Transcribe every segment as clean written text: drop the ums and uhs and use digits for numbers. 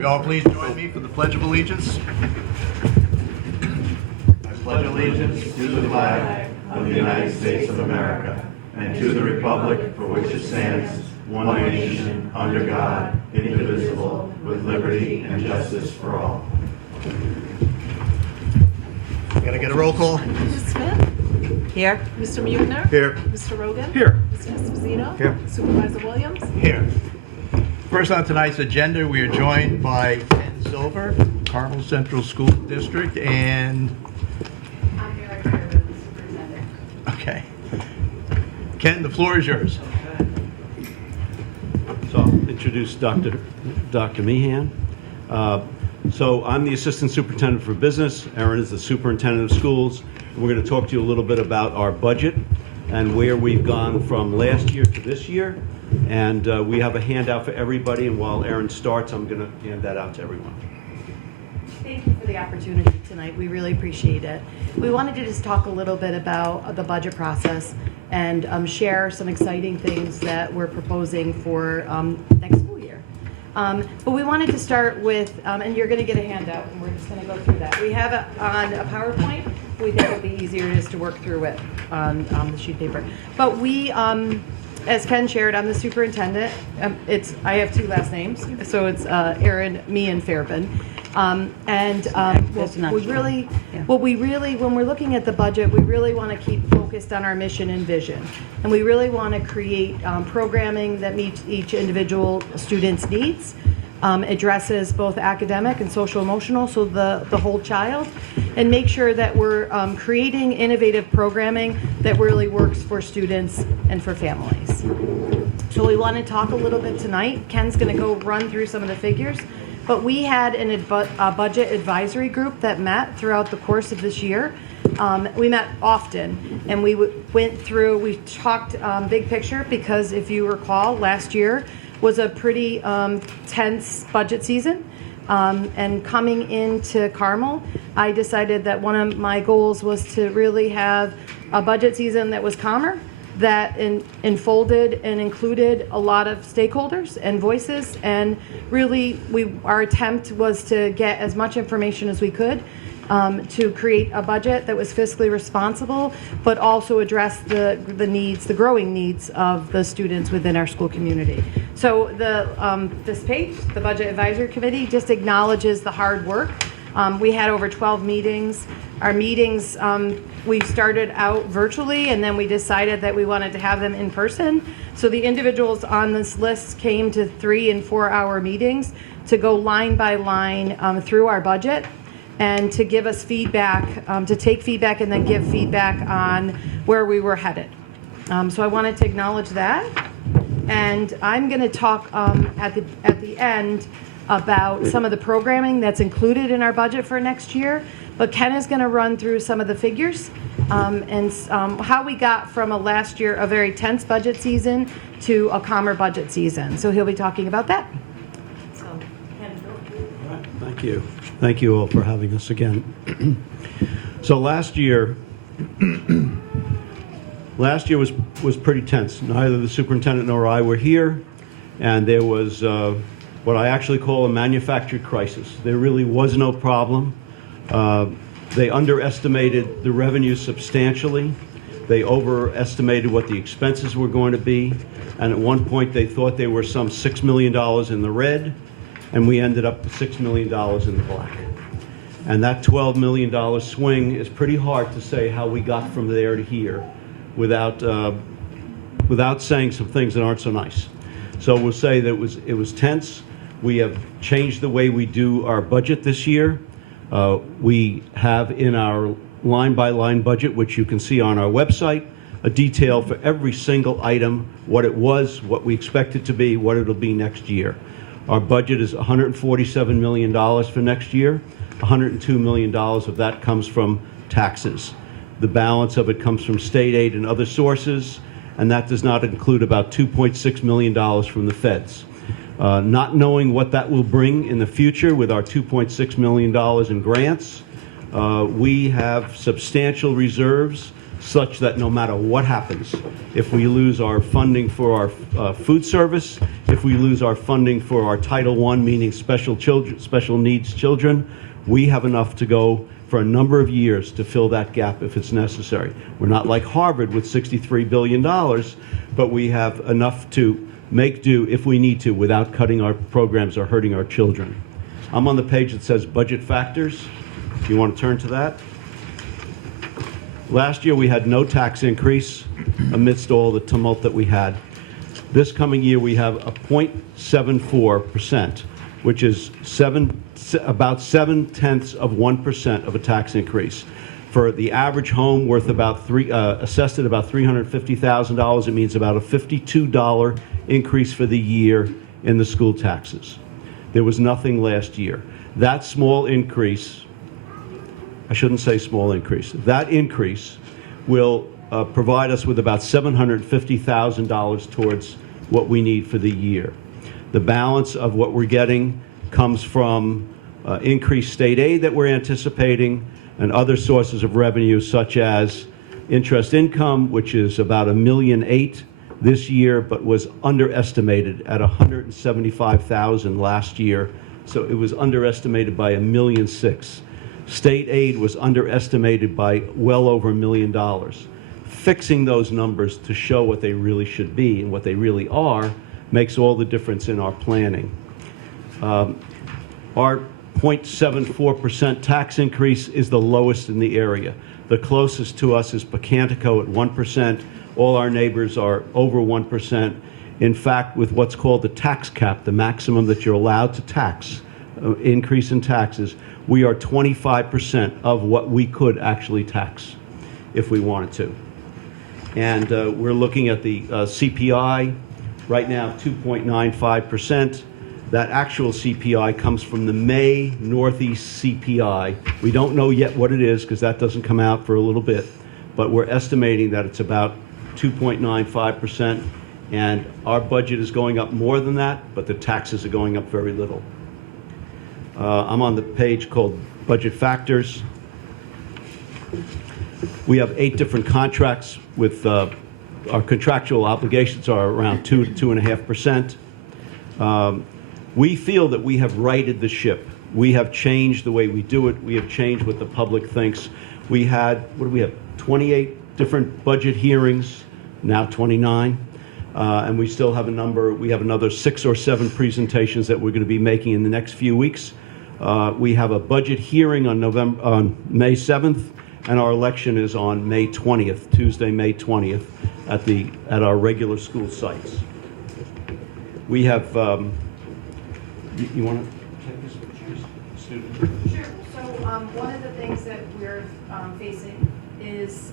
Will you all please join me for the Pledge of Allegiance? I pledge allegiance to the flag of the United States of America and to the republic for which it stands, one nation, under God, indivisible, with liberty and justice for all. Gotta get a roll call. Mrs. Smith? Here. Mr. Mueller? Here. Mr. Rogan? Here. Mr. Esposito? Here. Supervisor Williams? Here. First on tonight's agenda, we are joined by Ken Silver, Carmel Central School District, and... I'm Eric Fairman, the superintendent. Okay. Ken, the floor is yours. So I'll introduce Dr. Meehan. So I'm the Assistant Superintendent for Business. Erin is the Superintendent of Schools. We're going to talk to you a little bit about our budget and where we've gone from last year to this year. And we have a handout for everybody, and while Erin starts, I'm going to hand that out to everyone. Thank you for the opportunity tonight. We really appreciate it. We wanted to just talk a little bit about the budget process and share some exciting things that we're proposing for next school year. But we wanted to start with, and you're going to get a handout, and we're just going to go through that. We have it on a PowerPoint. We think it'll be easier just to work through it on the sheet paper. But we, as Ken shared, I'm the superintendent. I have two last names, so it's Erin, Meehan, Fairban. When we're looking at the budget, we really want to keep focused on our mission and vision. And we really want to create programming that meets each individual student's needs, addresses both academic and social emotional, so the whole child, and make sure that we're creating innovative programming that really works for students and for families. So we want to talk a little bit tonight. Ken's going to go run through some of the figures. But we had a budget advisory group that met throughout the course of this year. We met often, and we we talked big picture, because if you recall, last year was a pretty tense budget season. And coming into Carmel, I decided that one of my goals was to really have a budget season that was calmer, that enfolded and included a lot of stakeholders and voices, and really our attempt was to get as much information as we could to create a budget that was fiscally responsible, but also address the growing needs of the students within our school community. So this page, the Budget Advisory Committee, just acknowledges the hard work. We had over 12 meetings. Our meetings, we started out virtually, and then we decided that we wanted to have them in person. So the individuals on this list came to 3 and 4 hour meetings to go line by line through our budget and to give us feedback, to take feedback and then give feedback on where we were headed. So I wanted to acknowledge that. And I'm going to talk at the end about some of the programming that's included in our budget for next year. But Ken is going to run through some of the figures and how we got from last year, a very tense budget season, to a calmer budget season. So he'll be talking about that. So, Ken, All right, thank you. Thank you all for having us again. So last year was pretty tense. Neither the superintendent nor I were here, and there was what I actually call a manufactured crisis. There really was no problem. They underestimated the revenue substantially. They overestimated what the expenses were going to be. And at one point, they thought they were some $6 million in the red, and we ended up with $6 million in the black. And that $12 million swing is pretty hard to say how we got from there to here without saying some things that aren't so nice. So we'll say that it was tense. We have changed the way we do our budget this year. We have in our line-by-line budget, which you can see on our website, a detail for every single item, what it was, what we expect it to be, what it'll be next year. Our budget is $147 million for next year. $102 million of that comes from taxes. The balance of it comes from state aid and other sources, and that does not include about $2.6 million from the feds. Not knowing what that will bring in the future with our $2.6 million in grants, we have substantial reserves such that no matter what happens, if we lose our funding for our food service, if we lose our funding for our Title I, meaning special needs children, we have enough to go for a number of years to fill that gap if it's necessary. We're not like Harvard with $63 billion, but we have enough to make do if we need to without cutting our programs or hurting our children. I'm on the page that says budget factors. If you want to turn to that. Last year we had no tax increase amidst all the tumult that we had. This coming year we have a 0.74%, which is about 0.7% of a tax increase. For the average home worth about assessed at about $350,000, it means about a $52 increase for the year in the school taxes. There was nothing last year. That small increase, I shouldn't say small increase, that increase will provide us with about $750,000 towards what we need for the year. The balance of what we're getting comes from increased state aid that we're anticipating and other sources of revenue such as interest income, which is about $1.8 million this year, but was underestimated at $175,000 last year. So it was underestimated by $1.6 million. State aid was underestimated by well over $1 million. Fixing those numbers to show what they really should be and what they really are makes all the difference in our planning. Our 0.74% tax increase is the lowest in the area. The closest to us is Pocantico at 1%. All our neighbors are over 1%. In fact, with what's called the tax cap, the maximum that you're allowed to tax, increase in taxes, we are 25% of what we could actually tax if we wanted to. And we're looking at the CPI, right now 2.95%. That actual CPI comes from the May Northeast CPI. We don't know yet what it is because that doesn't come out for a little bit, but we're estimating that it's about 2.95%, and our budget is going up more than that, but the taxes are going up very little. I'm on the page called Budget Factors. We have 8 different contracts with our contractual obligations are around 2 to 2.5%. We feel that we have righted the ship. We have changed the way we do it. We have changed what the public thinks. We had, 28 different budget hearings, now 29. And we still have we have another 6 or 7 presentations that we're going to be making in the next few weeks. We have a budget hearing on May 7th, and our election is on May 20th, Tuesday, May 20th, at our regular school sites. We have, you want to take this, student? Sure. So one of the things that we're facing is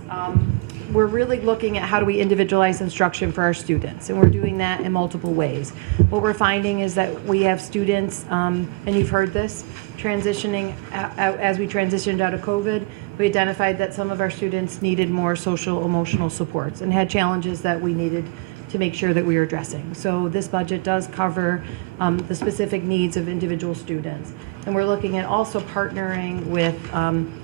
we're really looking at how do we individualize instruction for our students, and we're doing that in multiple ways. What we're finding is that we have students, and you've heard this, transitioning as we transitioned out of COVID. We identified that some of our students needed more social emotional supports and had challenges that we needed to make sure that we are addressing. So this budget does cover the specific needs of individual students. And we're looking at also partnering with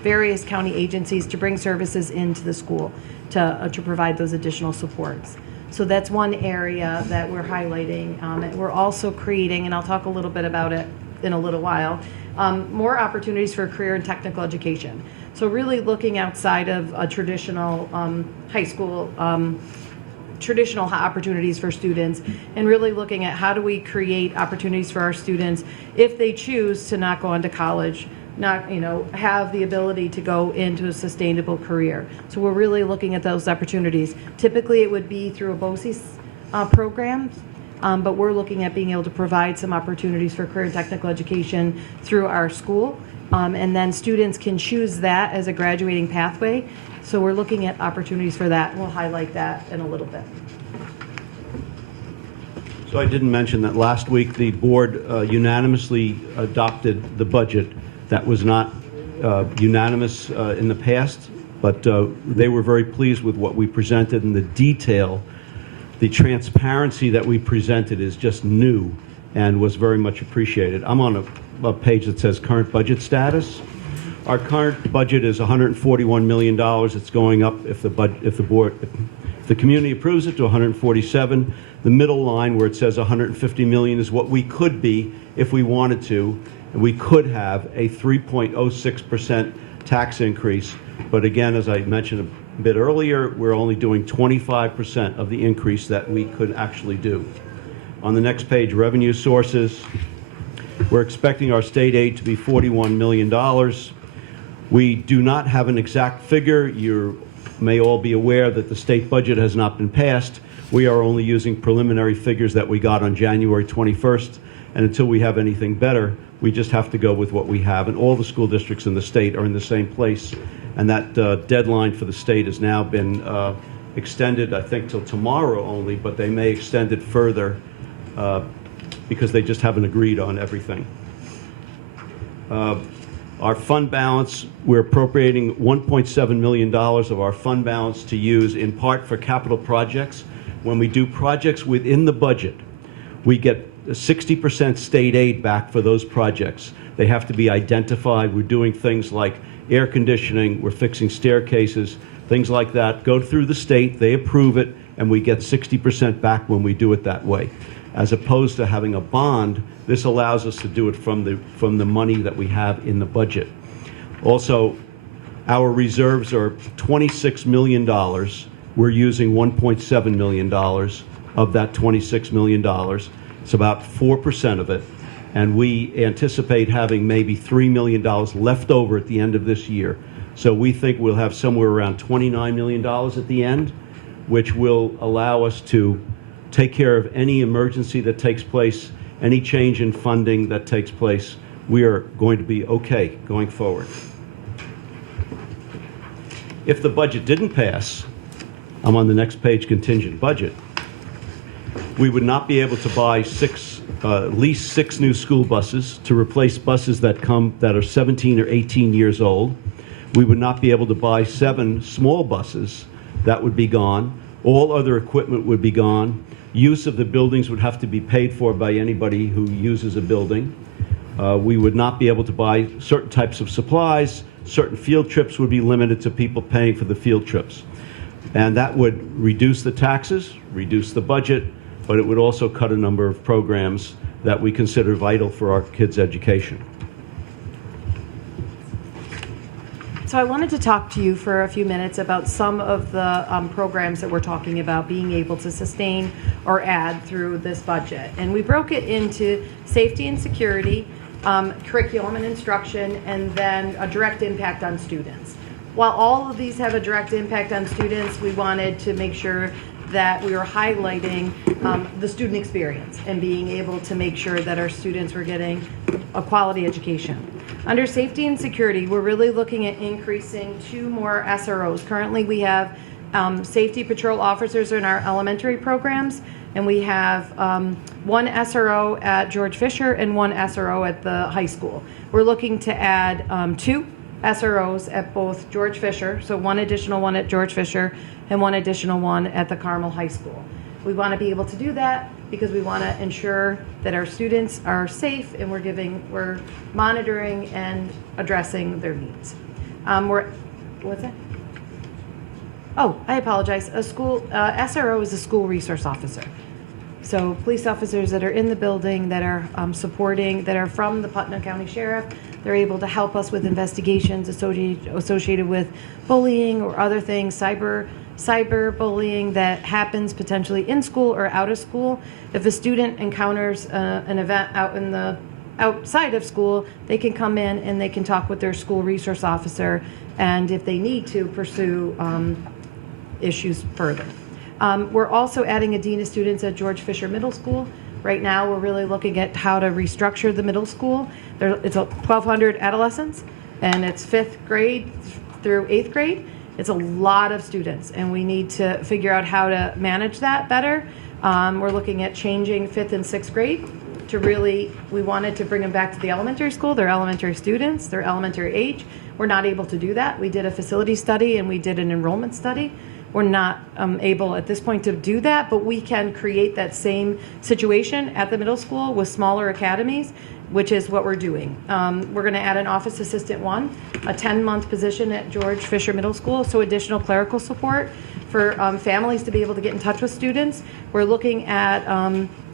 various county agencies to bring services into the school to provide those additional supports. So that's one area that we're highlighting. And we're also creating, and I'll talk a little bit about it in a little while, more opportunities for career and technical education. So really looking outside of a traditional high school traditional opportunities for students, and really looking at how do we create opportunities for our students if they choose to not go on to college, not have the ability to go into a sustainable career. So we're really looking at those opportunities. Typically it would be through a BOCES program, but we're looking at being able to provide some opportunities for career and technical education through our school, and then students can choose that as a graduating pathway. So we're looking at opportunities for that, and we'll highlight that in a little bit. So I didn't mention that last week the board unanimously adopted the budget. That was not unanimous in the past, but they were very pleased with what we presented, and the detail, the transparency that we presented is just new and was very much appreciated. I'm on a page that says current budget status. Our current budget is $141 million. It's going up if the community approves it to 147. The middle line where it says 150 million is what we could be if we wanted to. And we could have a 3.06% tax increase. But again, as I mentioned a bit earlier, we're only doing 25% of the increase that we could actually do. On the next page, revenue sources. We're expecting our state aid to be $41 million. We do not have an exact figure. You may all be aware that the state budget has not been passed. We are only using preliminary figures that we got on January 21st, and until we have anything better, we just have to go with what we have. And all the school districts in the state are in the same place, and that deadline for the state has now been extended, I think, till tomorrow only, but they may extend it further because they just haven't agreed on everything. Our fund balance, we're appropriating $1.7 million of our fund balance to use in part for capital projects. When we do projects within the budget, we get 60% state aid back for those projects. They have to be identified. We're doing things like air conditioning, we're fixing staircases, things like that. Go through the state, they approve it, and we get 60% back when we do it that way. As opposed to having a bond, this allows us to do it from the money that we have in the budget. Also, our reserves are $26 million. We're using $1.7 million of that $26 million. It's about 4% of it. And we anticipate having maybe $3 million left over at the end of this year. So we think we'll have somewhere around $29 million at the end, which will allow us to take care of any emergency that takes place, any change in funding that takes place. We are going to be okay going forward. If the budget didn't pass, I'm on the next page, contingent budget, we would not be able to buy at least 6 new school buses to replace buses that are 17 or 18 years old. We would not be able to buy 7 small buses. That would be gone. All other equipment would be gone. Use of the buildings would have to be paid for by anybody who uses a building. We would not be able to buy certain types of supplies. Certain field trips would be limited to people paying for the field trips. And that would reduce the taxes, reduce the budget, but it would also cut a number of programs that we consider vital for our kids' education. So I wanted to talk to you for a few minutes about some of the programs that we're talking about being able to sustain or add through this budget. And we broke it into safety and security, curriculum and instruction, and then a direct impact on students. While all of these have a direct impact on students, we wanted to make sure that we were highlighting the student experience and being able to make sure that our students were getting a quality education. Under safety and security, we're really looking at increasing 2 more SROs. Currently, we have safety patrol officers in our elementary programs, and we have 1 SRO at George Fisher and 1 SRO at the high school. We're looking to add 2 SROs at both George Fisher, so 1 additional one at George Fisher and 1 additional one at the Carmel High School. We want to be able to do that because we want to ensure that our students are safe and we're monitoring and addressing their needs. What's that? Oh, I apologize. A school SRO is a school resource officer. So police officers that are in the building that are supporting, that are from the Putnam County Sheriff, they're able to help us with investigations associated with bullying or other things, cyber bullying that happens potentially in school or out of school. If a student encounters an event outside of school, they can come in and they can talk with their school resource officer, and if they need to pursue issues further. We're also adding a dean of students at George Fisher Middle School. Right now, we're really looking at how to restructure the middle school. It's 1,200 adolescents, and it's 5th grade through 8th grade. It's a lot of students, and we need to figure out how to manage that better. We're looking at changing 5th and 6th grade to we wanted to bring them back to the elementary school. They're elementary students, they're elementary age. We're not able to do that. We did a facility study and we did an enrollment study. We're not able at this point to do that, but we can create that same situation at the middle school with smaller academies, which is what we're doing. We're going to add an office assistant 1, a 10-month position at George Fisher Middle School, so additional clerical support for families to be able to get in touch with students. We're looking at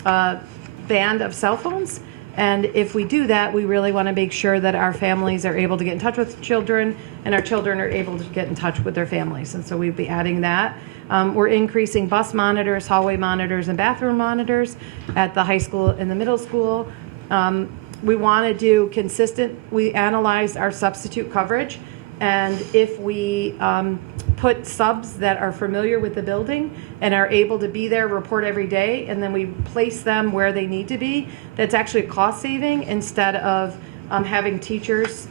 a ban of cell phones, and if we do that, we really want to make sure that our families are able to get in touch with children, and our children are able to get in touch with their families, and so we'll be adding that. We're increasing bus monitors, hallway monitors, and bathroom monitors at the high school and the middle school. We want to do we analyzed our substitute coverage, and if we put subs that are familiar with the building and are able to be there, report every day, and then we place them where they need to be, that's actually a cost saving instead of having teachers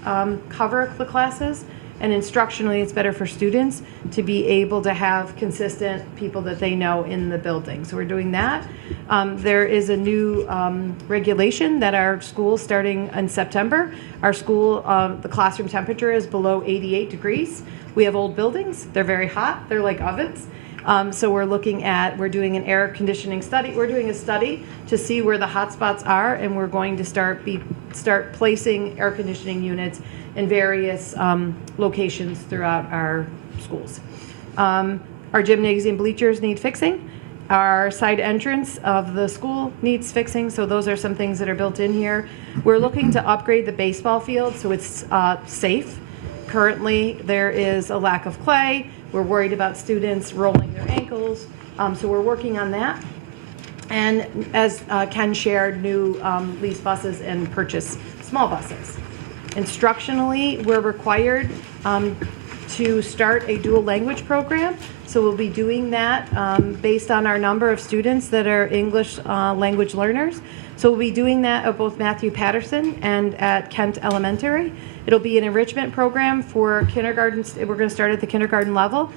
cover the classes. And instructionally, it's better for students to be able to have consistent people that they know in the building. So we're doing that. There is a new regulation that our school, starting in September, our school, the classroom temperature is below 88 degrees. We have old buildings. They're very hot. They're like ovens. So we're doing an air conditioning study. We're doing a study to see where the hot spots are, and we're going to start placing air conditioning units in various locations throughout our schools. Our gymnasium bleachers need fixing. Our side entrance of the school needs fixing, so those are some things that are built in here. We're looking to upgrade the baseball field so it's safe. Currently, there is a lack of clay. We're worried about students rolling their ankles, so we're working on that. And as Ken shared, new lease buses and purchase small buses. Instructionally, we're required to start a dual language program. So we'll be doing that based on our number of students that are English language learners. So we'll be doing that at both Matthew Patterson and at Kent Elementary. It'll be an enrichment program for kindergarten. We're going to start at the kindergarten level.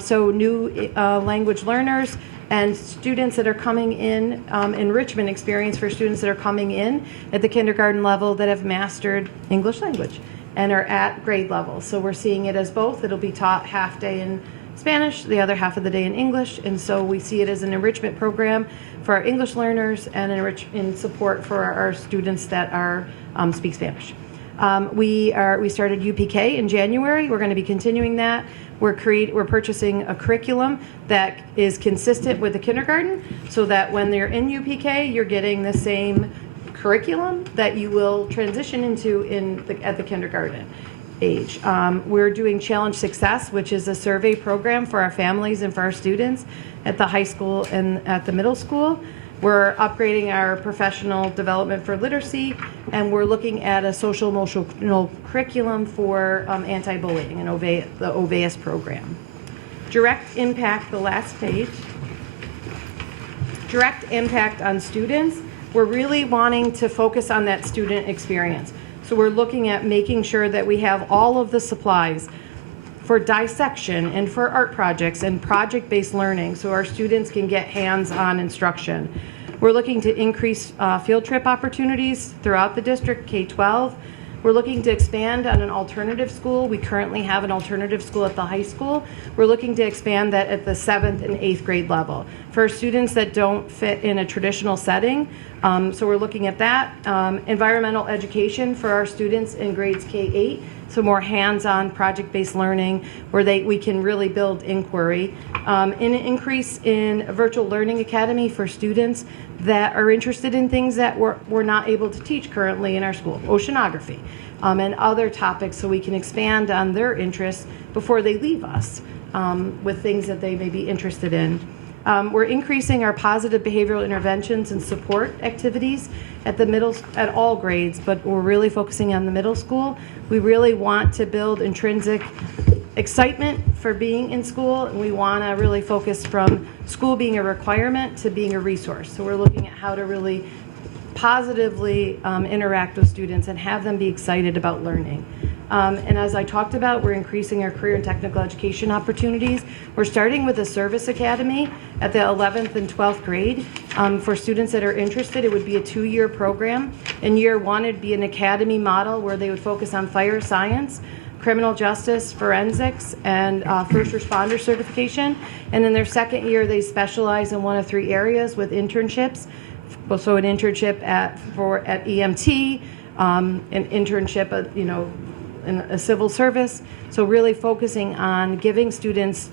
So new language learners and students that are coming in, enrichment experience for students that are coming in at the kindergarten level that have mastered English language and are at grade level. So we're seeing it as both. It'll be taught half day in Spanish, the other half of the day in English, and so we see it as an enrichment program for our English learners and in support for our students that are speak Spanish. We started UPK in January. We're going to be continuing that. We're purchasing a curriculum that is consistent with the kindergarten, so that when they're in UPK, you're getting the same curriculum that you will transition into at the kindergarten age. We're doing Challenge Success, which is a survey program for our families and for our students at the high school and at the middle school. We're upgrading our professional development for literacy, and we're looking at a social emotional curriculum for anti-bullying and the OVAS program. Direct impact, the last page. Direct impact on students. We're really wanting to focus on that student experience. So we're looking at making sure that we have all of the supplies for dissection and for art projects and project-based learning so our students can get hands-on instruction. We're looking to increase field trip opportunities throughout the district, K-12. We're looking to expand on an alternative school. We currently have an alternative school at the high school. We're looking to expand that at the 7th and 8th grade level for students that don't fit in a traditional setting. So we're looking at that. Environmental education for our students in grades K-8, so more hands-on project-based learning where we can really build inquiry. An increase in virtual learning academy for students that are interested in things that we're not able to teach currently in our school, oceanography, and other topics, so we can expand on their interests before they leave us with things that they may be interested in. We're increasing our positive behavioral interventions and support activities at all grades, but we're really focusing on the middle school. We really want to build intrinsic excitement for being in school, and we want to really focus from school being a requirement to being a resource. So we're looking at how to really positively interact with students and have them be excited about learning. And as I talked about, we're increasing our career and technical education opportunities. We're starting with a service academy at the 11th and 12th grade. For students that are interested, it would be a 2-year program. In year 1, it'd be an academy model where they would focus on fire science, criminal justice, forensics, and first responder certification. And in their second year, they specialize in one of 3 areas with internships, also an internship at EMT, an internship, in a civil service. So really focusing on giving students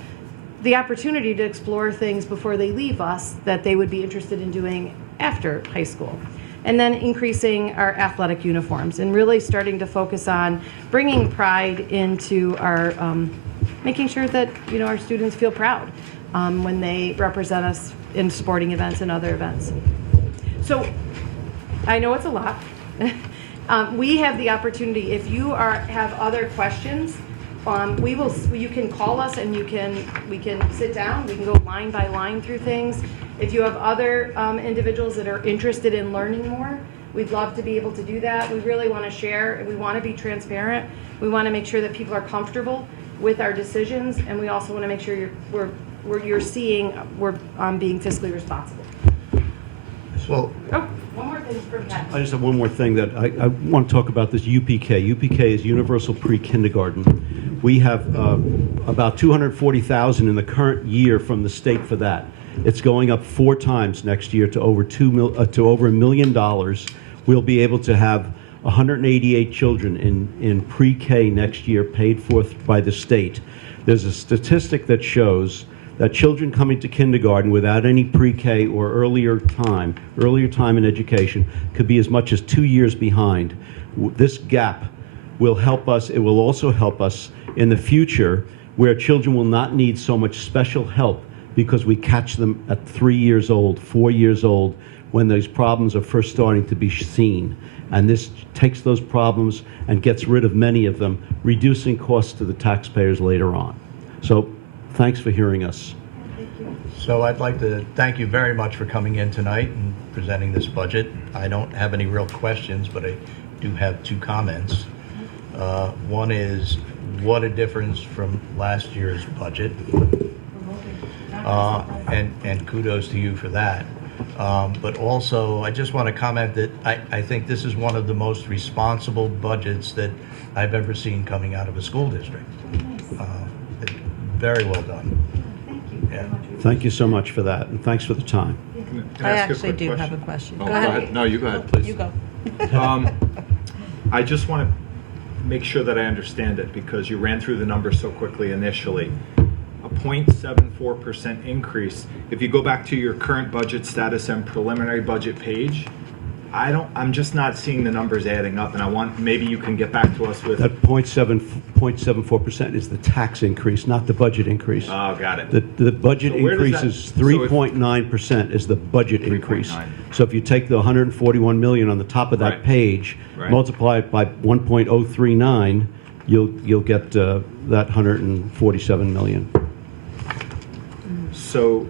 the opportunity to explore things before they leave us that they would be interested in doing after high school. And then increasing our athletic uniforms and really starting to focus on bringing pride into our, making sure that, our students feel proud when they represent us in sporting events and other events. So I know it's a lot. We have the opportunity, if you have other questions, you can call us and we can sit down, we can go line by line through things. If you have other individuals that are interested in learning more, we'd love to be able to do that. We really want to share, and we want to be transparent. We want to make sure that people are comfortable with our decisions, and we also want to make sure you're seeing we're being fiscally responsible. Well, Oh, one more thing from Pat. I just have one more thing that I want to talk about, this UPK. UPK is Universal Pre-Kindergarten. We have about $240,000 in the current year from the state for that. It's going up 4 times next year to over $1 million. We'll be able to have 188 children in pre-K next year paid for by the state. There's a statistic that shows that children coming to kindergarten without any pre-K or earlier time in education could be as much as 2 years behind. This gap will help us. It will also help us in the future where children will not need so much special help because we catch them at 3 years old, 4 years old, when those problems are first starting to be seen. And this takes those problems and gets rid of many of them, reducing costs to the taxpayers later on. So thanks for hearing us. so I'd like to thank you very much for coming in tonight and presenting this budget. I don't have any real questions, but I do have 2 comments. One is, what a difference from last year's budget. And kudos to you for that. But also, I just want to comment that I think this is one of the most responsible budgets that I've ever seen coming out of a school district. Very well done. Thank you Yeah. very much. Thank you so much for that, and thanks for the time. Can I ask a actually quick do question? have a question. Oh, Go ahead. No, you go ahead, please. You go. I just want to make sure that I understand it, because you ran through the numbers so quickly initially. A 0.74% increase. If you go back to your current budget status and preliminary budget page, I'm just not seeing the numbers adding up, and maybe you can get back to us with. That 0.74% is the tax increase, not the budget increase. Oh, got it. The budget So where does increase that- is so if- 3.9% is the budget increase. 3.9. So if you take the 141 million on the top of that Right. page, Right. multiply it by 1.039, you'll get that 147 million. So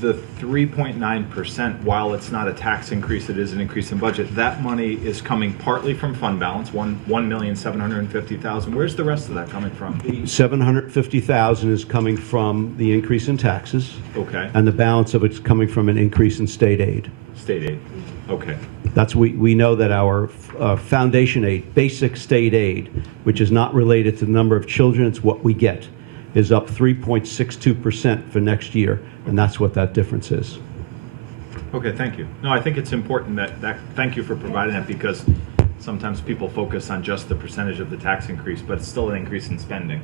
the 3.9%, while it's not a tax increase, it is an increase in budget. That money is coming partly from fund balance, 1,750,000. Where's the rest of that coming from? 750,000 is coming from the increase in taxes, Okay, and the balance of it's coming from an increase in state aid. state aid. Okay, We know that our foundation aid, basic state aid, which is not related to the number of children, it's what we get, is up 3.62% for next year, and that's what that difference is. okay, thank you. No, I think it's important thank you for providing that, because sometimes people focus on just the percentage of the tax increase, but it's still an increase in spending.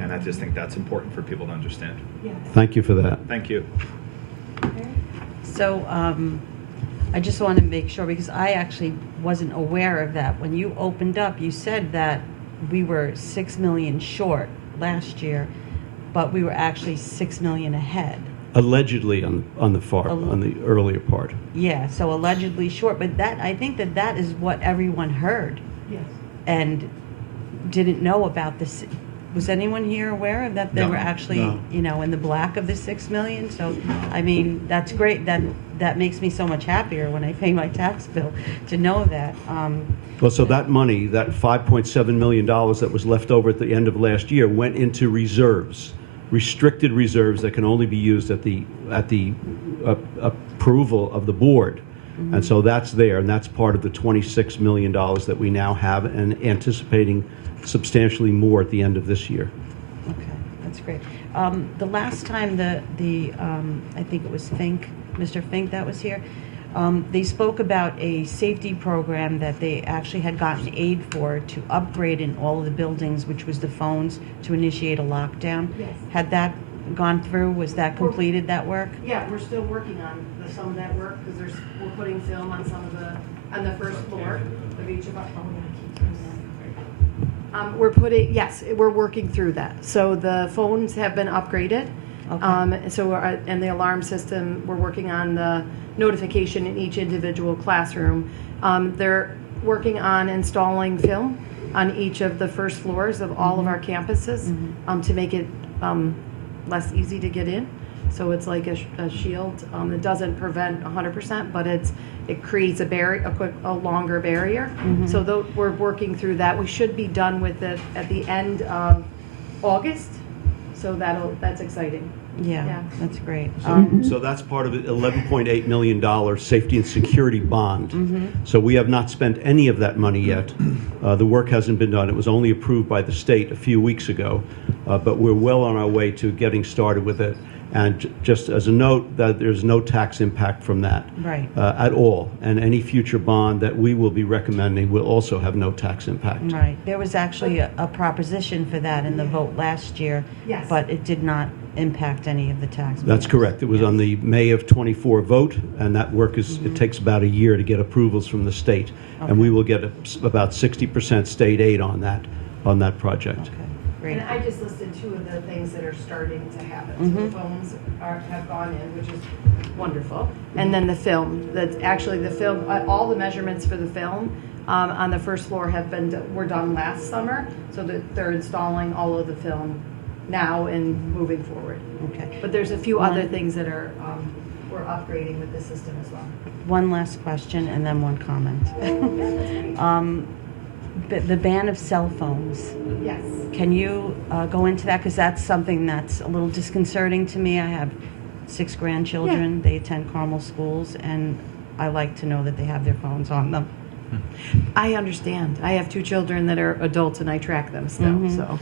And I just think that's important for people to understand. Thank you for that. Thank you. So I just want to make sure, because I actually wasn't aware of that. When you opened up, you said that we were 6 million short last year, but we were actually 6 million ahead. Allegedly on the earlier part. Yeah, so allegedly short, but I think that is what everyone heard Yes. and didn't know about this. Was anyone here aware of that they No. were actually, No. in the black of the 6 million? So, I mean, that's great. That makes me so much happier when I pay my tax bill to know that. Well, so that money, that $5.7 million that was left over at the end of last year, went into reserves, restricted reserves that can only be used at the approval of the board. And so that's there, and that's part of the $26 million that we now have, and anticipating substantially more at the end of this year. Okay, that's great. The last time I think it was Mr. Fink that was here, They spoke about a safety program that they actually had gotten aid for to upgrade in all of the buildings, which was the phones to initiate a lockdown. Yes. Had that gone through? Was that completed, that work? Yeah, we're still working on some of that work because we're putting film on on the first floor of each of our. We're working through that. So the phones have been upgraded. Okay. And the alarm system, we're working on the notification in each individual classroom. They're working on installing film on each of the first floors of all of our campuses to make it less easy to get in. So it's like a shield. It doesn't prevent 100%, but it creates a longer barrier. So we're working through that. We should be done with it at the end of August. So that's exciting. Yeah, that's great. So that's part of it, $11.8 million safety and security bond. So we have not spent any of that money yet. The work hasn't been done. It was only approved by the state a few weeks ago, but we're well on our way to getting started with it. And just as a note, that there's no tax impact from that Right. at all. And any future bond that we will be recommending will also have no tax impact. Right. There was actually a proposition for that in the vote last year, Yes. but it did not impact any of the tax. That's correct. It was on the May of '24 vote, and that work it takes about a year to get approvals from the state. And we will get about 60% state aid on that project. Okay, great. And I just listed two of the things that are starting to happen. So the phones have gone in, which is wonderful. And then the film, that's actually the film, all the measurements for the film on the first floor were done last summer. So that they're installing all of the film now and moving forward. Okay. But there's a few other things that we're upgrading with the system as well. One last question and then one comment. The ban of cell phones. Yes. Can you go into that? Because that's something that's a little disconcerting to me. I have 6 grandchildren. They attend Carmel schools, and I like to know that they have their phones on them. I understand. I have 2 children that are adults, and I track them still.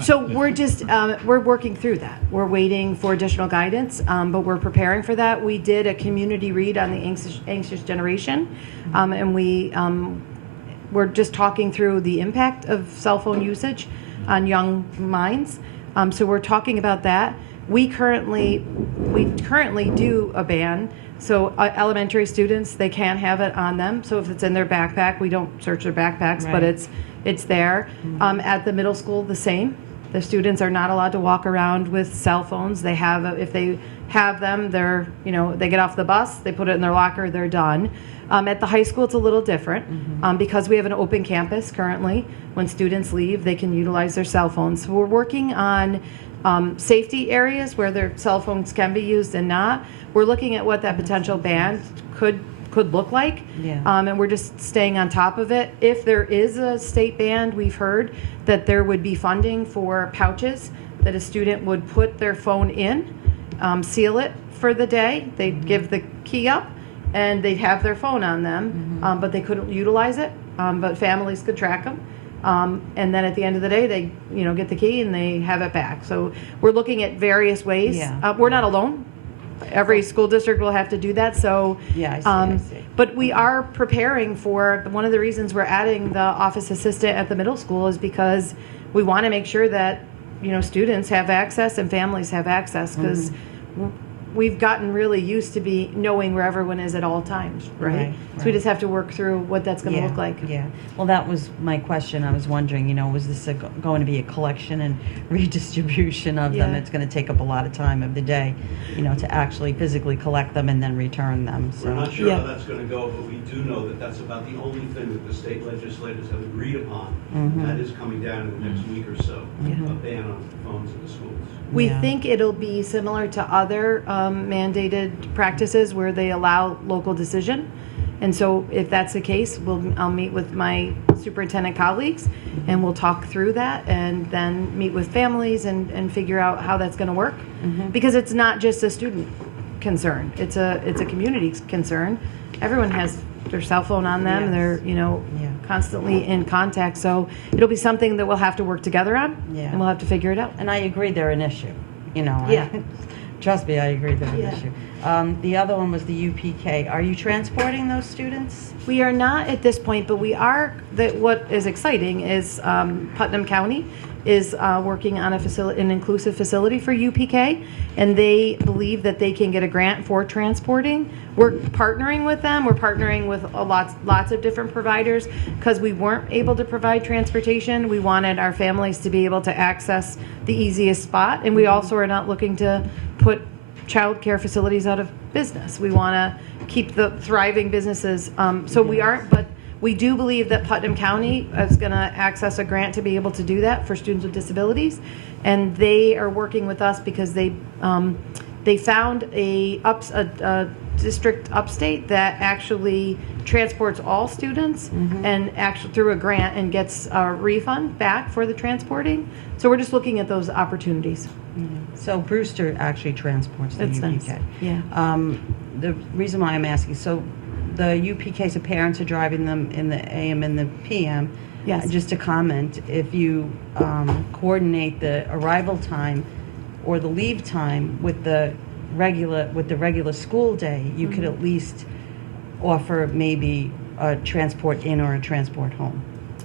So we're working through that. We're waiting for additional guidance, but we're preparing for that. We did a community read on the anxious generation, and we're just talking through the impact of cell phone usage on young minds. So we're talking about that. We currently do a ban. So elementary students, they can't have it on them. So if it's in their backpack, we don't search their backpacks, but it's there. At the middle school, the same. The students are not allowed to walk around with cell phones. If they have them, they get off the bus, they put it in their locker, they're done. At the high school, it's a little different because we have an open campus currently. When students leave, they can utilize their cell phones. So we're working on safety areas where their cell phones can be used and not. We're looking at what that potential ban could look like, and we're just staying on top of it. If there is a state ban, we've heard that there would be funding for pouches that a student would put their phone in, seal it for the day. They'd give the key up, and they'd have their phone on them, but they couldn't utilize it. But families could track them. And then at the end of the day, they get the key and they have it back. So we're looking at various ways. We're not alone. Every school district will have to do that. So I see. But we are preparing for one of the reasons we're adding the office assistant at the middle school is because we want to make sure that students have access and families have access because we've gotten really used to be knowing where everyone is at all times, right? So we just have to work through what that's going to look like. Yeah. Well, that was my question. I was wondering, was this going to be a collection and redistribution of them? It's going to take up a lot of time of the day, to actually physically collect them and then return them. So. We're not sure how that's going to go, but we do know that that's about the only thing that the state legislators have agreed upon. That is coming down in the next week or so, a ban on phones in the schools. We think it'll be similar to other mandated practices where they allow local decision. And so if that's the case, I'll meet with my superintendent colleagues and we'll talk through that and then meet with families and figure out how that's going to work. Because it's not just a student concern. It's a community concern. Everyone has their cell phone on them. They're, constantly in contact. So it'll be something that we'll have to work together on and we'll have to figure it out. And I agree they're an issue, Trust me, I agree they're an Yeah. issue. The other one was the UPK. Are you transporting those students? We are not at this point, but we are, what is exciting is Putnam County is working on an inclusive facility for UPK, and they believe that they can get a grant for transporting. We're partnering with them. We're partnering with lots of different providers because we weren't able to provide transportation. We wanted our families to be able to access the easiest spot, and we also are not looking to put child care facilities out of business. We want to keep the thriving businesses. So we aren't, but we do believe that Putnam County is going to access a grant to be able to do that for students with disabilities, and they are working with us because they found a district upstate that actually transports all students and actually through a grant and gets a refund back for the transporting. So we're just looking at those opportunities. So Brewster actually transports the That's UPK. nice. Yeah. The reason why I'm asking, so the UPKs, the parents are driving them in the AM and the PM. Yes. Just to comment, if you coordinate the arrival time or the leave time with the regular school day, you could at least offer maybe a transport in or a transport home.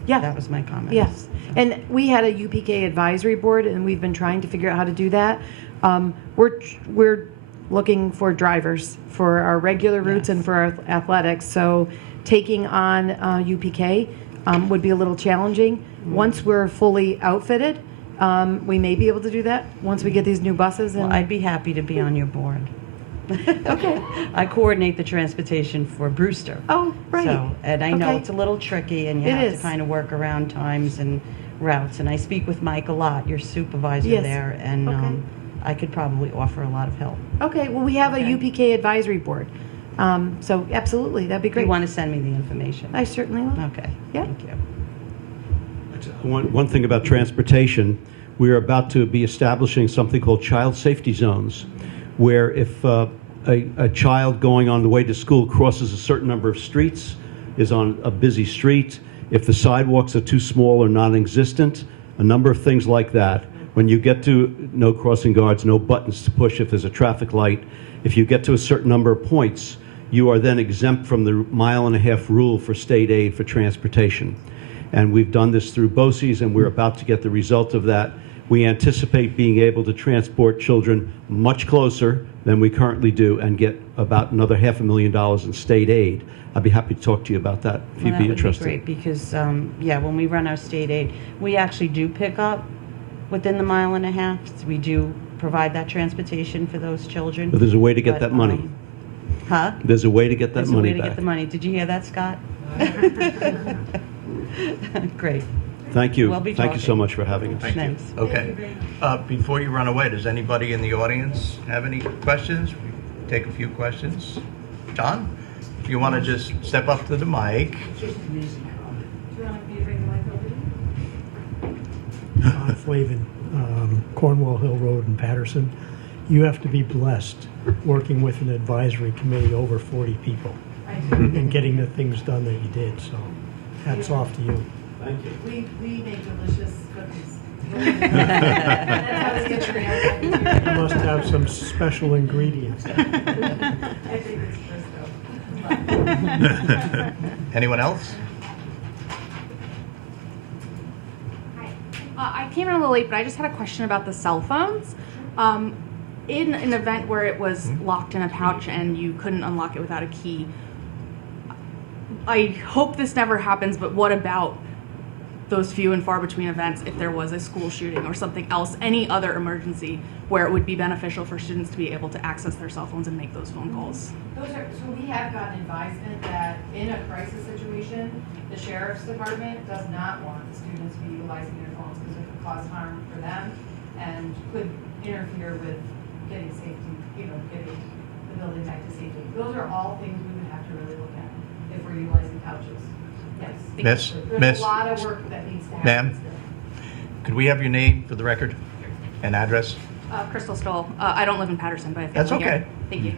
Yeah. That was my comment. Yes, and we had a UPK advisory board, and we've been trying to figure out how to do that. We're looking for drivers for our regular routes and for our athletics. So taking on UPK would be a little challenging. Once we're fully outfitted, we may be able to do that once we get these new buses. And Well, I'd be happy to be on your board. Okay. I coordinate the transportation for Brewster. Oh, right. So, and I know Okay. it's a little tricky, and you It have is. to kind of work around times and routes. And I speak with Mike a lot, your supervisor Yes. there, and Okay. I could probably offer a lot of help. Okay, well, we have Okay. a UPK advisory board. So absolutely, that'd be If great. you want to send me the information. I certainly will. Okay. Yeah. Thank you. One thing about transportation, we're about to be establishing something called child safety zones, where if a child going on the way to school crosses a certain number of streets, is on a busy street, if the sidewalks are too small or non-existent, a number of things like that. When you get to no crossing guards, no buttons to push if there's a traffic light, if you get to a certain number of points, you are then exempt from the mile-and-a-half rule for state aid for transportation. And we've done this through BOCES, and we're about to get the result of that. We anticipate being able to transport children much closer than we currently do and get about another $500,000 in state aid. I'd be happy to talk to you about that if Well, you'd be that interested. would be great because, when we run our state aid, we actually do pick up within the mile and a half. We do provide that transportation for those children. But there's a way to get But, that money. Huh? There's a way to get that There's money a way to back. get the money. Did you hear that, Scott? Great. Thank you. We'll be Thank you so talking. much for having us. Thank you. Thanks. Okay. Before you run away, does anybody in the audience have any questions? We take a few questions. John, if you want to just step up to the mic. John Flavin, Cornwall Hill Road in Patterson. You have to be blessed working with an advisory committee over 40 people and getting the things done that you did. So hats off to you. Thank you. We make delicious cookies. You must have some special ingredients. Anyone else? I came in a little late, but I just had a question about the cell phones. In an event where it was locked in a pouch and you couldn't unlock it without a key, I hope this never happens, but what about those few and far between events if there was a school shooting or something else, any other emergency where it would be beneficial for students to be able to access their cell phones and make those phone calls? So we have gotten advisement that in a crisis situation, the sheriff's department does not want the students to be utilizing their phones because it could cause harm for them and could interfere with getting safety, getting the building back to safety. Those are all things we would have to really look at if we're utilizing couches. Yes. There's Miss, a lot of work that needs to happen ma'am, still. could we have your name for the record and address? Crystal Stoll. I don't live in Patterson, but I That's family okay. here. Thank you.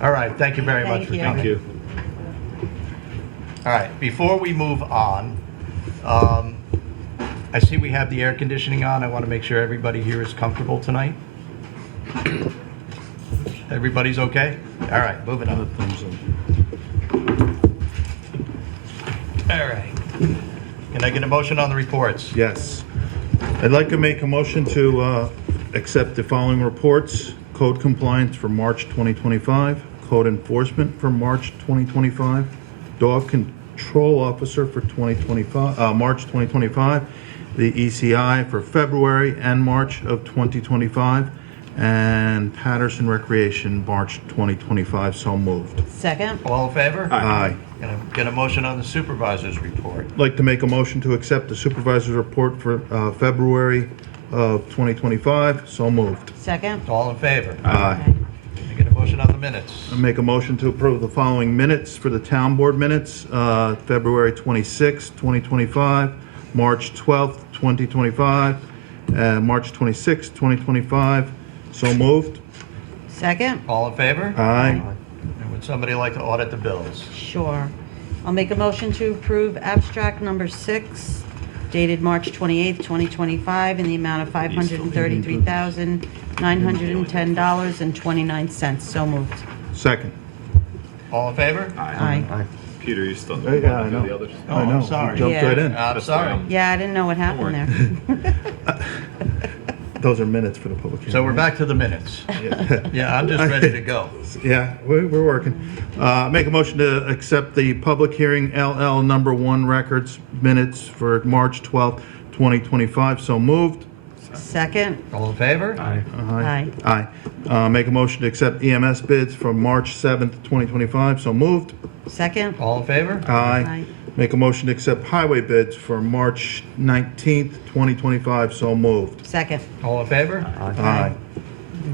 All right, thank you very much Thank for you. coming. Thank you. All right, before we move on, I see we have the air conditioning on. I want to make sure everybody here is comfortable tonight. Everybody's okay? All right, moving on. All right. Can I get a motion on the reports? Yes. I'd like to make a motion to accept the following reports. Code compliance for March 2025, code enforcement for March 2025, dog control officer for 2025, March 2025, the ECI for February and March of 2025, and Patterson Recreation, March 2025. So moved. Second? All in favor? Aye. Can I get a motion on the supervisor's report? I'd like to make a motion to accept the supervisor's report for February of 2025. So moved. Second? All in favor? Aye. Can I get a motion on the minutes? I make a motion to approve the following minutes for the town board minutes, February 26, 2025, March 12th, 2025, and March 26, 2025. So moved. Second? All in favor? Aye. And would somebody like to audit the bills? Sure. I'll make a motion to approve abstract number 6, dated March 28th, 2025, in the amount of $533,910.29. So moved. Second. All in favor? Aye. Peter, you still Yeah, I do know. the others? Oh, I know. I'm sorry. Jumped Yeah. right in. I'm sorry. Yeah, I didn't know what happened there. Those are minutes for the public hearing. So we're back to the minutes. Yeah, I'm just ready to go. Yeah, we're working. Make a motion to accept the public hearing LL number 1 records minutes for March 12th, 2025. So moved. Second? All in favor? Aye. Aye. Make a motion to accept EMS bids from March 7th, 2025. So moved. Second? All in favor? Aye. Make a motion to accept highway bids for March 19th, 2025. So moved. Second. All in favor? Aye.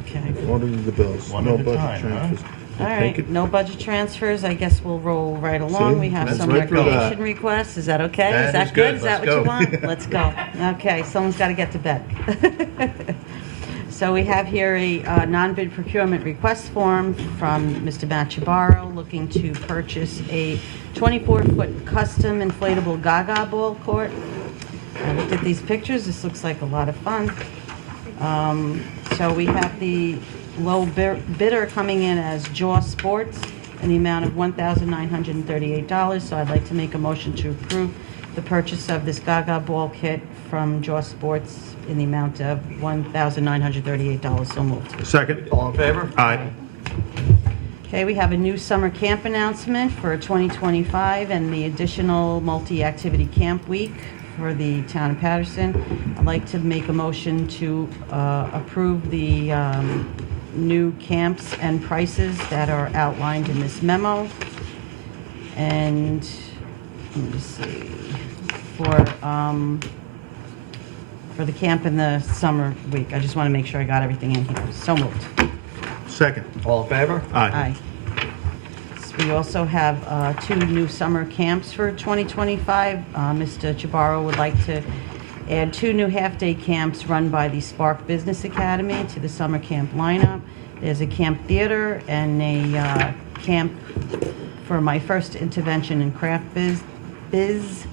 Okay. Order the bills. One No at a budget time, huh? transfers. All Take right, it. no budget transfers. I guess we'll roll right along. See? We have That's some right through that. recreation requests. Is that okay? That Is that is good. good? Is that Let's what you go. want? Let's go. Okay, someone's got to get to bed. So we have here a non-bid procurement request form from Mr. Matt Chabaro, looking to purchase a 24-foot custom inflatable gaga ball court. I looked at these pictures. This looks like a lot of fun. So we have the low bidder coming in as Jaw Sports in the amount of $1,938. So I'd like to make a motion to approve the purchase of this gaga ball kit from Jaw Sports in the amount of $1,938. So moved. Second. All in favor? Aye. Okay, we have a new summer camp announcement for 2025 and the additional multi-activity camp week for the town of Patterson. I'd like to make a motion to approve the new camps and prices that are outlined in this memo. And let me see, for the camp in the summer week. I just want to make sure I got everything in here. So moved. Second. All in favor? Aye. So we also have 2 new summer camps for 2025. Mr. Chabaro would like to add 2 new half-day camps run by the Spark Business Academy to the summer camp lineup. There's a camp theater and a camp for my first intervention in craft biz.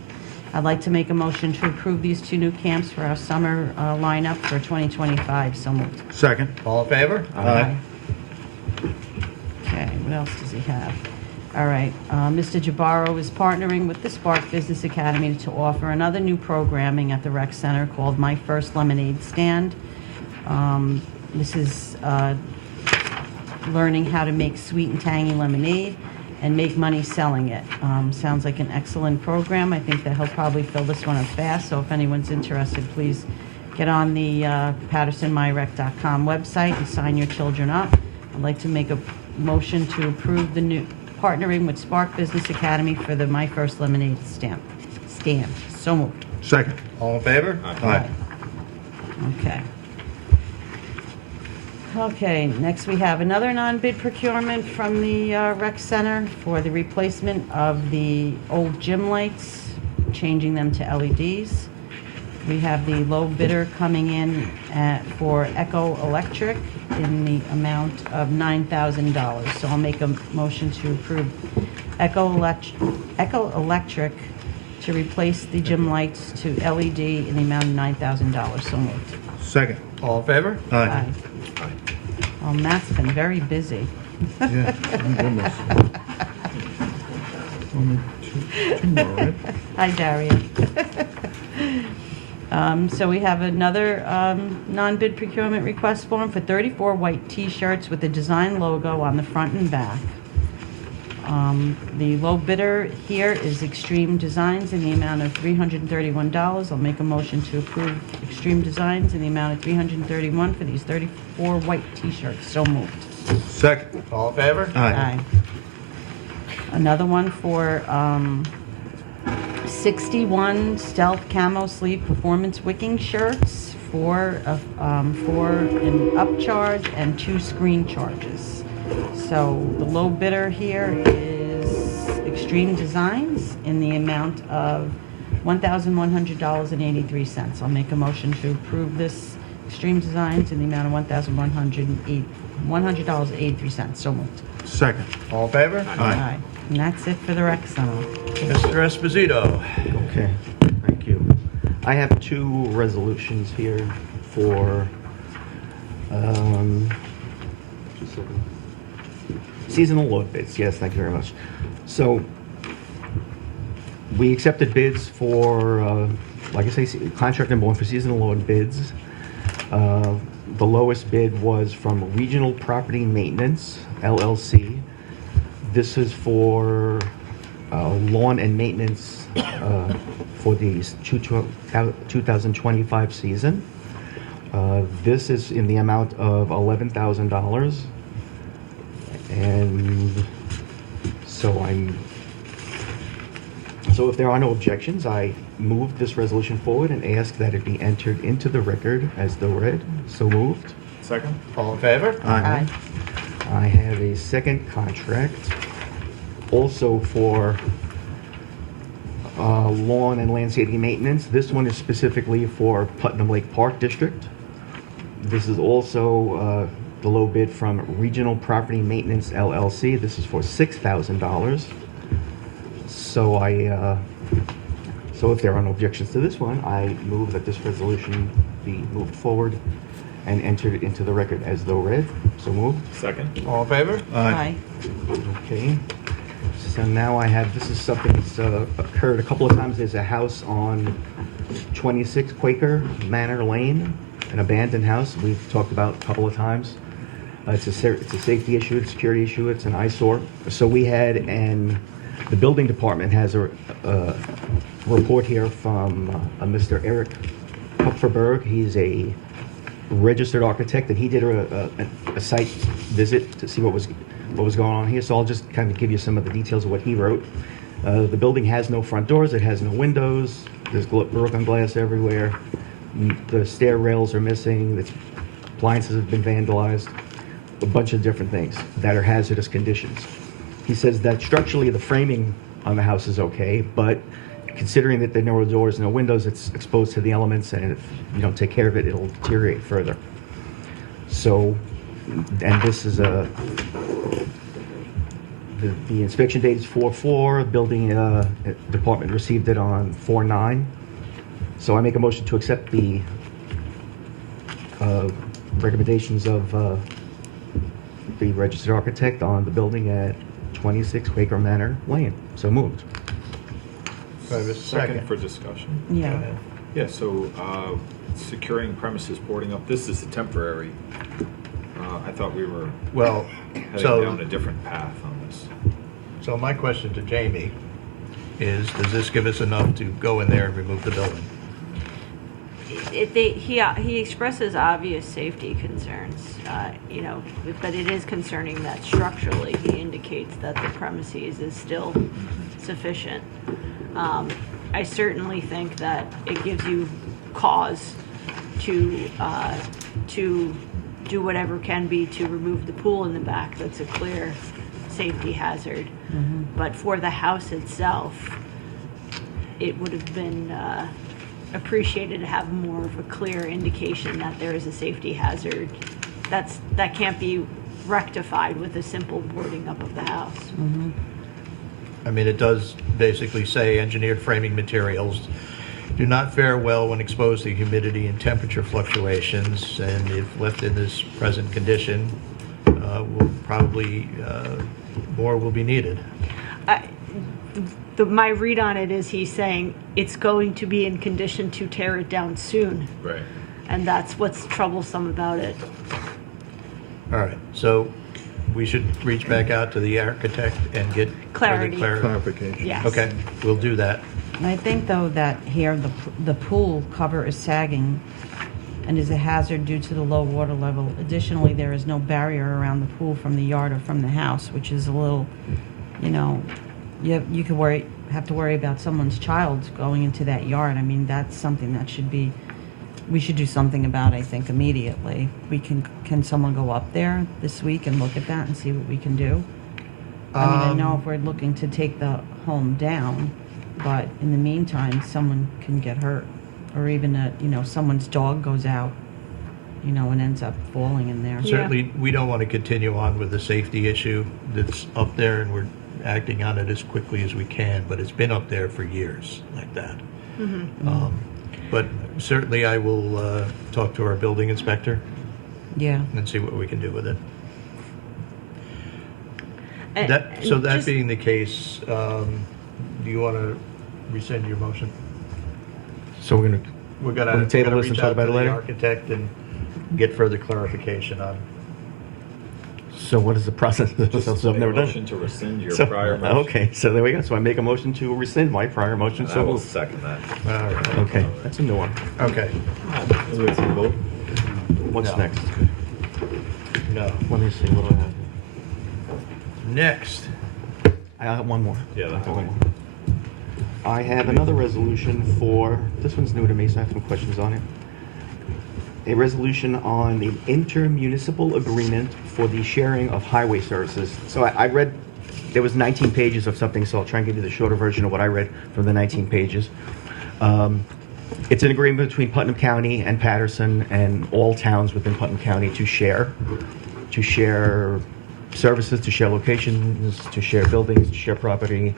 I'd like to make a motion to approve these 2 new camps for our summer lineup for 2025. So moved. Second. All in favor? Aye. Okay, what else does he have? All right, Mr. Jabaro is partnering with the Spark Business Academy to offer another new programming at the rec center called My First Lemonade Stand. This is learning how to make sweet and tangy lemonade and make money selling it. Sounds like an excellent program. I think that he'll probably fill this one up fast, so if anyone's interested, please get on the pattersonmyrec.com website and sign your children up. I'd like to make a motion to approve the new partnering with Spark Business Academy for the My First Lemonade stand. So moved. Second. All in favor? Aye. Okay. Okay, next we have another non-bid procurement from the rec center for the replacement of the old gym lights, changing them to LEDs. We have the low bidder coming in for Echo Electric in the amount of $9,000. So I'll make a motion to approve Echo Electric to replace the gym lights to LED in the amount of $9,000. So moved. Second. All in favor? Aye. Oh, Matt's been very busy. Yeah, my goodness. Only two more, right? Hi, Daria. So we have another non-bid procurement request form for 34 white T-shirts with the design logo on the front and back. The low bidder here is Extreme Designs in the amount of $331. I'll make a motion to approve Extreme Designs in the amount of $331 for these 34 white T-shirts. So moved. Second. All in favor? Aye. Another one for 61 Stealth Camo Sleeve Performance Wicking Shirts for an upcharge and 2 screen charges. So the low bidder here is Extreme Designs in the amount of $1,100.83. I'll make a motion to approve this Extreme Designs in the amount of $100.83. So moved. Second. All in favor? Aye. And that's it for the rec center. Mr. Esposito. Okay, thank you. I have 2 resolutions here for, just a second. Seasonal load bids. Yes, thank you very much. So, we accepted bids for, like I say, contract number 1 for seasonal load bids. The lowest bid was from Regional Property Maintenance, LLC. This is for lawn and maintenance for the 2025 season. This is in the amount of $11,000. And so if there are no objections, I move this resolution forward and ask that it be entered into the record as though read. So moved. Second? All in favor? Aye. I have a second contract also for lawn and landscaping maintenance. This one is specifically for Putnam Lake Park District. This is also the low bid from Regional Property Maintenance LLC. This is for $6,000. So if there are no objections to this one, I move that this resolution be moved forward and entered into the record as though read. So moved. Second? All in favor? Aye. Okay. So now I have, this is something that's occurred a couple of times. There's a house on 26 Quaker Manor Lane, an abandoned house we've talked about a couple of times. It's a safety issue, it's a security issue, it's an eyesore. So we had, and the building department has a report here from Mr. Eric Kupferberg. He's a registered architect, and he did a site visit to see what was going on here. So I'll just kind of give you some of the details of what he wrote. The building has no front doors, it has no windows, there's broken glass everywhere, the stair rails are missing, the appliances have been vandalized, a bunch of different things that are hazardous conditions. He says that structurally the framing on the house is okay, but considering that there are no doors, no windows, it's exposed to the elements, and if you don't take care of it, it'll deteriorate further. So, and this is the inspection date is 4/4. Building department received it on 4/9. So I make a motion to accept the recommendations of the registered architect on the building at 26 Quaker Manor Lane. So moved. Do I have a Second second? for discussion. Yeah. Yeah, so securing premises, boarding up, this is a temporary. I thought we were Well, heading so, down a different path on this. so my question to Jamie is, does this give us enough to go in there and remove the building? He expresses obvious safety concerns, but it is concerning that structurally he indicates that the premises is still sufficient. I certainly think that it gives you cause to do whatever can be to remove the pool in the back. That's a clear safety hazard. But for the house itself, it would have been appreciated to have more of a clear indication that there is a safety hazard. That can't be rectified with a simple boarding up of the house. I mean, it does basically say engineered framing materials do not fare well when exposed to humidity and temperature fluctuations, and if left in this present condition, will probably, more will be needed. My read on it is he's saying it's going to be in condition to tear it down soon. Right. And that's what's troublesome about it. All right, so we should reach back out to the architect and get further Clarity. Clarification. Yes. Okay, we'll do that. I think though that here, the pool cover is sagging and is a hazard due to the low water level. Additionally, there is no barrier around the pool from the yard or from the house, which is a little, you know, you could have to worry about someone's child going into that yard. I mean, that's something that we should do something about, I think, immediately. Can someone go up there this week and look at that and see what we can do? I mean, I know if we're looking to take the home down, but in the meantime, someone can get hurt. Or even, someone's dog goes out, and ends up falling in there. Certainly, we don't want to continue on with the safety issue that's up there, and we're acting on it as quickly as we can, but it's been up there for years like that. But certainly I will talk to our building inspector Yeah. and see what we can do with it. And- So and that just- being the case, do you want to rescind your motion? So we're gonna, We're gonna Wanna table this and reach talk out about to it the later? architect and get further clarification on. so what is the process? Just I've make a never done motion it. to rescind your So- prior motion. Okay, so there we go. So I make a motion to rescind my prior motion. And I So will moved. second that. All right. Okay, that's a new one. Okay. Let's wait till you vote. What's No. next? No. Let me see. What do I have? Next. I got one more. Yeah, that's Okay. okay. I have another resolution for, this one's new to me, so I have some questions on it. A resolution on the intermunicipal agreement for the sharing of highway services. So I read, there was 19 pages of something, so I'll try and give you the shorter version of what I read from the 19 pages. It's an agreement between Putnam County and Patterson and all towns within Putnam County to share services, to share locations, to share buildings, to share property,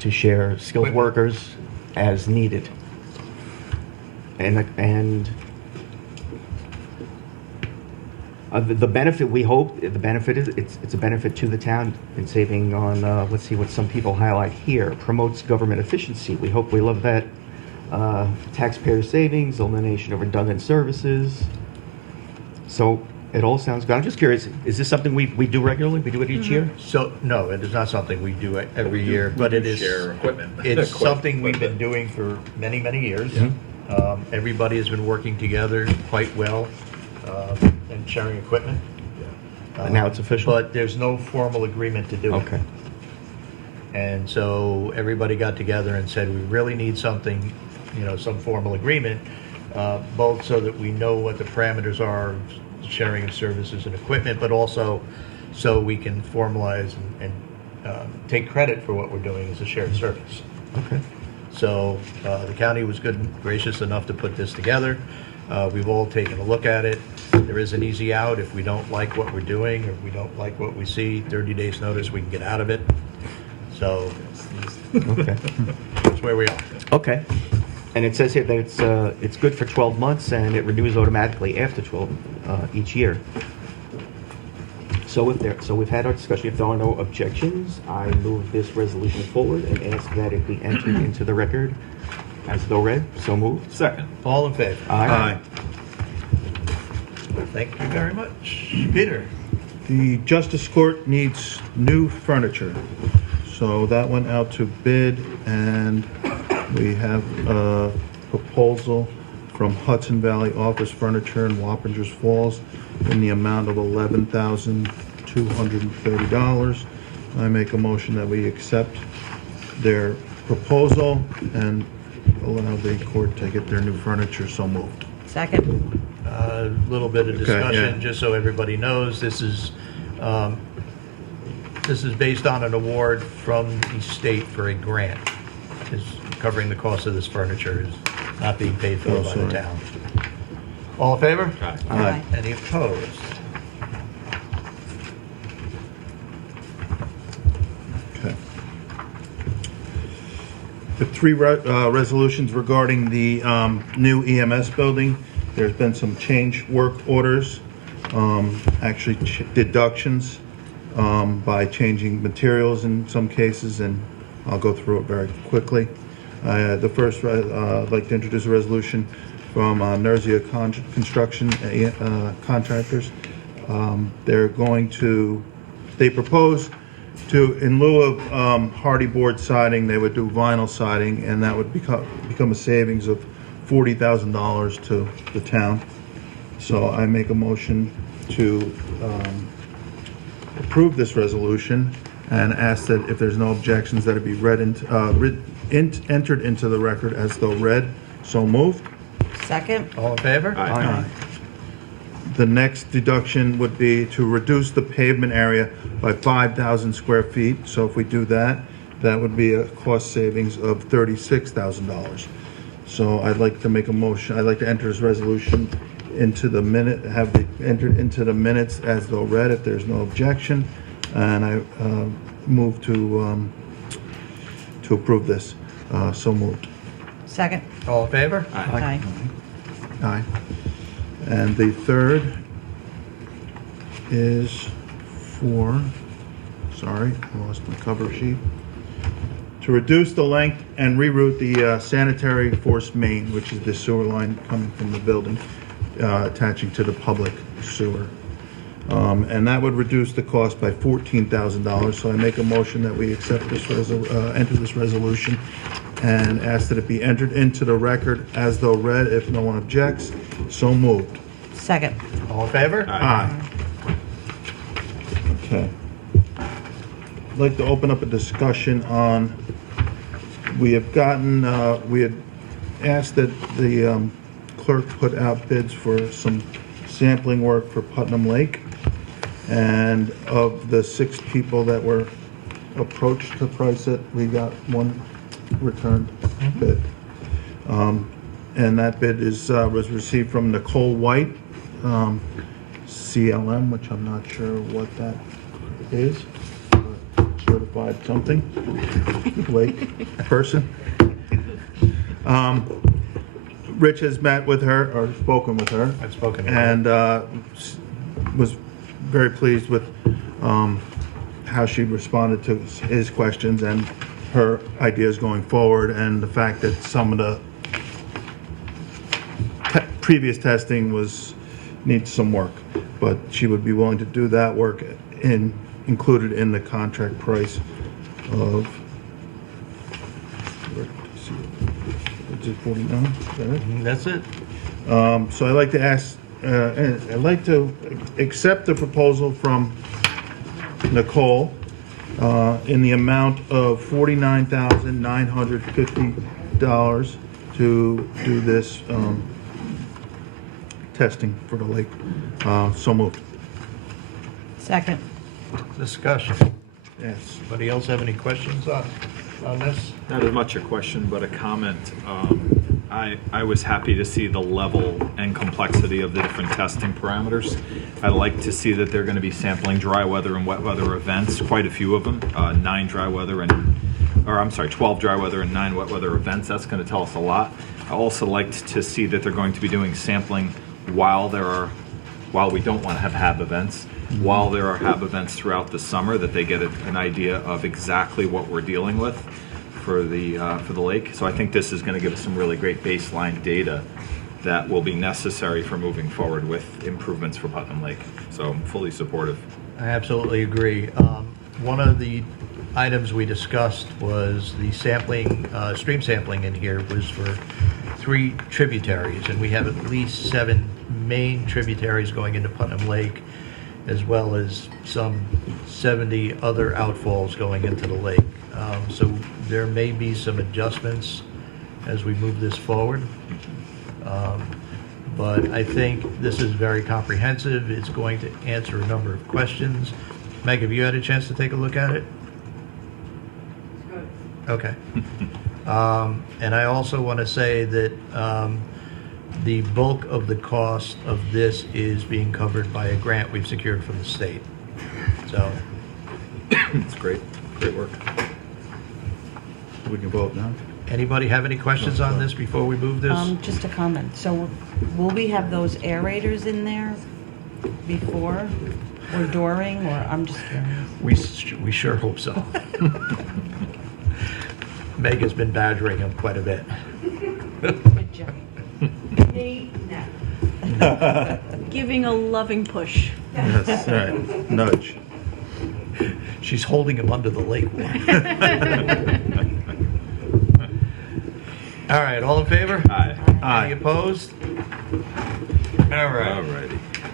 to share skilled Wait. workers as needed. The benefit, we hope, the benefit is, it's a benefit to the town in saving on, let's see what some people highlight here. Promotes government efficiency. We hope, we love that. Taxpayer savings, elimination of redundant services. So it all sounds good. I'm just curious, is this something we do regularly? We do it each year? So, no, it is not something we do every year, but it is. Share equipment. It's something we've been doing for many, many years. Everybody has been working together quite well and sharing equipment. And now it's official? But there's no formal agreement to do it. Okay. And so everybody got together and said, we really need something, some formal agreement, both so that we know what the parameters are, of sharing of services and equipment, but also so we can formalize and take credit for what we're doing as a shared service. Okay. So the county was good and gracious enough to put this together. We've all taken a look at it. There is an easy out if we don't like what we're doing or we don't like what we see. 30 days notice, we can get out of it. So Okay. that's where we are. Okay. And it says here that it's good for 12 months and it renews automatically after 12 each year. So we've had our discussion. If there are no objections, I move this resolution forward and ask that it be entered into the record as though read. So moved. Second. All in favor? Aye. Thank you very much. Peter? The Justice Court needs new furniture. So that went out to bid, and we have a proposal from Hudson Valley Office Furniture in Wappingers Falls in the amount of $11,230. I make a motion that we accept their proposal and allow the court to get their new furniture. So moved. Second. A little bit of Okay, discussion, yeah. just so everybody knows, this is based on an award from the state for a grant. Is covering the cost of this furniture, is not being paid for Oh, by the sorry. town. All in favor? Aye. Any opposed? Okay. The three resolutions regarding the new EMS building. There's been some change work orders, actually deductions by changing materials in some cases, and I'll go through it very quickly. The first, I'd like to introduce a resolution from Nerzia Construction Contractors. They propose to, in lieu of hardy board siding, they would do vinyl siding, and that would become a savings of $40,000 to the town. So I make a motion to approve this resolution and ask that if there's no objections, that it be entered into the record as though read. So moved. Second? All in favor? Aye. The next deduction would be to reduce the pavement area by 5,000 square feet. So if we do that, that would be a cost savings of $36,000. So I'd like to make a motion, I'd like to enter this resolution into the minute, have it entered into the minutes as though read if there's no objection. And I move to approve this. So moved. Second? All in favor? Aye. Aye. And the third is for, sorry, I lost my cover sheet. To reduce the length and reroute the sanitary force main, which is the sewer line coming from the building, attaching to the public sewer. And that would reduce the cost by $14,000. So I make a motion that we accept this, enter this resolution and ask that it be entered into the record as though read if no one objects. So moved. Second? All in favor? Aye. Okay. I'd like to open up a discussion on, we had asked that the clerk put out bids for some sampling work for Putnam Lake. And of the 6 people that were approached to price it, we got one returned bid. And that bid was received from Nicole White, CLM, which I'm not sure what that is, certified something, Lake person. Rich has met with her, or spoken with her. I've spoken with her. And was very pleased with how she responded to his questions and her ideas going forward, and the fact that some of the previous testing needs some work, but she would be willing to do that work included in the contract price of, is it 49? Is that it? That's it. So I'd like to ask, I'd like to accept the proposal from Nicole in the amount of $49,950 to do this testing for the lake. So moved. Second? Discussion. Yes. Anybody else have any questions on this? Not as much a question, but a comment. I was happy to see the level and complexity of the different testing parameters. I like to see that they're going to be sampling dry weather and wet weather events, quite a few of them, 12 dry weather and 9 wet weather events. That's going to tell us a lot. I also liked to see that they're going to be doing sampling while we don't want to have HAB events, while there are HAB events throughout the summer, that they get an idea of exactly what we're dealing with for the lake. So I think this is going to give us some really great baseline data that will be necessary for moving forward with improvements for Putnam Lake. So I'm fully supportive. I absolutely agree. One of the items we discussed was the sampling, stream sampling in here was for 3 tributaries, and we have at least 7 main tributaries going into Putnam Lake, as well as some 70 other outfalls going into the lake. So there may be some adjustments as we move this forward. But I think this is very comprehensive. It's going to answer a number of questions. Meg, have you had a chance to take a look at it? Good. Okay. And I also want to say that the bulk of the cost of this is being covered by a grant we've secured from the state. So, It's great. Great work. We can vote now. Anybody have any questions on this before we move this? Just a comment. So will we have those aerators in there before or during, or I'm just curious? We sure hope so. Meg has been badgering him quite a bit. Good job. Giving a loving push. Yes, right. Nudge. She's holding him under the lake wall. All right, all in favor? Aye. Any opposed? All right.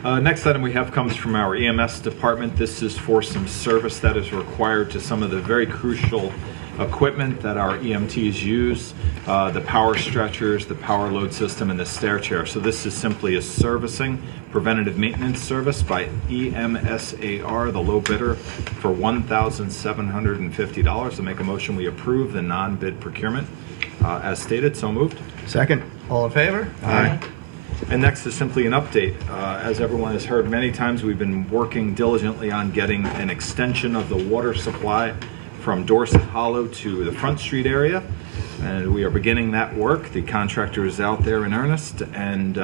Alrighty. Next item we have comes from our EMS department. This is for some service that is required to some of the very crucial equipment that our EMTs use, the power stretchers, the power load system, and the stair chair. So this is simply a servicing, preventative maintenance service by EMSAR, the low bidder, for $1,750. I'll make a motion we approve the non-bid procurement as stated. So moved. Second. All in favor? Aye. And next is simply an update. As everyone has heard many times, we've been working diligently on getting an extension of the water supply from Dorset Hollow to the Front Street area, and we are beginning that work. The contractor is out there in earnest, and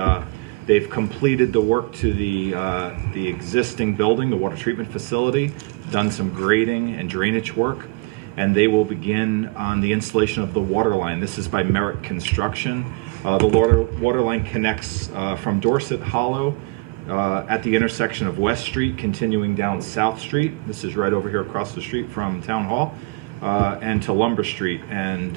they've completed the work to the existing building, the water treatment facility, done some grading and drainage work, and they will begin on the installation of the water line. This is by Merritt Construction. The water line connects from Dorset Hollow at the intersection of West Street, continuing down South Street. This is right over here across the street from Town Hall, and to Lumber Street. And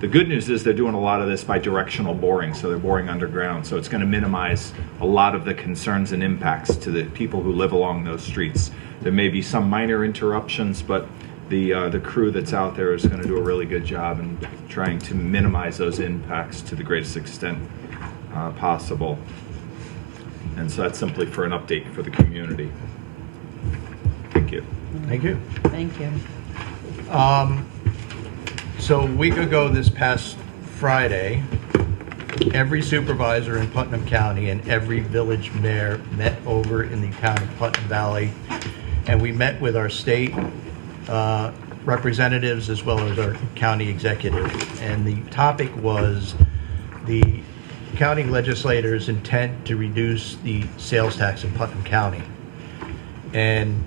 the good news is they're doing a lot of this by directional boring, so they're boring underground. So it's going to minimize a lot of the concerns and impacts to the people who live along those streets. There may be some minor interruptions, but the crew that's out there is going to do a really good job in trying to minimize those impacts to the greatest extent possible. And so that's simply for an update for the community. Thank you. Thank you. Thank you. So a week ago this past Friday, every supervisor in Putnam County and every village mayor met over in the town of Putnam Valley, and we met with our state representatives as well as our county executive. And the topic was the county legislators' intent to reduce the sales tax in Putnam County. And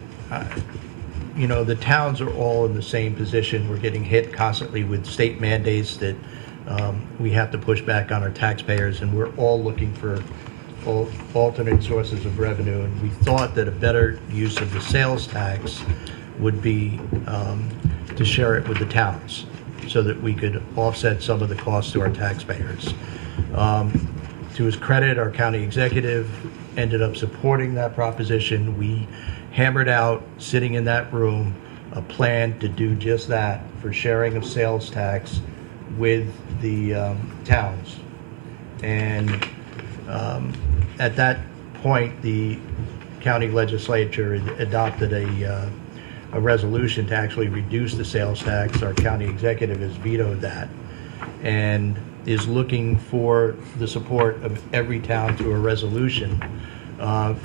you know, the towns are all in the same position. We're getting hit constantly with state mandates that we have to push back on our taxpayers, and we're all looking for alternate sources of revenue. And we thought that a better use of the sales tax would be to share it with the towns so that we could offset some of the costs to our taxpayers. To his credit, our county executive ended up supporting that proposition. We hammered out, sitting in that room, a plan to do just that for sharing of sales tax with the towns. And at that point, the county legislature adopted a resolution to actually reduce the sales tax. Our county executive has vetoed that and is looking for the support of every town through a resolution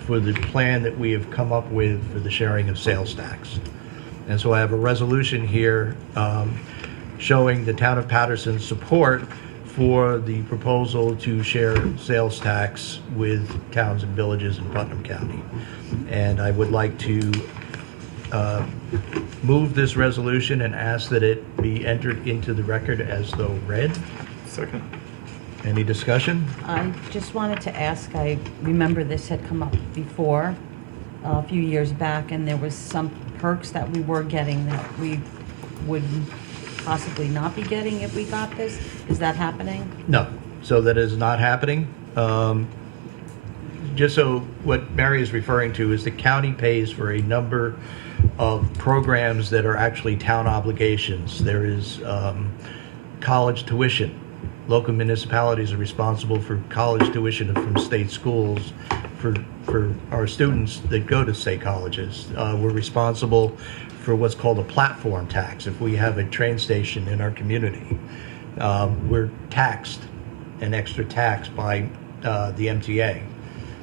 for the plan that we have come up with for the sharing of sales tax. And so I have a resolution here showing the town of Patterson's support for the proposal to share sales tax with towns and villages in Putnam County. And I would like to move this resolution and ask that it be entered into the record as though read. Second. Any discussion? I just wanted to ask, I remember this had come up before, a few years back, and there was some perks that we were getting that we would possibly not be getting if we got this. Is that happening? No. So that is not happening. Just so what Mary is referring to is the county pays for a number of programs that are actually town obligations. There is college tuition. Local municipalities are responsible for college tuition from state schools for our students that go to state colleges. We're responsible for what's called a platform tax. If we have a train station in our community, we're taxed an extra tax by the MTA.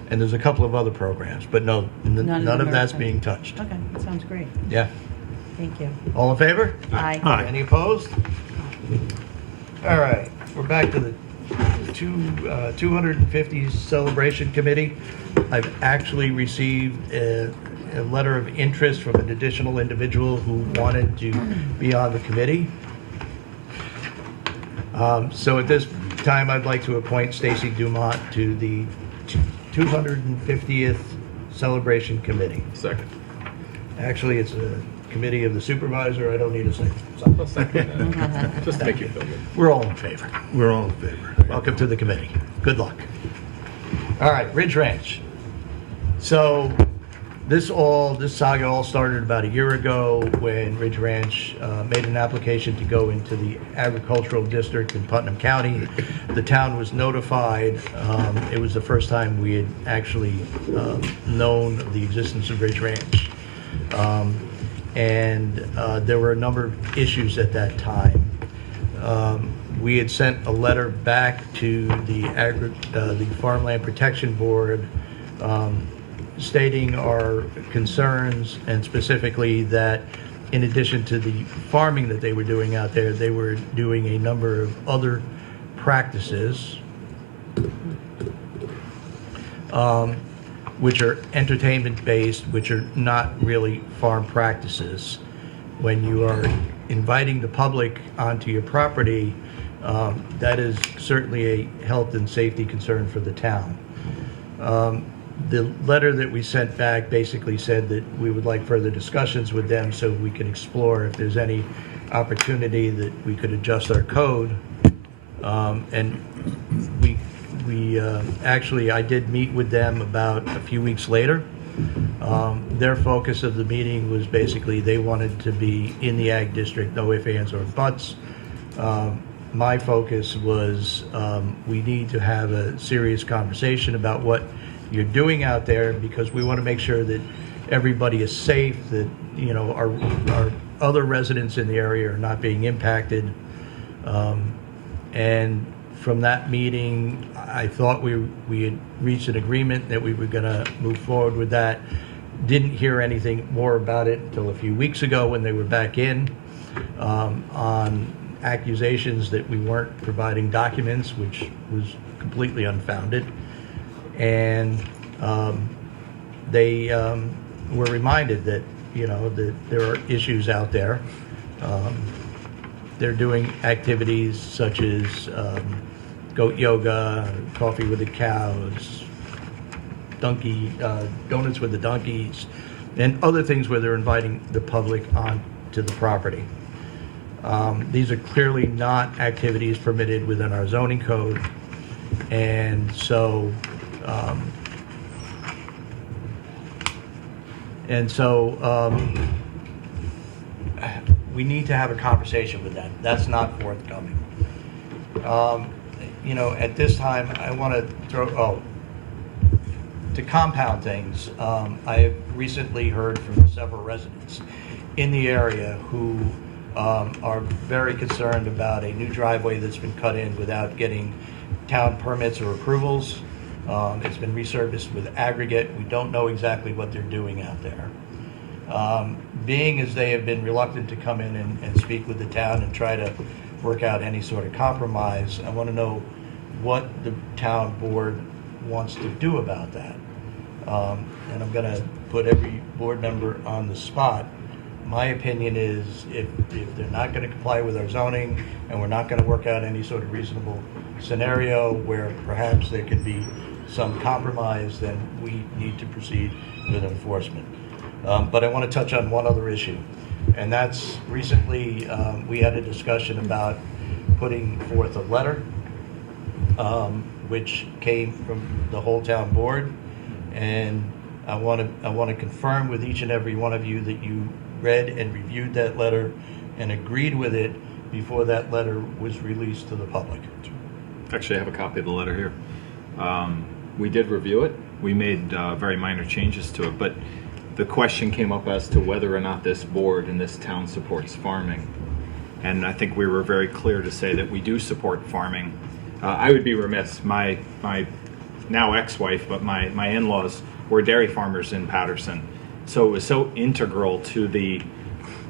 And there's a couple of other programs, but no, none of that's being touched. Okay, that sounds great. Yeah. Thank you. All in favor? Aye. Any opposed? All right, we're back to the 250 Celebration Committee. I've actually received a letter of interest from an additional individual who wanted to be on the committee. So at this time, I'd like to appoint Stacy Dumont to the 250th Celebration Committee. Second. Actually, it's a committee of the supervisor. I don't need a second. I'll second that. Just to make you feel good. We're all in favor. We're all in favor. Welcome to the committee. Good luck. All right, Ridge Ranch. So this saga all started about a year ago when Ridge Ranch made an application to go into the agricultural district in Putnam County. The town was notified. It was the first time we had actually known of the existence of Ridge Ranch. And there were a number of issues at that time. We had sent a letter back to the Farmland Protection Board stating our concerns, and specifically that in addition to the farming that they were doing out there, they were doing a number of other practices which are entertainment-based, which are not really farm practices. When you are inviting the public onto your property, that is certainly a health and safety concern for the town. The letter that we sent back basically said that we would like further discussions with them so we can explore if there's any opportunity that we could adjust our code. And actually, I did meet with them about a few weeks later. Their focus of the meeting was basically they wanted to be in the ag district, no ifs, ands, or buts. My focus was we need to have a serious conversation about what you're doing out there, because we want to make sure that everybody is safe, that our other residents in the area are not being impacted. And from that meeting, I thought we had reached an agreement that we were going to move forward with that. Didn't hear anything more about it until a few weeks ago when they were back in on accusations that we weren't providing documents, which was completely unfounded. And they were reminded that that there are issues out there. They're doing activities such as goat yoga, coffee with the cows, donuts with the donkeys, and other things where they're inviting the public onto the property. These are clearly not activities permitted within our zoning code, and so we need to have a conversation with them. That's not forthcoming. At this time, I want to to compound things, I have recently heard from several residents in the area who are very concerned about a new driveway that's been cut in without getting town permits or approvals. It's been resurfaced with aggregate. We don't know exactly what they're doing out there. Being as they have been reluctant to come in and speak with the town and try to work out any sort of compromise, I want to know what the town board wants to do about that. And I'm going to put every board member on the spot. My opinion is if they're not going to comply with our zoning and we're not going to work out any sort of reasonable scenario where perhaps there could be some compromise, then we need to proceed with enforcement. But I want to touch on one other issue, and that's recently we had a discussion about putting forth a letter which came from the whole town board, and I want to confirm with each and every one of you that you read and reviewed that letter and agreed with it before that letter was released to the public. Actually, I have a copy of the letter here. We did review it. We made very minor changes to it, but the question came up as to whether or not this board and this town supports farming. And I think we were very clear to say that we do support farming. I would be remiss, my now ex-wife, but my in-laws were dairy farmers in Patterson. So it was so integral to the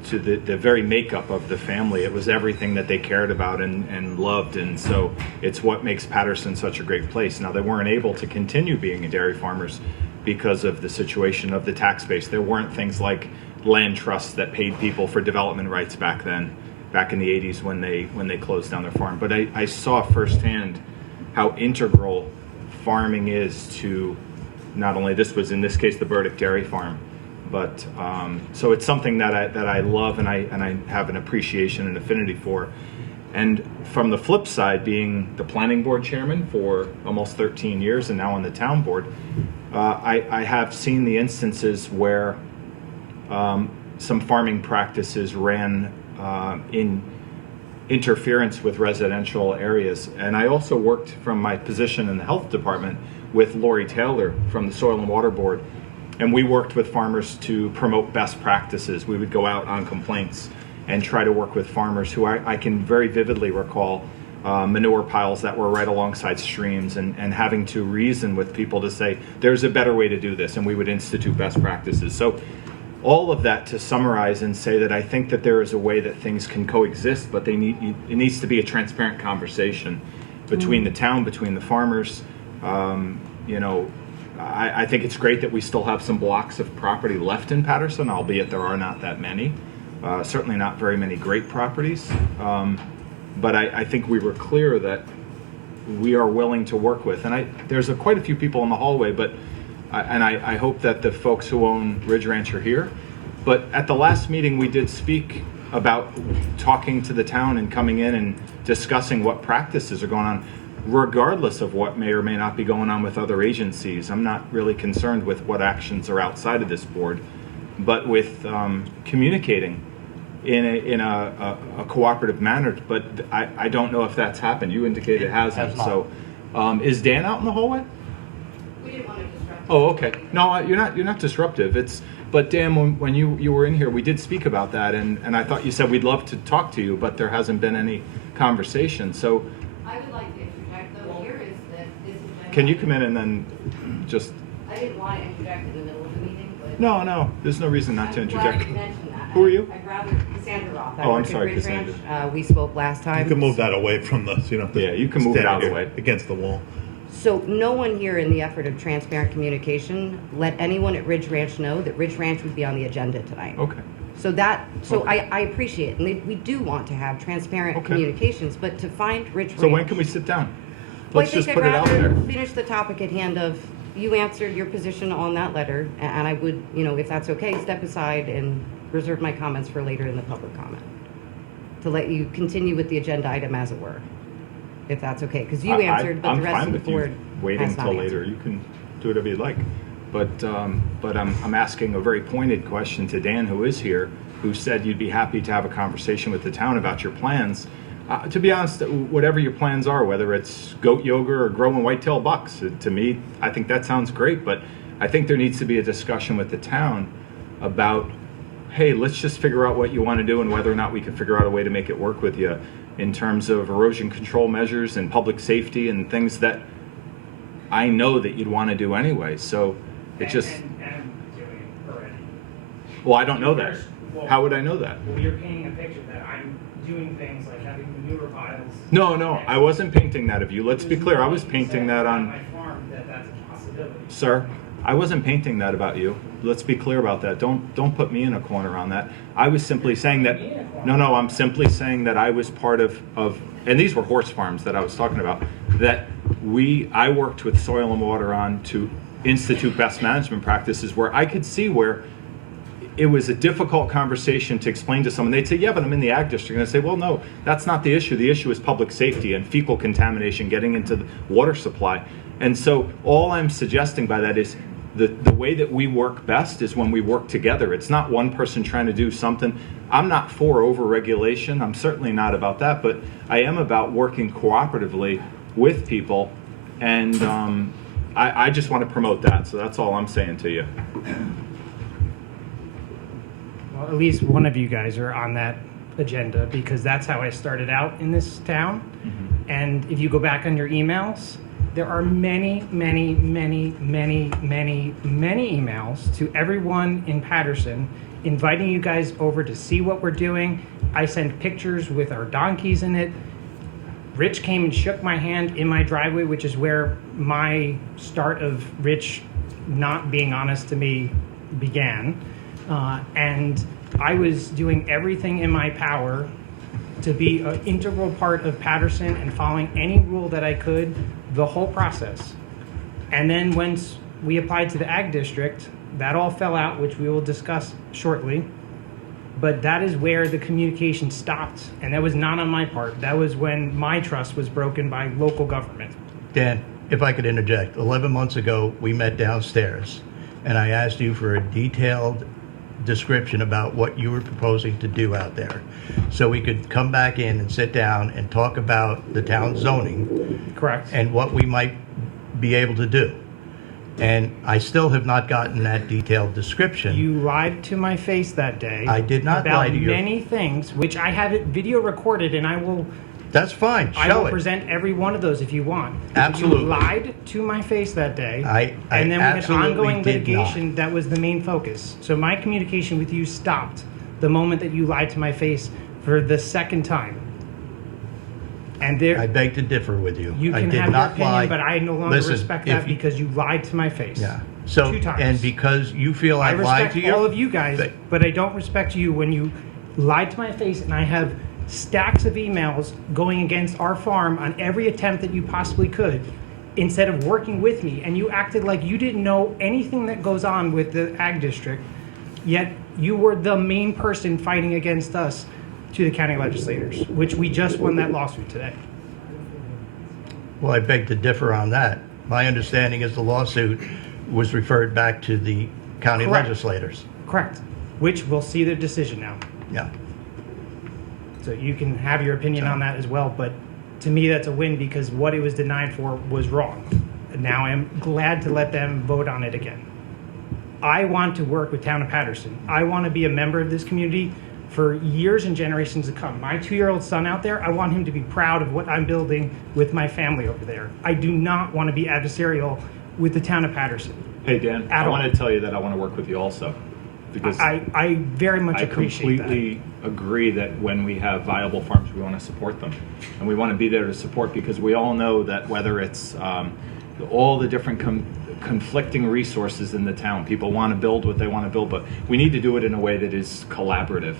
to the very makeup of the family. It was everything that they cared about and loved, and so it's what makes Patterson such a great place. Now, they weren't able to continue being dairy farmers because of the situation of the tax base. There weren't things like land trusts that paid people for development rights back then, back in the 80s when they closed down their farm. But I saw firsthand how integral farming is to not only, this was in this case the Burdick Dairy Farm, but so it's something that I love and I have an appreciation and affinity for. And from the flip side, being the planning board chairman for almost 13 years and now on the town board, I have seen the instances where some farming practices ran in interference with residential areas. And I also worked from my position in the health department with Lori Taylor from the Soil and Water Board. And we worked with farmers to promote best practices. We would go out on complaints and try to work with farmers who I can very vividly recall manure piles that were right alongside streams and having to reason with people to say, there's a better way to do this, and we would institute best practices. So all of that to summarize and say that I think that there is a way that things can coexist, but it needs to be a transparent conversation between the town, between the farmers. I think it's great that we still have some blocks of property left in Patterson, albeit there are not that many. Certainly not very many great properties. But I think we were clear that we are willing to work with. And there's quite a few people in the hallway, but I hope that the folks who own Ridge Ranch are here. But at the last meeting, we did speak about talking to the town and coming in and discussing what practices are going on, regardless of what may or may not be going on with other agencies. I'm not really concerned with what actions are outside of this board, but with communicating in a cooperative manner. But I don't know if that's happened. You indicated it hasn't. Has not. So is Dan out in the hallway? We didn't want to disrupt. Oh, okay. No, you're not disruptive. But Dan, when you were in here, we did speak about that, and I thought you said we'd love to talk to you, but there hasn't been any conversation. So I would like to interject though here is that this agenda. can you come in and then just? I didn't want to interject in the middle of the meeting, but. No, there's no reason not to I'm glad interject. you mentioned that. Who are you? I'd rather, Cassandra Roth. Oh, I'm sorry, Cassandra. We spoke last time. You can move that away from the, Yeah, you can move it out of the way. Against the wall. So no one here in the effort of transparent communication let anyone at Ridge Ranch know that Ridge Ranch would be on the agenda tonight. Okay. So I appreciate it, and we do want to have transparent Okay. communications, but to find Ridge Ranch. So when can we sit down? Well, Let's I think just put I'd it out rather there. finish the topic at hand of, you answered your position on that letter, and I would, if that's okay, step aside and reserve my comments for later in the public comment. To let you continue with the agenda item as it were, if that's okay, because you answered, but the rest of the board I'm fine with you waiting has not until answered. later. You can do whatever you'd like. But I'm asking a very pointed question to Dan, who is here, who said you'd be happy to have a conversation with the town about your plans. To be honest, whatever your plans are, whether it's goat yoga or growing whitetail bucks, to me, I think that sounds great. But I think there needs to be a discussion with the town about, hey, let's just figure out what you want to do and whether or not we can figure out a way to make it work with you in terms of erosion control measures and public safety and things that I know that you'd want to do anyway. So it just... And doing already. Well, I don't know that. Well, How would I know that? Well, you're painting a picture that I'm doing things like having manure piles. No, I wasn't painting that of you. Let's be clear. I was painting that on... my farm that's a possibility. Sir, I wasn't painting that about you. Let's be clear about that. Don't put me in a corner on that. I was simply saying that... No, I'm simply saying that I was part of and these were horse farms that I was talking about, that I worked with Soil and Water on to institute best management practices where I could see where it was a difficult conversation to explain to someone. They'd say, yeah, but I'm in the ag district. And I'd say, well, no, that's not the issue. The issue is public safety and fecal contamination getting into the water supply. And so all I'm suggesting by that is the way that we work best is when we work together. It's not one person trying to do something. I'm not for over-regulation. I'm certainly not about that, but I am about working cooperatively with people. And I just want to promote that. So that's all I'm saying to you. Well, at least one of you guys are on that agenda because that's how I started out in this town. Mm-hmm. And if you go back on your emails, there are many emails to everyone in Patterson inviting you guys over to see what we're doing. I sent pictures with our donkeys in it. Rich came and shook my hand in my driveway, which is where my start of Rich not being honest to me began. And I was doing everything in my power to be an integral part of Patterson and following any rule that I could, the whole process. And then once we applied to the Ag District, that all fell out, which we will discuss shortly. But that is where the communication stopped, and that was not on my part. That was when my trust was broken by local government. Dan, if I could interject, 11 months ago, we met downstairs, and I asked you for a detailed description about what you were proposing to do out there, so we could come back in and sit down and talk about the town zoning. Correct. And what we might be able to do. And I still have not gotten that detailed description. You lied to my face that day. I did not lie to you. About many things, which I have it video recorded, and I will. That's fine. I Show will it. present every one of those if you want. Absolutely. You lied to my face that day. I and then we had absolutely ongoing did litigation that was the main focus. So my communication with you stopped the moment that you lied to my face for the second time. And there, I beg to differ with you. you I can did have your not opinion, lie. but I no longer Listen, respect if that you- because you lied to my face. Yeah. So, 2 times. and because you feel I I lied respect to you, all of you guys, but I don't respect you when you lied to my face, and I have stacks of emails going against our farm on every attempt that you possibly could, instead of working with me, and you acted like you didn't know anything that goes on with the Ag District, yet you were the main person fighting against us to the county legislators, which we just won that lawsuit today. well, I beg to differ on that. My understanding is the lawsuit was referred back to the county Correct. legislators. Correct. Which we'll see the decision now. Yeah. So you can have your opinion on that as well, but to me, that's a win because what it was denied for was wrong. And now I'm glad to let them vote on it again. I want to work with Town of Patterson. I want to be a member of this community for years and generations to come. My 2-year-old son out there, I want him to be proud of what I'm building with my family over there. I do not want to be adversarial with the Town of Patterson. Hey, Dan, At I all. want to tell you that I want to work with you also. Because I very much I appreciate that. completely agree that when we have viable farms, we want to support them. And we want to be there to support because we all know that whether it's all the different conflicting resources in the town, people want to build what they want to build, but we need to do it in a way that is collaborative.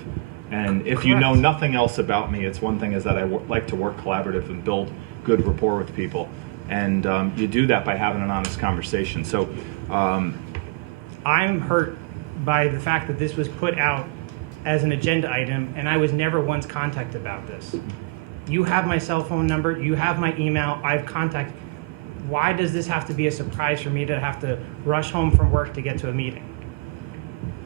And if you know Correct. nothing else about me, it's one thing is that I like to work collaborative and build good rapport with people. And you do that by having an honest conversation. So I'm hurt by the fact that this was put out as an agenda item, and I was never once contacted about this. You have my cell phone number, you have my email, I've contacted. Why does this have to be a surprise for me to have to rush home from work to get to a meeting?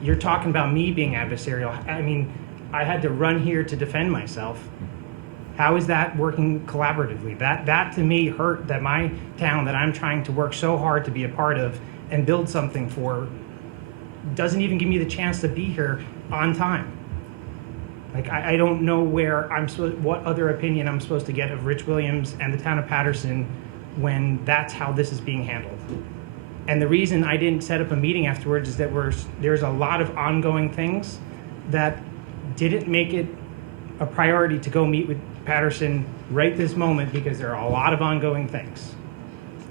You're talking about me being adversarial. I mean, I had to run here to defend myself. How is that working collaboratively? That to me hurt that my town that I'm trying to work so hard to be a part of and build something for doesn't even give me the chance to be here on time. Like, I don't know where what other opinion I'm supposed to get of Rich Williams and the town of Patterson when that's how this is being handled. And the reason I didn't set up a meeting afterwards is that there's a lot of ongoing things that didn't make it a priority to go meet with Patterson right this moment because there are a lot of ongoing things.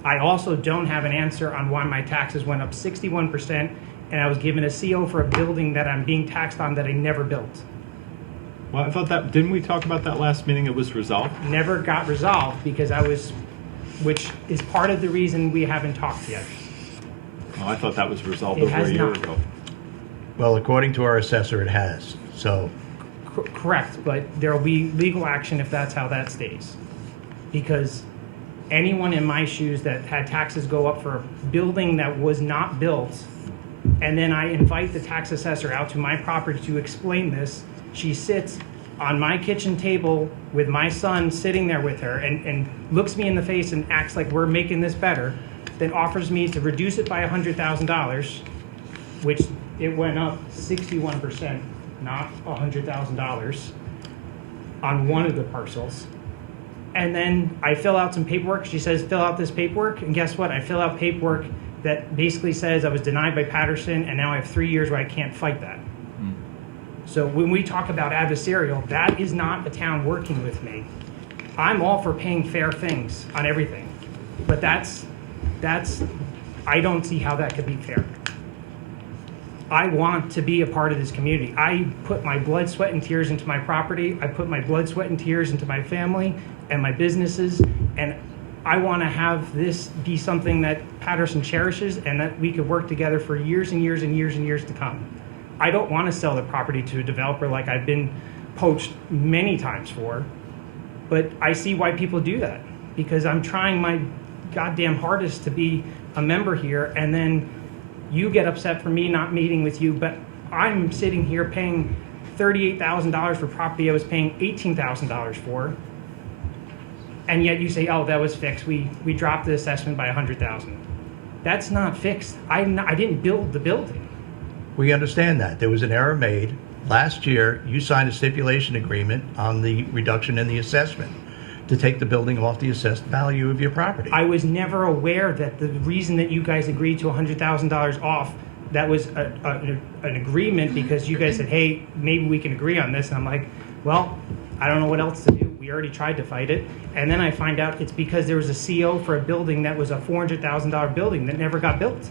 I also don't have an answer on why my taxes went up 61%, and I was given a CO for a building that I'm being taxed on that I never built. well, I thought that, didn't we talk about that last meeting? It was resolved? Never got resolved because which is part of the reason we haven't talked yet. Oh, I thought that was resolved It over has a year not. ago. Well, according to our assessor, it has. So, Correct, but there will be legal action if that's how that stays. Because anyone in my shoes that had taxes go up for a building that was not built, and then I invite the tax assessor out to my property to explain this, she sits on my kitchen table with my son sitting there with her and looks me in the face and acts like we're making this better, then offers me to reduce it by $100,000, which it went up 61%, not $100,000 on one of the parcels. And then I fill out some paperwork. She says, fill out this paperwork. And guess what? I fill out paperwork that basically says I was denied by Patterson and now I have 3 years where I can't fight that. So when we talk about adversarial, that is not a town working with me. I'm all for paying fair things on everything, but that's, I don't see how that could be fair. I want to be a part of this community. I put my blood, sweat, and tears into my property. I put my blood, sweat, and tears into my family and my businesses, and I want to have this be something that Patterson cherishes and that we could work together for years and years and years and years to come. I don't want to sell the property to a developer like I've been poached many times for, but I see why people do that, because I'm trying my goddamn hardest to be a member here, and then you get upset for me not meeting with you, but I'm sitting here paying $38,000 for property I was paying $18,000 for, and yet you say, oh, that was fixed. We dropped the assessment by $100,000. That's not fixed. I didn't build the building. We understand that. There was an error made. Last year, you signed a stipulation agreement on the reduction in the assessment to take the building off the assessed value of your property. I was never aware that the reason that you guys agreed to $100,000 off, that was an agreement because you guys said, hey, maybe we can agree on this. And I'm like, well, I don't know what else to do. We already tried to fight it. And then I find out it's because there was a CO for a building that was a $400,000 building that never got built.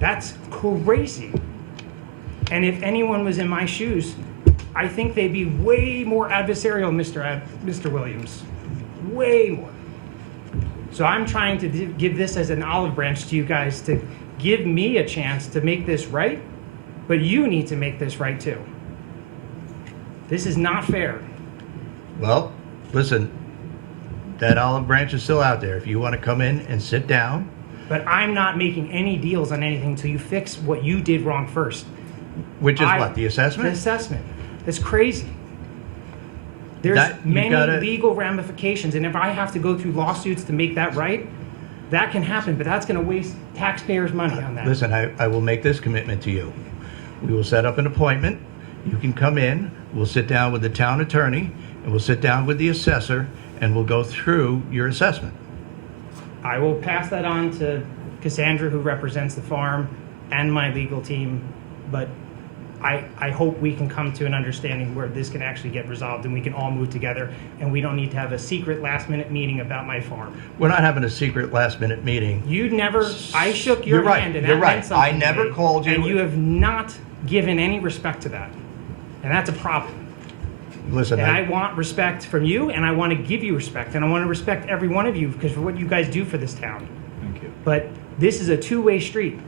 That's crazy. And if anyone was in my shoes, I think they'd be way more adversarial, Mr. Williams. Way more. So I'm trying to give this as an olive branch to you guys to give me a chance to make this right, but you need to make this right too. This is not fair. Well, listen, that olive branch is still out there. If you want to come in and sit down. But I'm not making any deals on anything until you fix what you did wrong first. Which is what, the assessment? The assessment. It's crazy. There's many legal ramifications, and if I have to go through lawsuits to make that right, that can happen, but that's going to waste taxpayers' money on that. Listen, I will make this commitment to you. We will set up an appointment. You can come in. We'll sit down with the town attorney, and we'll sit down with the assessor, and we'll go through your assessment. I will pass that on to Cassandra, who represents the farm, and my legal team, but I hope we can come to an understanding where this can actually get resolved and we can all move together, and we don't need to have a secret last-minute meeting about my farm. We're not having a secret last-minute meeting. I shook your hand, and that meant something. I never called you. And you have not given any respect to that, and that's a problem. Listen, and I want respect from you, and I want to give you respect, and I want to respect every one of you because for what you guys do for this town. Thank you. But this is a two-way street.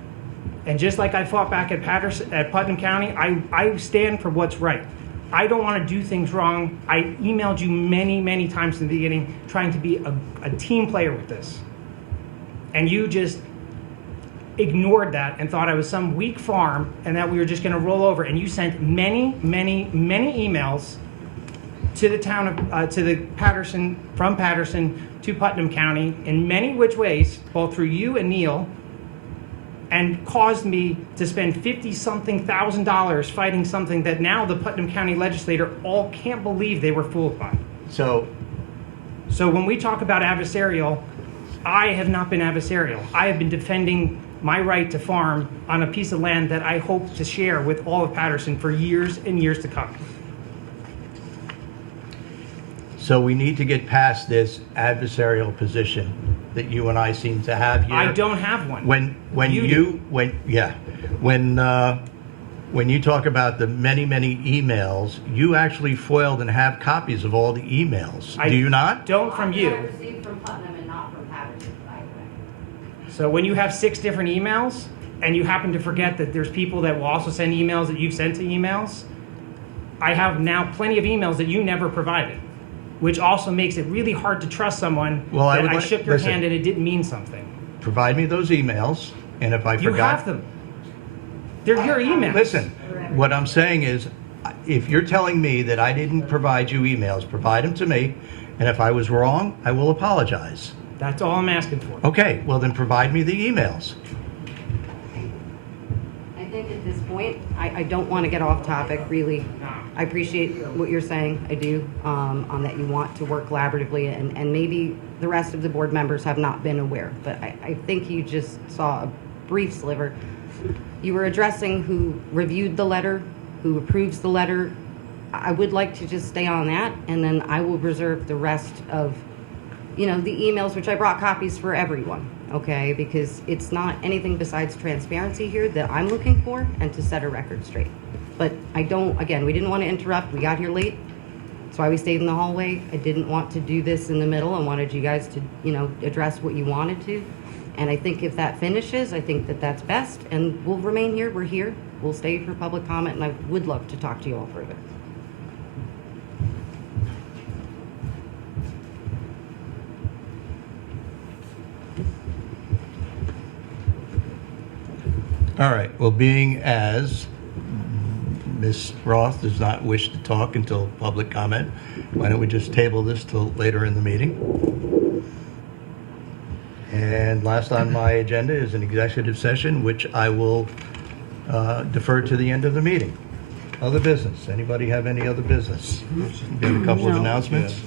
And just like I fought back at Patterson, at Putnam County, I stand for what's right. I don't want to do things wrong. I emailed you many, many times in the beginning trying to be a team player with this. And you just ignored that and thought I was some weak farm and that we were just going to roll over. And you sent many, many, many emails to the town of, to the Patterson, from Patterson to Putnam County in many which ways, both through you and Neil, and caused me to spend $50-something thousand fighting something that now the Putnam County legislator all can't believe they were fooled by. So when we talk about adversarial, I have not been adversarial. I have been defending my right to farm on a piece of land that I hope to share with all of Patterson for years and years to come. So we need to get past this adversarial position that you and I seem to have here. I don't have one. When you talk about the many emails, you actually foiled and have copies of all the emails. Do you not? Don't from you. I received from Putnam and not from Patterson, by the way. So when you have 6 different emails and you happen to forget that there's people that will also send emails that you've sent to emails, I have now plenty of emails that you never provided, which also makes it really hard to trust someone that I shook your hand and it didn't mean something. Provide me those emails, and if I forgot... You have them. They're your emails. Listen, what I'm saying is, if you're telling me that I didn't provide you emails, provide them to me, and if I was wrong, I will apologize. That's all I'm asking for. Okay, well then provide me the emails. I think at this point, I don't want to get off topic, really. I appreciate what you're saying, I do, on that you want to work collaboratively, and maybe the rest of the board members have not been aware, but I think you just saw a brief sliver. you were addressing who reviewed the letter, who approves the letter. I would like to just stay on that, and then I will reserve the rest of, the emails, which I brought copies for everyone, okay? Because it's not anything besides transparency here that I'm looking for and to set a record straight. But we didn't want to interrupt. We got here late. That's why we stayed in the hallway. I didn't want to do this in the middle. I wanted you guys to, address what you wanted to. And I think if that finishes, I think that that's best. And we'll remain here. We're here. We'll stay for public comment, and I would love to talk to you all further. All right, well, being as Ms. Roth does not wish to talk until public comment, why don't we just table this till later in the meeting? And last on my agenda is an executive session, which I will defer to the end of the meeting. Other business, anybody have any other business? Got a couple of No. announcements?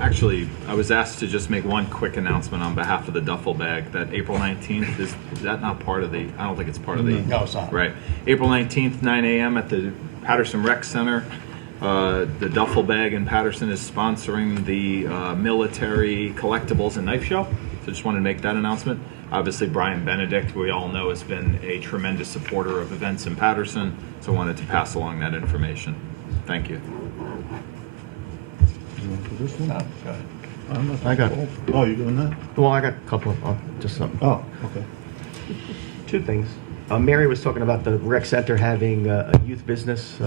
Actually, I was asked to just make one quick announcement on behalf of the duffel bag that April 19th, is that not part of the, I don't think it's part of the. No, it's not. Right. April 19th, 9 a.m. at the Patterson Rec Center. The duffel bag in Patterson is sponsoring the military collectibles and knife show. So just wanted to make that announcement. Obviously, Brian Benedict, we all know, has been a tremendous supporter of events in Patterson. So I wanted to pass along that information. Thank you. I got, Oh, you're doing that? well, I got a couple of, just some, Oh, okay. two things. Mary was talking about the rec center having a youth business,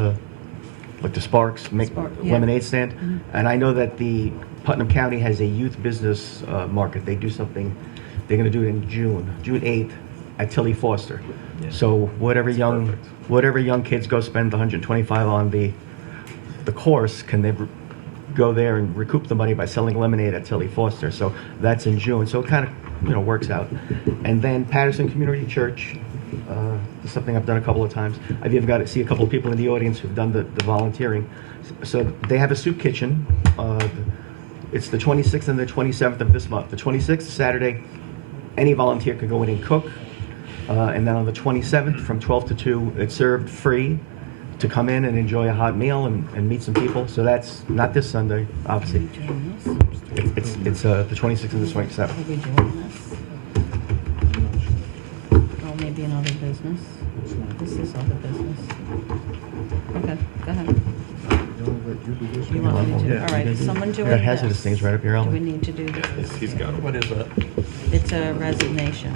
like the Sparks, make Spark, yeah. lemonade stand. And I know that the Putnam County has a youth business market. They do something, they're gonna do it in June 8th at Tilly Foster. Yeah. So whatever That's young, perfect. whatever young kids go spend the $125 on the course, can they go there and recoup the money by selling lemonade at Tilly Foster? So that's in June. So it kind of, works out. And then Patterson Community Church, is something I've done a couple of times. I've even got to see a couple of people in the audience who've done the volunteering. So they have a soup kitchen. It's the 26th and the 27th of this month. The 26th, Saturday, any volunteer can go in and cook. And then on the 27th, from 12 to 2, it's served free to come in and enjoy a hot meal and meet some people. So that's not this Sunday, obviously. It's the 26th and the 27th. Are we doing this? Oh, maybe another business? This is other business. Okay, go ahead. You want me to? Yeah. All right, is someone doing I got hazardous this? things right up your Do we alley. need to do this? He's got it. What is that? It's a resignation.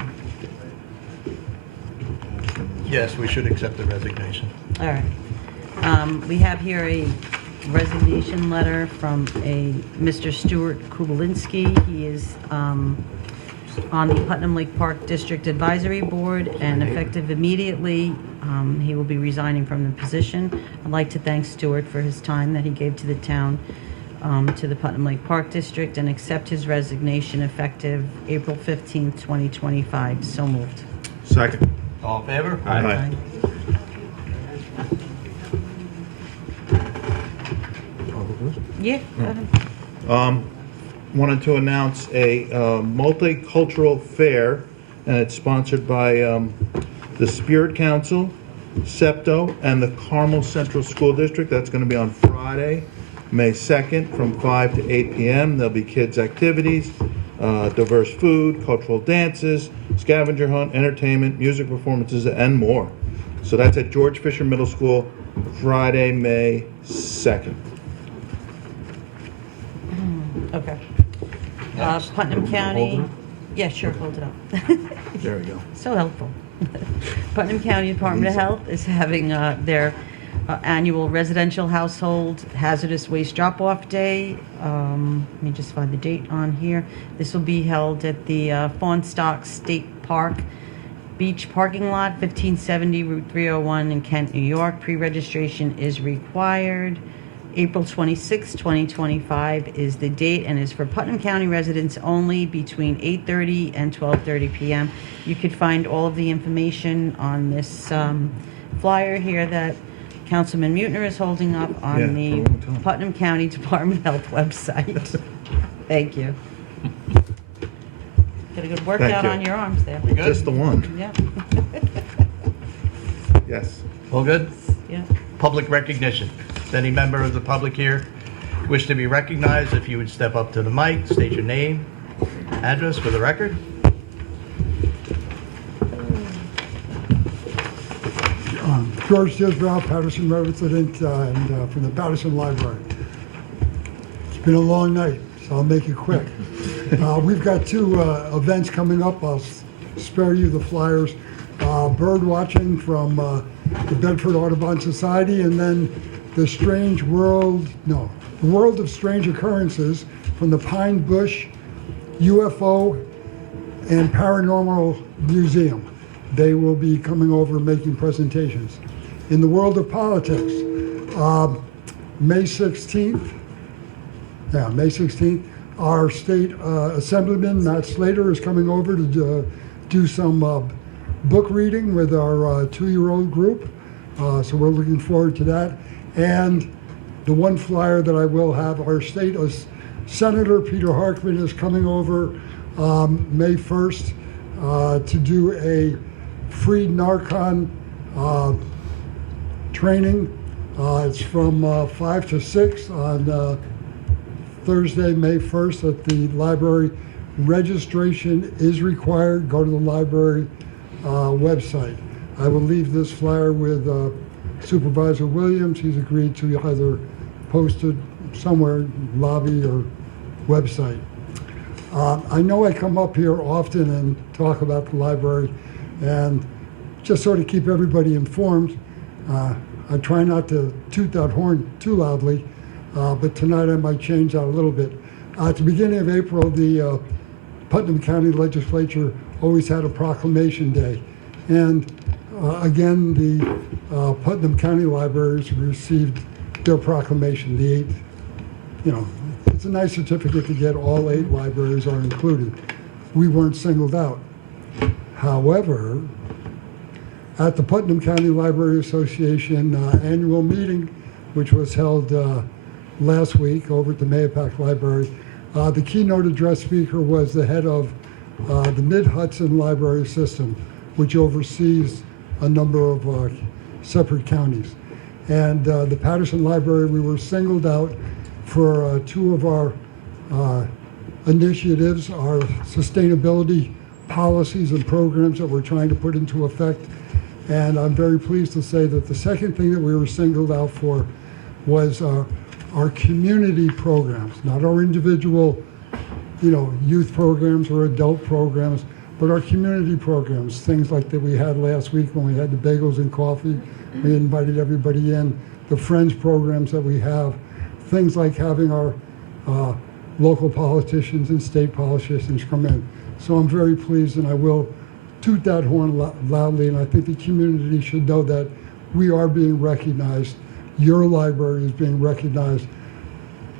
Yes, we should accept the resignation. All right. We have here a resignation letter from a Mr. Stuart Kubelinski. He is on the Putnam Lake Park District Advisory Board, and effective immediately, he will be resigning from the position. I'd like to thank Stuart for his time that he gave to the town, to the Putnam Lake Park District, and accept his resignation effective April 15th, 2025. So moved. Second. All in favor? Aye. Yeah, go ahead. Wanted to announce a multicultural fair, and it's sponsored by the Spirit Council, SEPTO, and the Carmel Central School District. That's going to be on Friday, May 2nd, from 5 to 8 p.m. There'll be kids' activities, diverse food, cultural dances, scavenger hunt, entertainment, music performances, and more. So that's at George Fisher Middle School, Friday, May 2nd. Okay. Next. Putnam County, Hold yeah, sure, hold it up. There we go. So helpful. Putnam County Department of Health is having their annual residential household hazardous waste drop-off day. Let me just find the date on here. This will be held at the Fawnstock State Park Beach Parking Lot, 1570 Route 301 in Kent, New York. Pre-registration is required. April 26, 2025 is the date, and is for Putnam County residents only between 8:30 and 12:30 p.m. You could find all of the information on this flyer here that Councilman Mutner is holding up on Yeah, the for a long time. Putnam County Department of Health website. Thank you. Could Get a good Thank workout you. on your arms there. We good? Just the one. Yeah, Yes. All good? yeah. Public recognition. If any member of the public here wish to be recognized, if you would step up to the mic, state your name, address for the record. George Disbrow, Patterson resident, and from the Patterson Library. It's been a long night, so I'll make it quick. We've got two events coming up. I'll spare you the flyers. Bird watching from the Bedford Audubon Society, and then the World of Strange Occurrences from the Pine Bush UFO and Paranormal Museum. They will be coming over and making presentations. In the world of politics, May 16th, our state assemblyman, Matt Slater, is coming over to do some book reading with our 2-year-old group. So we're looking forward to that. And the one flyer that I will have, our state Senator Peter Harkman is coming over May 1st to do a free Narcon training. It's from 5 to 6 on Thursday, May 1st at the library. Registration is required. Go to the library website. I will leave this flyer with Supervisor Williams. He's agreed to either post it somewhere, lobby or website. I know I come up here often and talk about the library and just sort of keep everybody informed. I try not to toot that horn too loudly, but tonight I might change that a little bit. At the beginning of April, the Putnam County Legislature always had a proclamation day. And again, the Putnam County Libraries received their proclamation, the 8th. It's a nice certificate to get. All 8 libraries are included. We weren't singled out. However, at the Putnam County Library Association annual meeting, which was held last week over at the Mahopac Library, the keynote address speaker was the head of the Mid-Hudson Library System, which oversees a number of separate counties. And the Patterson Library, we were singled out for 2 of our initiatives, our sustainability policies and programs that we're trying to put into effect. And I'm very pleased to say that the second thing that we were singled out for was our community programs, not our individual, youth programs or adult programs, but our community programs, things like that we had last week when we had the bagels and coffee. We invited everybody in. The Friends programs that we have, things like having our local politicians and state politicians come in. So I'm very pleased, and I will toot that horn loudly, and I think the community should know that we are being recognized. Your library is being recognized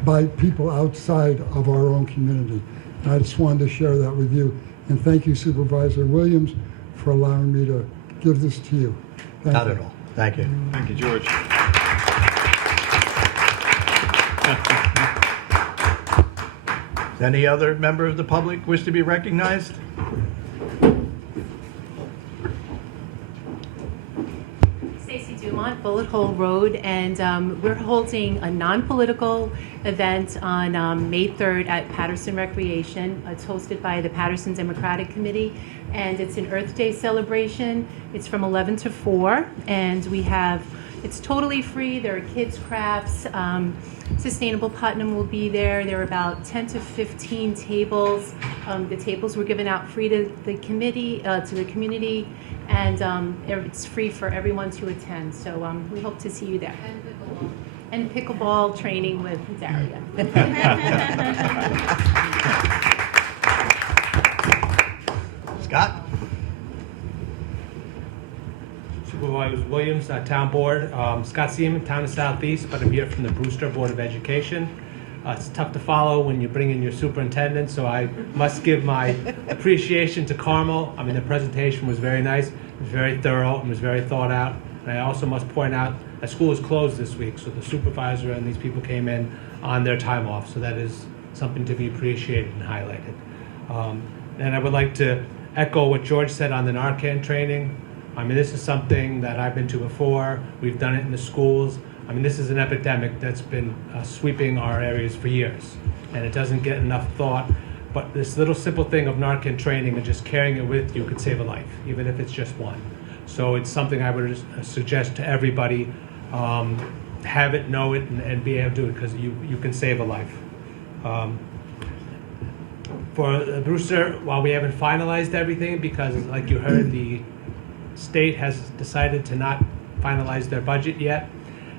by people outside of our own community. And I just wanted to share that with you. And thank you, Supervisor Williams, for allowing me to give this to you. Thank Not you. at all. Thank you. Thank you, George. Does any other member of the public wish to be recognized? Stacy Dumont, Bullet Hole Road, and we're holding a non-political event on May 3rd at Patterson Recreation. It's hosted by the Patterson Democratic Committee, and it's an Earth Day celebration. It's from 11 to 4, and it's totally free. There are kids' crafts. Sustainable Putnam will be there. There are about 10 to 15 tables. The tables were given out free to the committee, to the community, and it's free for everyone to attend. So we hope to see you there. And pickleball training with Daria. Scott? Supervisor Williams, Town Board. Scott Seaman, Town of Southeast, but I'm here from the Brewster Board of Education. It's tough to follow when you bring in your superintendent, so I must give my appreciation to Carmel. I mean, the presentation was very nice, it was very thorough, and was very thought out. And I also must point out that school is closed this week, so the supervisor and these people came in on their time off, so that is something to be appreciated and highlighted. And I would like to echo what George said on the Narcan training. I mean, this is something that I've been to before. We've done it in the schools. I mean, this is an epidemic that's been sweeping our areas for years, and it doesn't get enough thought. But this little simple thing of Narcan training and just carrying it with you could save a life, even if it's just one. So it's something I would suggest to everybody. Have it, know it, and be able to do it, because you can save a life. For Brewster, while we haven't finalized everything, because like you heard, the state has decided to not finalize their budget yet,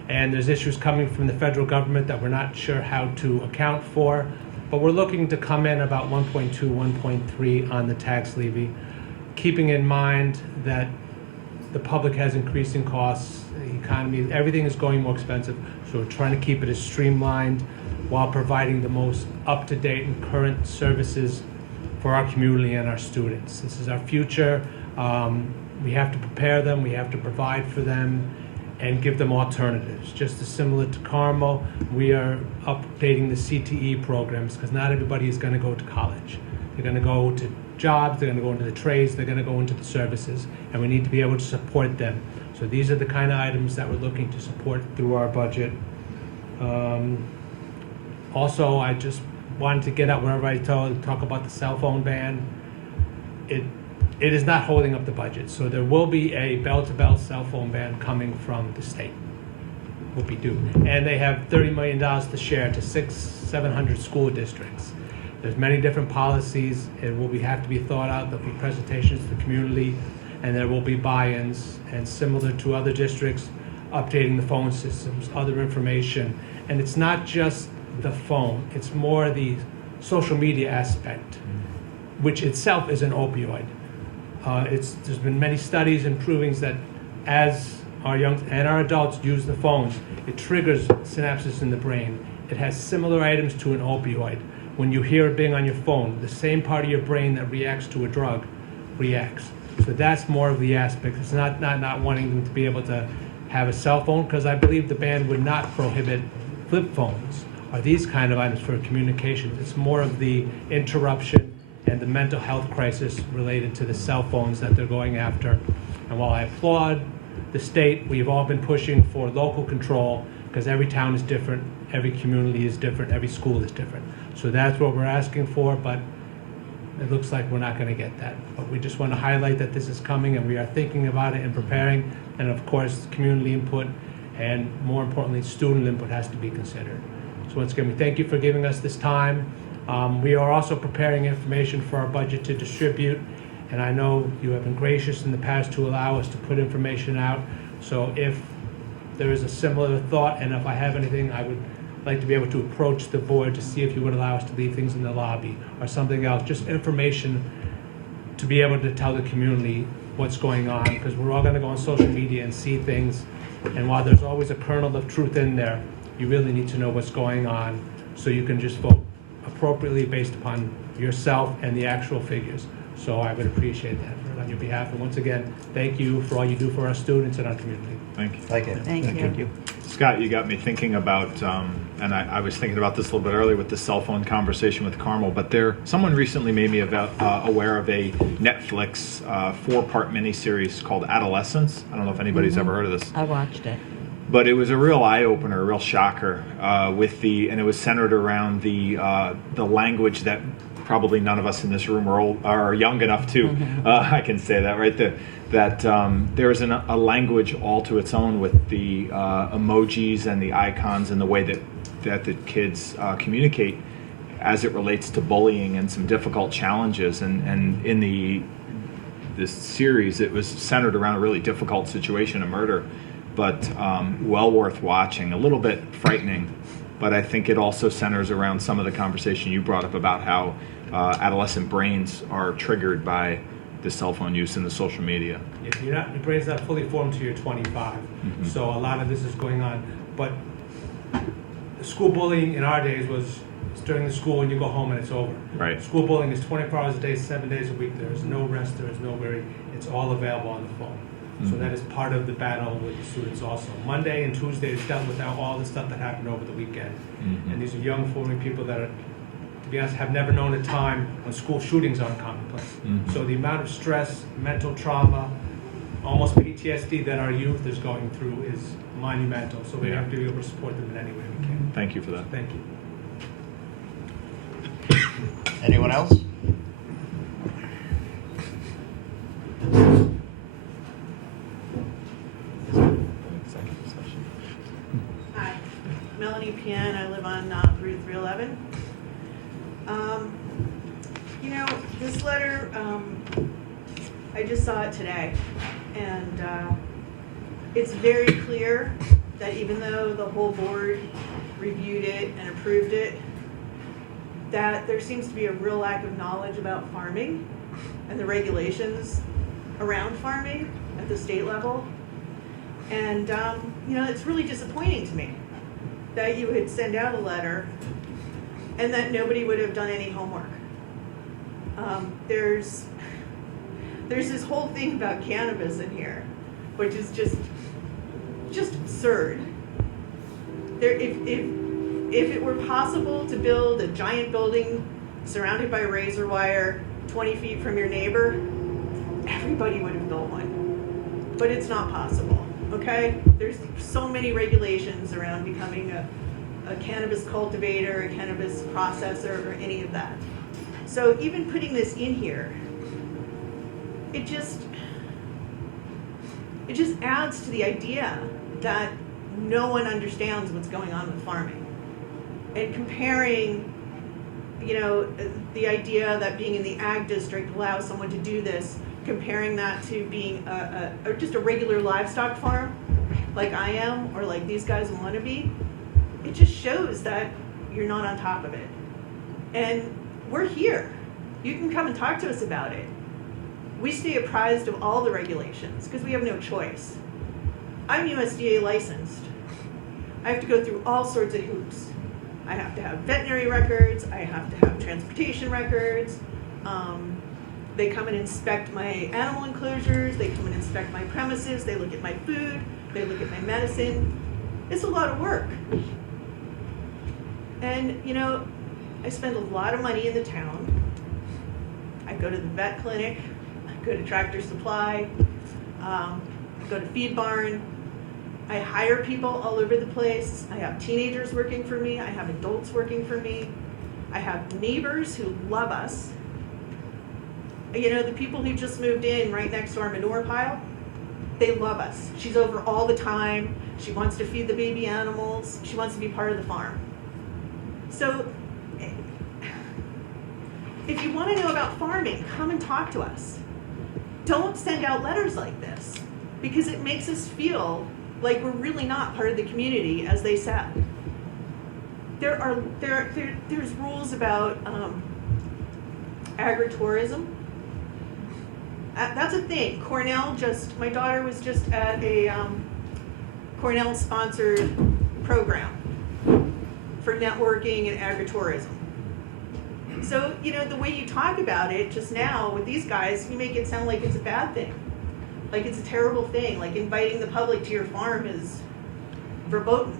and there's issues coming from the federal government that we're not sure how to account for, but we're looking to come in about 1.2, 1.3 on the tax levy, keeping in mind that the public has increasing costs, the economy, everything is going more expensive, so we're trying to keep it as streamlined while providing the most up-to-date and current services for our community and our students. This is our future. We have to prepare them, we have to provide for them, and give them alternatives. Just as similar to Carmel, we are updating the CTE programs, because not everybody is going to go to college. They're going to go to jobs, they're going to go into the trades, they're going to go into the services, and we need to be able to support them. So these are the kind of items that we're looking to support through our budget. Also, I just wanted to get out whenever I talk about the cell phone ban. It is not holding up the budget, so there will be a bell-to-bell cell phone ban coming from the state. Will be due, and they have $30 million to share to 700 school districts. There's many different policies. It will have to be thought out. There'll be presentations to the community, and there will be buy-ins. And similar to other districts, updating the phone systems, other information. And it's not just the phone. It's more the social media aspect, which itself is an opioid. There's been many studies and provings that as our young and our adults use the phones, it triggers synapses in the brain. It has similar items to an opioid. When you hear it being on your phone, the same part of your brain that reacts to a drug reacts. So that's more of the aspect. It's not wanting them to be able to have a cell phone, because I believe the ban would not prohibit flip phones or these kind of items for communication. It's more of the interruption and the mental health crisis related to the cell phones that they're going after. And while I applaud the state, we've all been pushing for local control, because every town is different, every community is different, every school is different. So that's what we're asking for, but it looks like we're not going to get that. But we just want to highlight that this is coming, and we are thinking about it and preparing. And of course, community input, and more importantly, student input has to be considered. So once again, we thank you for giving us this time. We are also preparing information for our budget to distribute, and I know you have been gracious in the past to allow us to put information out. So if there is a similar thought, and if I have anything, I would like to be able to approach the board to see if you would allow us to leave things in the lobby or something else, just information to be able to tell the community what's going on, because we're all going to go on social media and see things, and while there's always a kernel of truth in there, you really need to know what's going on so you can just vote appropriately based upon yourself and the actual figures. So I would appreciate that on your behalf, and once again, thank you for all you do for our students and our community. Thank you. Thank you. Thank you. Scott, you got me thinking about, and I was thinking about this a little bit earlier with the cell phone conversation with Carmel, but someone recently made me aware of a Netflix 4-part miniseries called Adolescence. I don't know if anybody's ever heard of this. I watched it. But it was a real eye-opener, a real shocker, and it was centered around the language that probably none of us in this room are young enough to. I can say that, right? That there is a language all to its own with the emojis and the icons and the way that the kids communicate as it relates to bullying and some difficult challenges. And in this series, it was centered around a really difficult situation, a murder, but well worth watching. A little bit frightening, but I think it also centers around some of the conversation you brought up about how adolescent brains are triggered by the cell phone use and the social media. Your brain's not fully formed till you're 25, so a lot of this is going on. But school bullying in our days was during the school and you go home and it's over. Right. School bullying is 24 hours a day, 7 days a week. There is no rest, there is no worry. It's all available on the phone. So that is part of the battle with the students also. Monday and Tuesday is dealt with all the stuff that happened over the weekend. And these are young, forming people that are, to be honest, have never known a time when school shootings aren't commonplace. Mhm. So the amount of stress, mental trauma, almost PTSD that our youth is going through is monumental. So we have to be able to support them in any way we can. Thank you for that. Thank you. Anyone else? Hi, Melanie Pian. I live on Route 311. You know, this letter, I just saw it today, and it's very clear that even though the whole board reviewed it and approved it, that there seems to be a real lack of knowledge about farming and the regulations around farming at the state level. And, you know, it's really disappointing to me that you would send out a letter and that nobody would have done any homework. There's this whole thing about cannabis in here, which is just absurd. If it were possible to build a giant building surrounded by razor wire 20 feet from your neighbor, everybody would have built one. But it's not possible, okay? There's so many regulations around becoming a cannabis cultivator, a cannabis processor, or any of that. So even putting this in here, it just adds to the idea that no one understands what's going on with farming. And comparing, you know, the idea that being in the ag district allows someone to do this, comparing that to being just a regular livestock farm, like I am, or like these guys want to be, it just shows that you're not on top of it. And we're here. You can come and talk to us about it. We stay apprised of all the regulations because we have no choice. I'm USDA licensed. I have to go through all sorts of hoops. I have to have veterinary records. I have to have transportation records. They come and inspect my animal enclosures. They come and inspect my premises. They look at my food. They look at my medicine. It's a lot of work. And, you know, I spend a lot of money in the town. I go to the vet clinic. I go to Tractor Supply. I go to Feed Barn. I hire people all over the place. I have teenagers working for me. I have adults working for me. I have neighbors who love us. You know, the people who just moved in right next to our manure pile, they love us. She's over all the time. She wants to feed the baby animals. She wants to be part of the farm. So if you want to know about farming, come and talk to us. Don't send out letters like this because it makes us feel like we're really not part of the community, as they said. There's rules about agritourism. That's a thing. My daughter was just at a Cornell-sponsored program for networking and agritourism. So, you know, the way you talk about it just now with these guys, you make it sound like it's a bad thing. Like it's a terrible thing. Like inviting the public to your farm is verboten.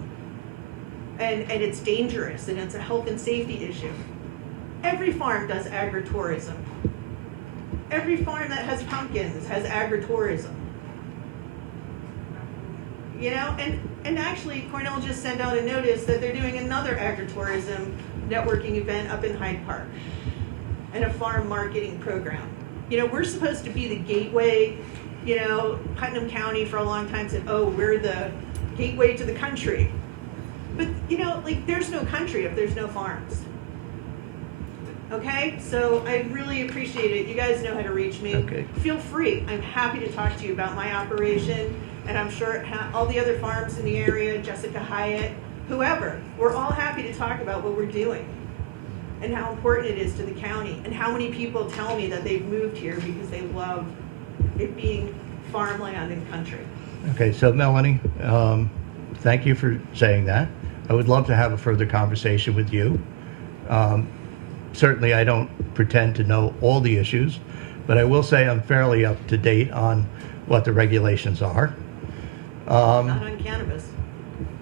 And it's dangerous, and it's a health and safety issue. Every farm does agritourism. Every farm that has pumpkins has agritourism. You know, and actually Cornell just sent out a notice that they're doing another agritourism networking event up in Hyde Park and a farm marketing program. You know, we're supposed to be the gateway. You know, Putnam County for a long time said, oh, we're the gateway to the country. But, you know, like there's no country if there's no farms. Okay, so I really appreciate it. You guys know how to reach me. Okay. Feel free. I'm happy to talk to you about my operation, and I'm sure all the other farms in the area, Jessica Hyatt, whoever, we're all happy to talk about what we're doing and how important it is to the county and how many people tell me that they've moved here because they love it being farmland and country. Okay, so Melanie, thank you for saying that. I would love to have a further conversation with you. Certainly I don't pretend to know all the issues, but I will say I'm fairly up to date on what the regulations are. Not on cannabis.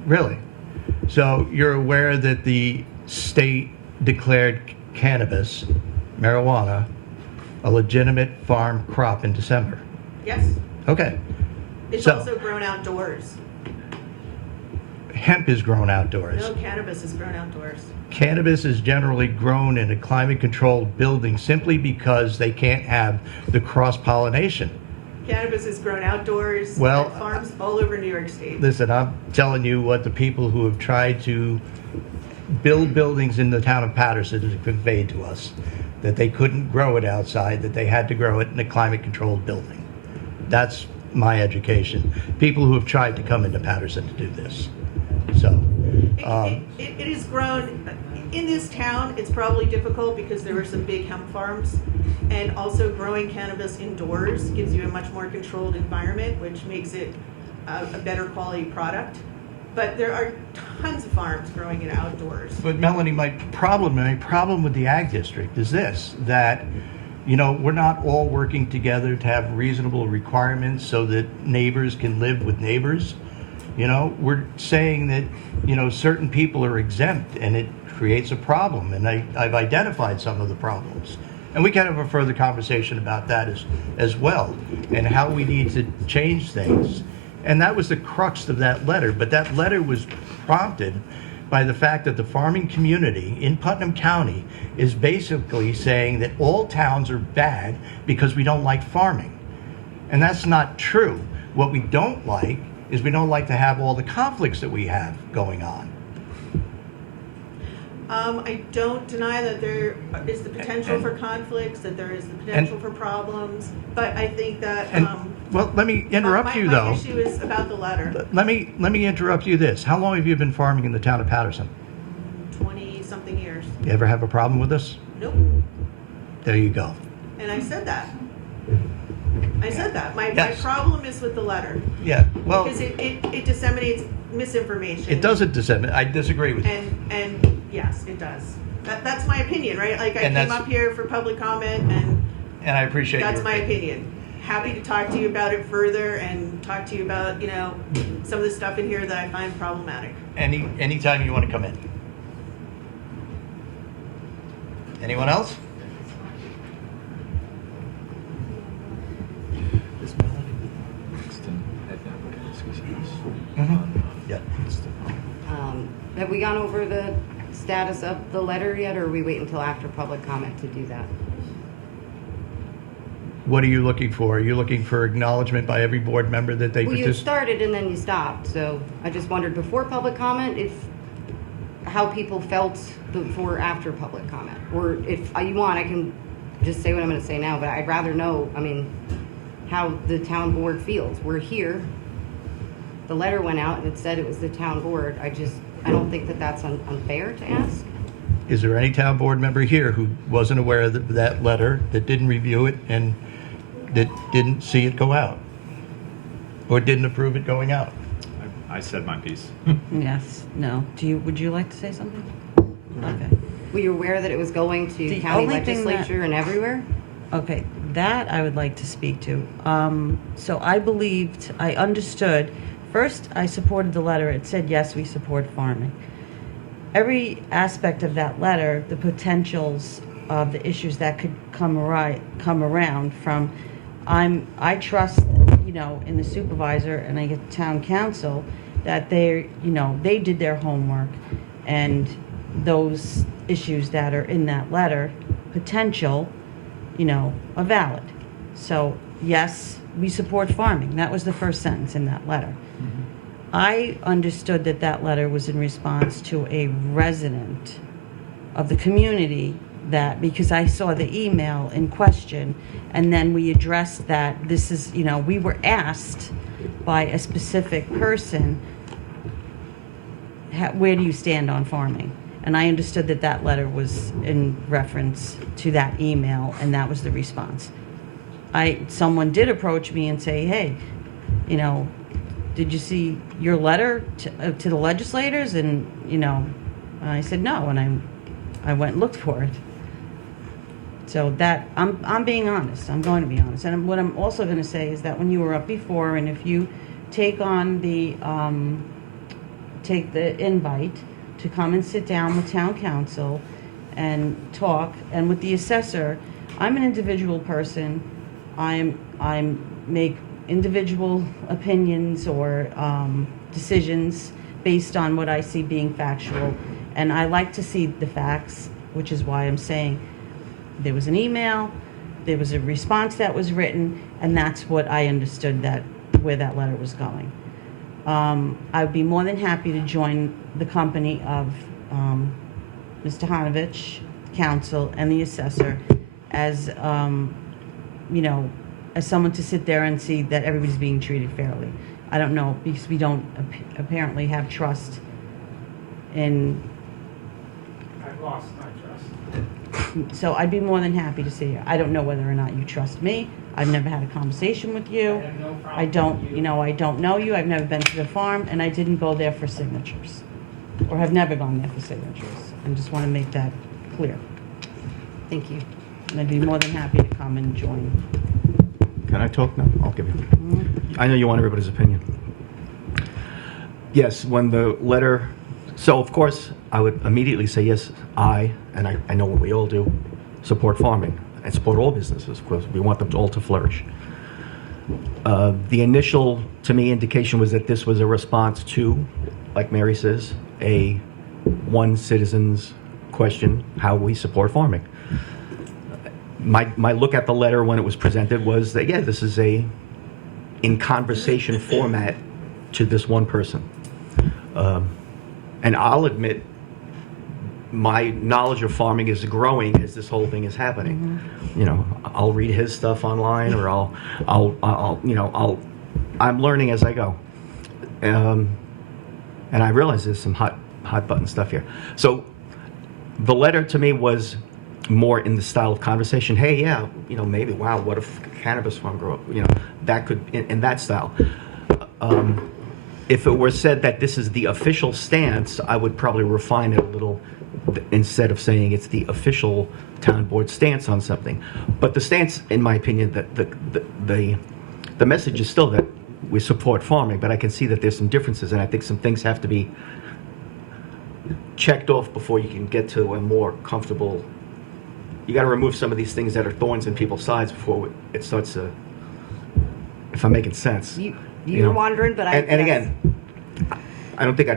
Really? So you're aware that the state declared cannabis, marijuana, a legitimate farm crop in December? Yes, Okay. it's So- also grown outdoors. Hemp is grown outdoors. No, cannabis is grown outdoors. Cannabis is generally grown in a climate-controlled building simply because they can't have the cross-pollination. Cannabis is grown outdoors Well, at farms all over New York State. Listen, I'm telling you what the people who have tried to build buildings in the town of Patterson have conveyed to us, that they couldn't grow it outside, that they had to grow it in a climate-controlled building. That's my education. People who have tried to come into Patterson to do this. So, It is grown, in this town, it's probably difficult because there are some big hemp farms. And also growing cannabis indoors gives you a much more controlled environment, which makes it a better quality product. But there are tons of farms growing it outdoors. but Melanie, my problem with the ag district is this, that, you know, we're not all working together to have reasonable requirements so that neighbors can live with neighbors. You know, we're saying that, you know, certain people are exempt, and it creates a problem, and I've identified some of the problems. And we can have a further conversation about that as well, and how we need to change things. And that was the crux of that letter, but that letter was prompted by the fact that the farming community in Putnam County is basically saying that all towns are bad because we don't like farming. And that's not true. What we don't like is we don't like to have all the conflicts that we have going on. I don't deny that there is the potential for conflicts, that there is the potential for problems, but I think that, Well, let me interrupt you, my though. issue is about the letter, Let me interrupt you this. How long have you been farming in the town of Patterson? 20-something years. You ever have a problem with this? Nope, There you go. and I said that. I said that. My Yes. problem is with the letter. Yeah, well, Because it disseminates misinformation. it doesn't disseminate. I disagree with you. And yes, it does. That's my opinion, right? Like, I And came that's- up here for public comment, and And I appreciate that's your my opinion. Happy to talk to you about it further and talk to you about, you know, some of the stuff in here that I find problematic. Anytime you want to come in. Anyone else? Yeah. Have we gone over the status of the letter yet, or are we waiting until after public comment to do that? What are you looking for? Are you looking for acknowledgement by every board member that they Well, you participate? started and then you stopped, so I just wondered before public comment how people felt before after public comment. Or if you want, I can just say what I'm gonna say now, but I'd rather know, I mean, how the town board feels. We're here. The letter went out and it said it was the town board. I don't think that that's unfair to ask. Is there any town board member here who wasn't aware of that letter, that didn't review it, and that didn't see it go out? Or didn't approve it going out? I said my piece. Yes, no. Would you like to say something? Okay. Were you aware that it was going to The county only thing that- legislature and everywhere? Okay, that I would like to speak to. So I understood, first I supported the letter. It said, yes, we support farming. Every aspect of that letter, the potentials of the issues that could come around from, I trust, in the supervisor and I get town council, that they did their homework, and those issues that are in that letter, potential, are valid. So, yes, we support farming. That was the first sentence in that letter. I understood that letter was in response to a resident of the community, that because I saw the email in question, and then we addressed that this is, we were asked by a specific person, where do you stand on farming? And I understood that letter was in reference to that email, and that was the response. Someone did approach me and say, hey, did you see your letter to the legislators? And, I said no, and I went and looked for it. So that, I'm being honest. I'm going to be honest. And what I'm also going to say is that when you were up before, and if you take the invite to come and sit down with town council and talk. And with the assessor, I'm an individual person. I'm make individual opinions or decisions based on what I see being factual. And I like to see the facts, which is why I'm saying there was an email, there was a response that was written, and that's what I understood where that letter was going. I'd be more than happy to join the company of Mr. Hanovich, counsel, and the assessor as, as someone to sit there and see that everybody's being treated fairly. I don't know, because we don't apparently have trust in... I've lost my trust. So I'd be more than happy to see you. I don't know whether or not you trust me. I've never had a conversation with you. I have no problem I don't, with you. I don't know you. I've never been to the farm, and I didn't go there for signatures, or have never gone there for signatures. I just want to make that clear. Thank you. And I'd be more than happy to come and join. Can I talk now? I'll give you. I know you want everybody's opinion. Yes, when the letter, so of course I would immediately say yes, I know what we all do, support farming and support all businesses because we want them all to flourish. The initial, to me, indication was that this was a response to, like Mary says, one citizen's question, how we support farming. My look at the letter when it was presented was that, yeah, this is in conversation format to this one person. And I'll admit, my knowledge of farming is growing as this whole thing is happening. I'll read his stuff online, or I'm learning as I go. And I realize there's some hot button stuff here. So the letter to me was more in the style of conversation. Hey, yeah, maybe, wow, what if cannabis farm grow up? That could, in that style. If it were said that this is the official stance, I would probably refine it a little instead of saying it's the official town board stance on something. But the stance, in my opinion, the message is still that we support farming, but I can see that there's some differences, and I think some things have to be checked off before you can get to a more comfortable. You got to remove some of these things that are thorns in people's sides before it starts to, if I'm making sense. You're wandering, but And again, I don't think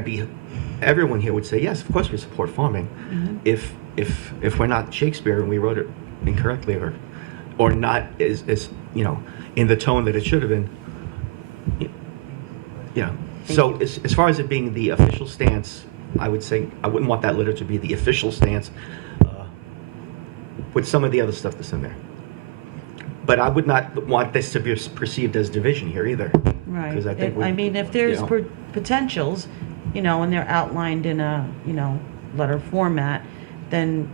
everyone here would say, yes, of course we support farming. If we're not Shakespeare and we wrote it incorrectly or not as in the tone that it should have been. So as far as it being the official stance, I would say I wouldn't want that letter to be the official stance with some of the other stuff that's in there. But I would not want this to be perceived as division here either. Right. Because I think if there's potentials, and they're outlined in a, letter format, then,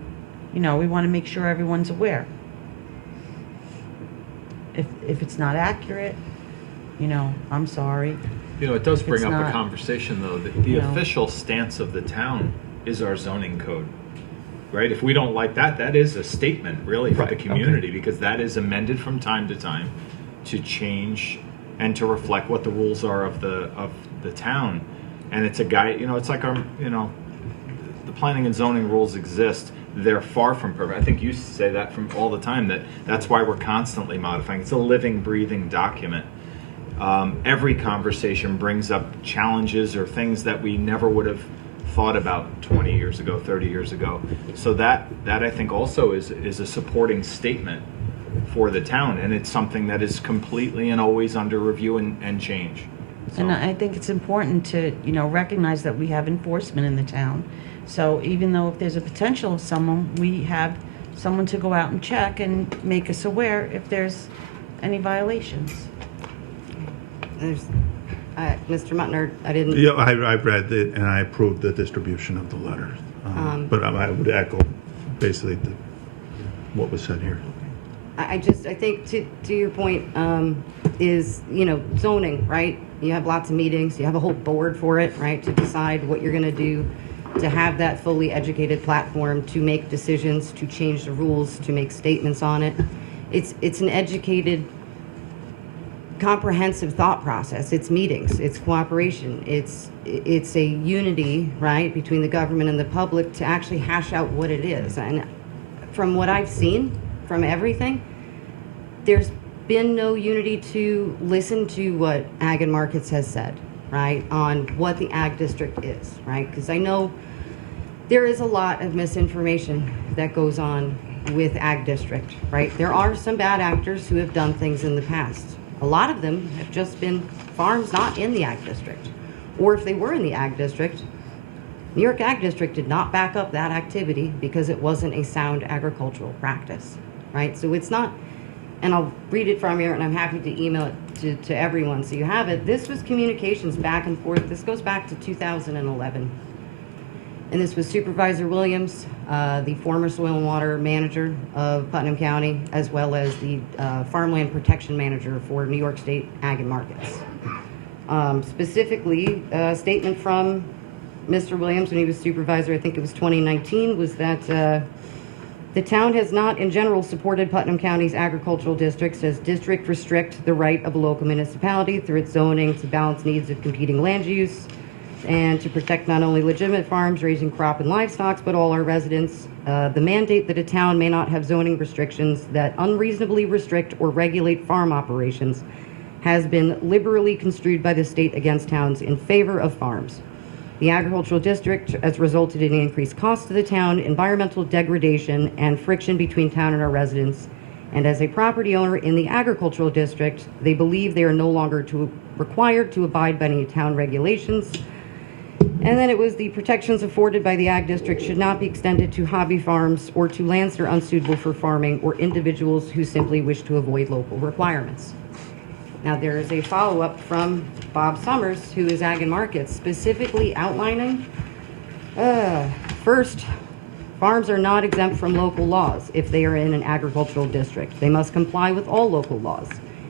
we want to make sure everyone's aware. If it's not accurate, I'm sorry. It does bring It's up a not, conversation, though, that the official stance of the town is our zoning code, right? If we don't like that, that is a statement, really, for the community, because that is amended from time to time to change and to reflect what the rules are of the town. And it's a guide, it's like our, the planning and zoning rules exist. They're far from perfect. I think you say that from all the time, that's why we're constantly modifying. It's a living, breathing document. Every conversation brings up challenges or things that we never would have thought about 20 years ago, 30 years ago. So that I think also is a supporting statement for the town, and it's something that is completely and always under review and change. So. And I think it's important to, recognize that we have enforcement in the town. So even though if there's a potential of someone, we have someone to go out and check and make us aware if there's any violations. Mr. Muttner, I didn't. Yeah, I read it and I approved the distribution of the letter. But I would echo basically what was said here. I think to your point is, zoning, right? You have lots of meetings, you have a whole board for it, right? To decide what you're going to do, to have that fully educated platform, to make decisions, to change the rules, to make statements on it. It's an educated comprehensive thought process. It's meetings, it's cooperation, it's a unity, right, between the government and the public to actually hash out what it is. And from what I've seen, from everything, there's been no unity to listen to what Ag and Markets has said, right, on what the Ag District is, right? Because I know there is a lot of misinformation that goes on with Ag District, right? There are some bad actors who have done things in the past. A lot of them have just been farms not in the Ag District. Or if they were in the Ag District, New York Ag District did not back up that activity because it wasn't a sound agricultural practice, right? So it's not, and I'll read it from here, and I'm happy to email it to everyone so you have it. This was communications back and forth. This goes back to 2011. And this was Supervisor Williams, the former soil and water manager of Putnam County, as well as the farmland protection manager for New York State Ag and Markets. Specifically, a statement from Mr. Williams when he was supervisor, I think it was 2019, was that the town has not in general supported Putnam County's agricultural districts as district restrict the right of a local municipality through its zoning to balance needs of competing land use and to protect not only legitimate farms raising crop and livestock, but all our residents. The mandate that a town may not have zoning restrictions that unreasonably restrict or regulate farm operations has been liberally construed by the state against towns in favor of farms. The agricultural district has resulted in increased costs to the town, environmental degradation, and friction between town and our residents. And as a property owner in the agricultural district, they believe they are no longer required to abide by any town regulations. And then it was the protections afforded by the Ag District should not be extended to hobby farms or to lands that are unsuitable for farming or individuals who simply wish to avoid local requirements. Now there is a follow-up from Bob Summers, who is Ag and Markets, specifically outlining, first, farms are not exempt from local laws if they are in an agricultural district. They must comply with all local laws.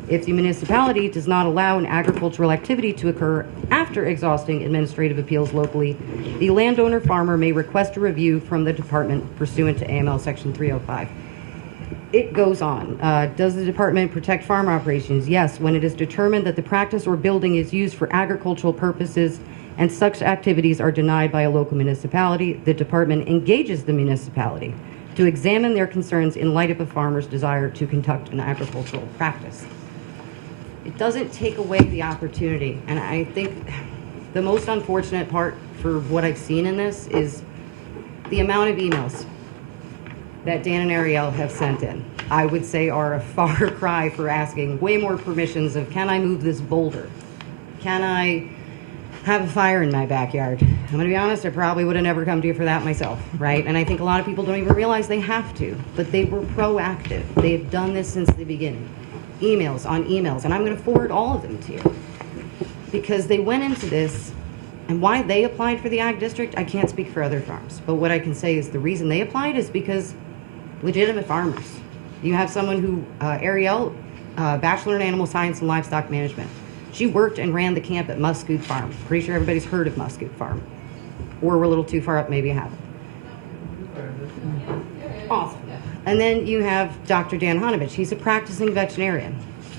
If the municipality does not allow an agricultural activity to occur after exhausting administrative appeals locally, the landowner farmer may request a review from the department pursuant to AML Section 305. It goes on. Does the department protect farm operations? Yes, when it is determined that the practice or building is used for agricultural purposes and such activities are denied by a local municipality, the department engages the municipality to examine their concerns in light of a farmer's desire to conduct an agricultural practice. It doesn't take away the opportunity, and I think the most unfortunate part for what I've seen in this is the amount of emails that Dan and Ariel have sent in. I would say are a far cry for asking way more permissions of, can I move this boulder? Can I have a fire in my backyard? I'm gonna be honest, I probably would have never come to you for that myself, right? And I think a lot of people don't even realize they have to, but they were proactive. They've done this since the beginning. Emails on emails, and I'm gonna forward all of them to you. Because they went into this, and why they applied for the Ag District, I can't speak for other farms, but what I can say is the reason they applied is because legitimate farmers. You have someone who, Ariel, Bachelor in Animal Science and Livestock Management. She worked and ran the camp at Muscoot Farm. Pretty sure everybody's heard of Muscoot Farm. Or we're a little too far up, maybe you haven't. Awesome. And then you have Dr. Dan Honovich. He's a practicing veterinarian.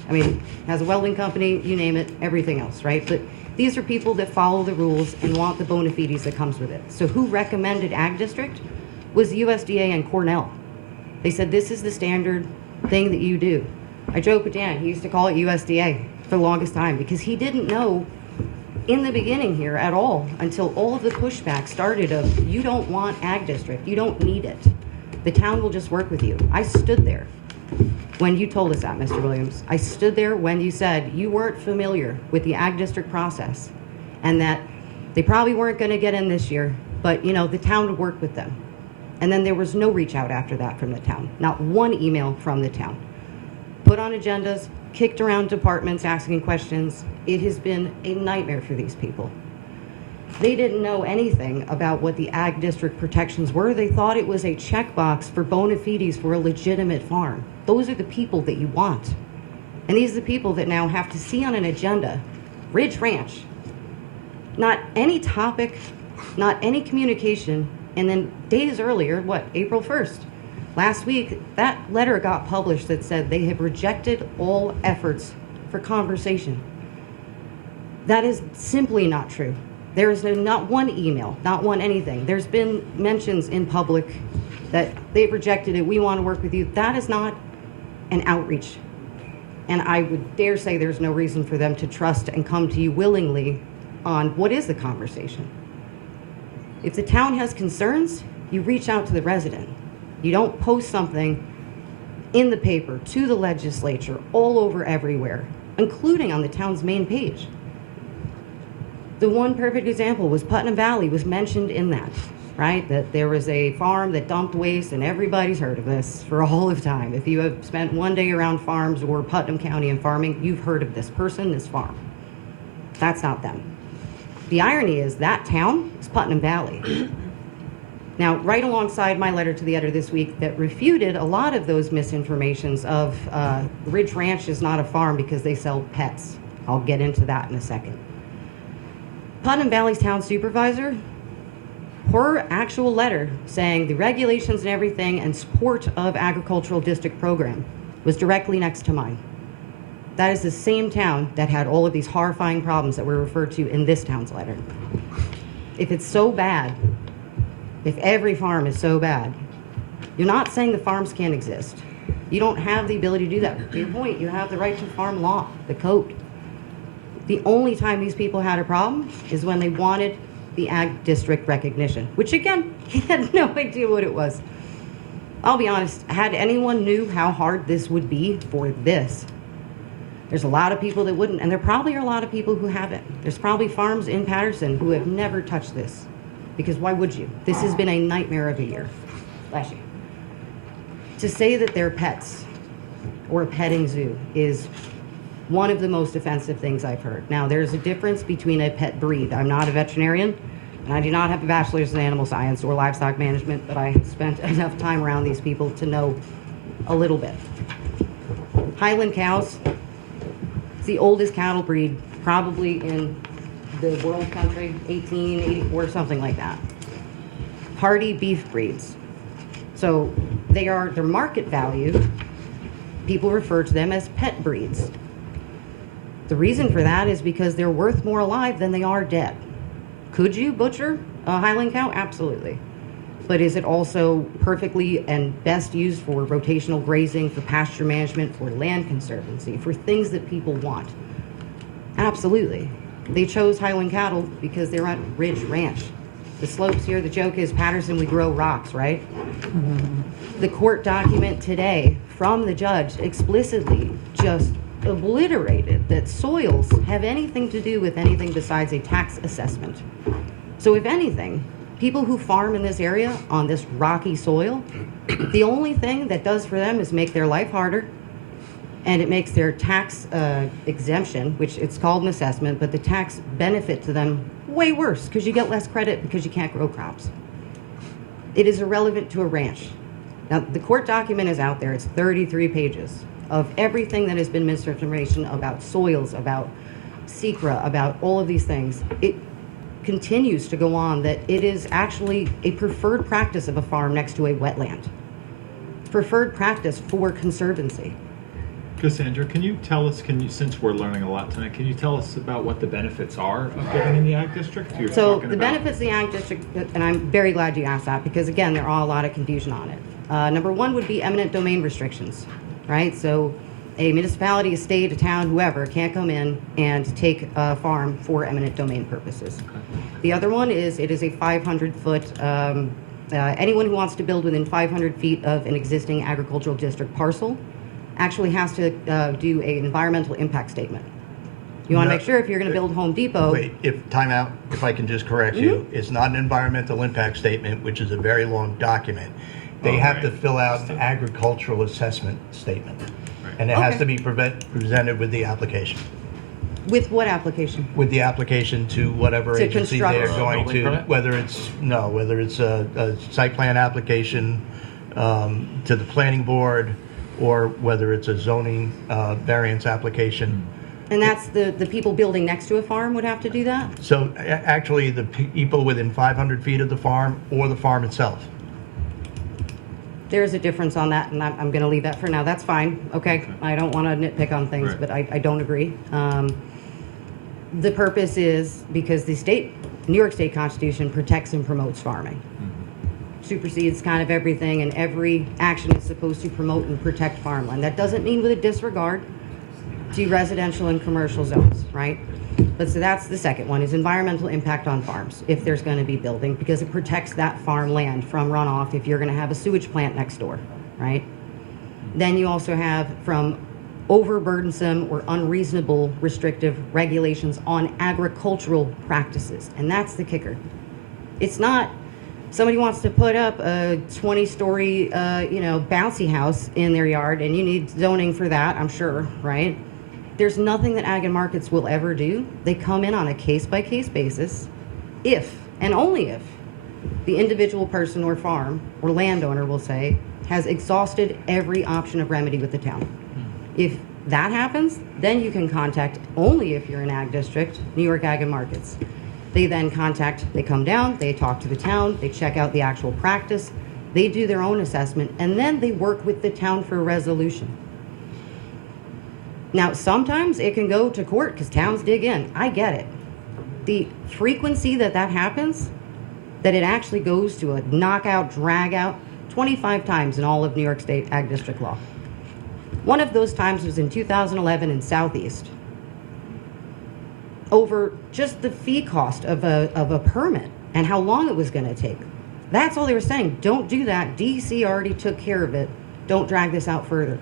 I mean, has a welding company, you name it, everything else, right? But these are people that follow the rules and want the bona fides that comes with it. So who recommended Ag District was the USDA and Cornell. They said, this is the standard thing that you do. I joke with Dan, he used to call it USDA for the longest time because he didn't know in the beginning here at all until all of the pushback started of, you don't want Ag District, you don't need it. The town will just work with you. I stood there when you told us that, Mr. Williams. I stood there when you said you weren't familiar with the Ag District process and that they probably weren't gonna get in this year, but you know, the town would work with them. And then there was no reach out after that from the town. Not one email from the town. Put on agendas, kicked around departments, asking questions. It has been a nightmare for these people. They didn't know anything about what the Ag District protections were. They thought it was a checkbox for bona fides for a legitimate farm. Those are the people that you want. And these are the people that now have to see on an agenda, Ridge Ranch. Not any topic, not any communication, and then days earlier, what, April 1st, last week, that letter got published that said they have rejected all efforts for conversation. That is simply not true. There is not one email, not one anything. There's been mentions in public that they've rejected it, we want to work with you. That is not an outreach. And I would dare say there's no reason for them to trust and come to you willingly on what is the conversation. If the town has concerns, you reach out to the resident. You don't post something in the paper, to the legislature, all over everywhere, including on the town's main page. The one perfect example was Putnam Valley was mentioned in that, right? That there was a farm that dumped waste, and everybody's heard of this for all of time. If you have spent one day around farms or Putnam County and farming, you've heard of this person, this farm. That's not them. The irony is that town is Putnam Valley. Now, right alongside my letter to the editor this week that refuted a lot of those misinformations of Ridge Ranch is not a farm because they sell pets. I'll get into that in a second. Putnam Valley's town supervisor, her actual letter saying the regulations and everything and support of agricultural district program was directly next to mine. That is the same town that had all of these horrifying problems that were referred to in this town's letter. If it's so bad, if every farm is so bad, you're not saying the farms can't exist. You don't have the ability to do that. To your point, you have the right to farm law, the code. The only time these people had a problem is when they wanted the ag district recognition, which again, he had no idea what it was. I'll be honest, had anyone knew how hard this would be for this, there's a lot of people that wouldn't, and there probably are a lot of people who haven't. There's probably farms in Patterson who have never touched this, because why would you? This has been a nightmare of a year, last year. To say that they're pets or a petting zoo is one of the most offensive things I've heard. Now, there's a difference between a pet breed. I'm not a veterinarian, and I do not have a bachelor's in animal science or livestock management, but I have spent enough time around these people to know a little bit. Highland cows, it's the oldest cattle breed probably in the world country, 1884, something like that. Hardy beef breeds. So their market value, people refer to them as pet breeds. The reason for that is because they're worth more alive than they are dead. Could you butcher a Highland cow? Absolutely. But is it also perfectly and best used for rotational grazing, for pasture management, for land conservancy, for things that people want? Absolutely. They chose Highland cattle because they're at Ridge Ranch. The slopes here, the joke is Patterson, we grow rocks, right? The court document today from the judge explicitly just obliterated that soils have anything to do with anything besides a tax assessment. So if anything, people who farm in this area on this rocky soil, the only thing that does for them is make their life harder, and it makes their tax exemption, which it's called an assessment, but the tax benefit to them way worse because you get less credit because you can't grow crops. It is irrelevant to a ranch. Now, the court document is out there. It's 33 pages of everything that has been misinformation about soils, about secra, about all of these things. It continues to go on that it is actually a preferred practice of a farm next to a wetland. It's preferred practice for conservancy. Cassandra, can you tell us, since we're learning a lot tonight, can you tell us about what the benefits are of getting in the ag district? So the benefits of the ag district, and I'm very glad you asked that because again, there are a lot of confusion on it. Number one would be eminent domain restrictions, right? So a municipality, a state, a town, whoever can't come in and take a farm for eminent domain purposes. The other one is it is a 500-foot, anyone who wants to build within 500 feet of an existing agricultural district parcel actually has to do an environmental impact statement. You want to make sure if you're going to build Home Depot. Wait, time out, if I can just correct you, it's not an environmental impact statement, which is a very long document. They have to fill out an agricultural assessment statement, and it has to be presented with the application. With what application? With the application to whatever To agency construct. they're going to, whether it's a site plan application to the planning board, or whether it's a zoning variance application. And that's the people building next to a farm would have to do that? So actually, the people within 500 feet of the farm or the farm itself. There's a difference on that, and I'm going to leave that for now. That's fine, okay? I don't want to nitpick on things, Right. but I don't agree. The purpose is because the New York State Constitution protects and promotes farming. Supersedes kind of everything, and every action is supposed to promote and protect farmland. That doesn't mean with a disregard to residential and commercial zones, right? But so that's the second one, is environmental impact on farms, if there's going to be building, because it protects that farmland from runoff if you're going to have a sewage plant next door, right? Then you also have from overburdensome or unreasonable restrictive regulations on agricultural practices, and that's the kicker. It's not somebody wants to put up a 20-story, bouncy house in their yard, and you need zoning for that, I'm sure, right? There's nothing that ag and markets will ever do. They come in on a case-by-case basis if, and only if, the individual person or farm or landowner will say, has exhausted every option of remedy with the town. If that happens, then you can contact, only if you're in ag district, New York Ag and Markets. They then they come down, they talk to the town, they check out the actual practice, they do their own assessment, and then they work with the town for a resolution. Now, sometimes it can go to court because towns dig in. I get it. The frequency that happens, that it actually goes to a knockout, drag out, 25 times in all of New York State Ag District law. One of those times was in 2011 in Southeast, over just the fee cost of a permit and how long it was going to take. That's all they were saying. Don't do that. DEC already took care of it. Don't drag this out further.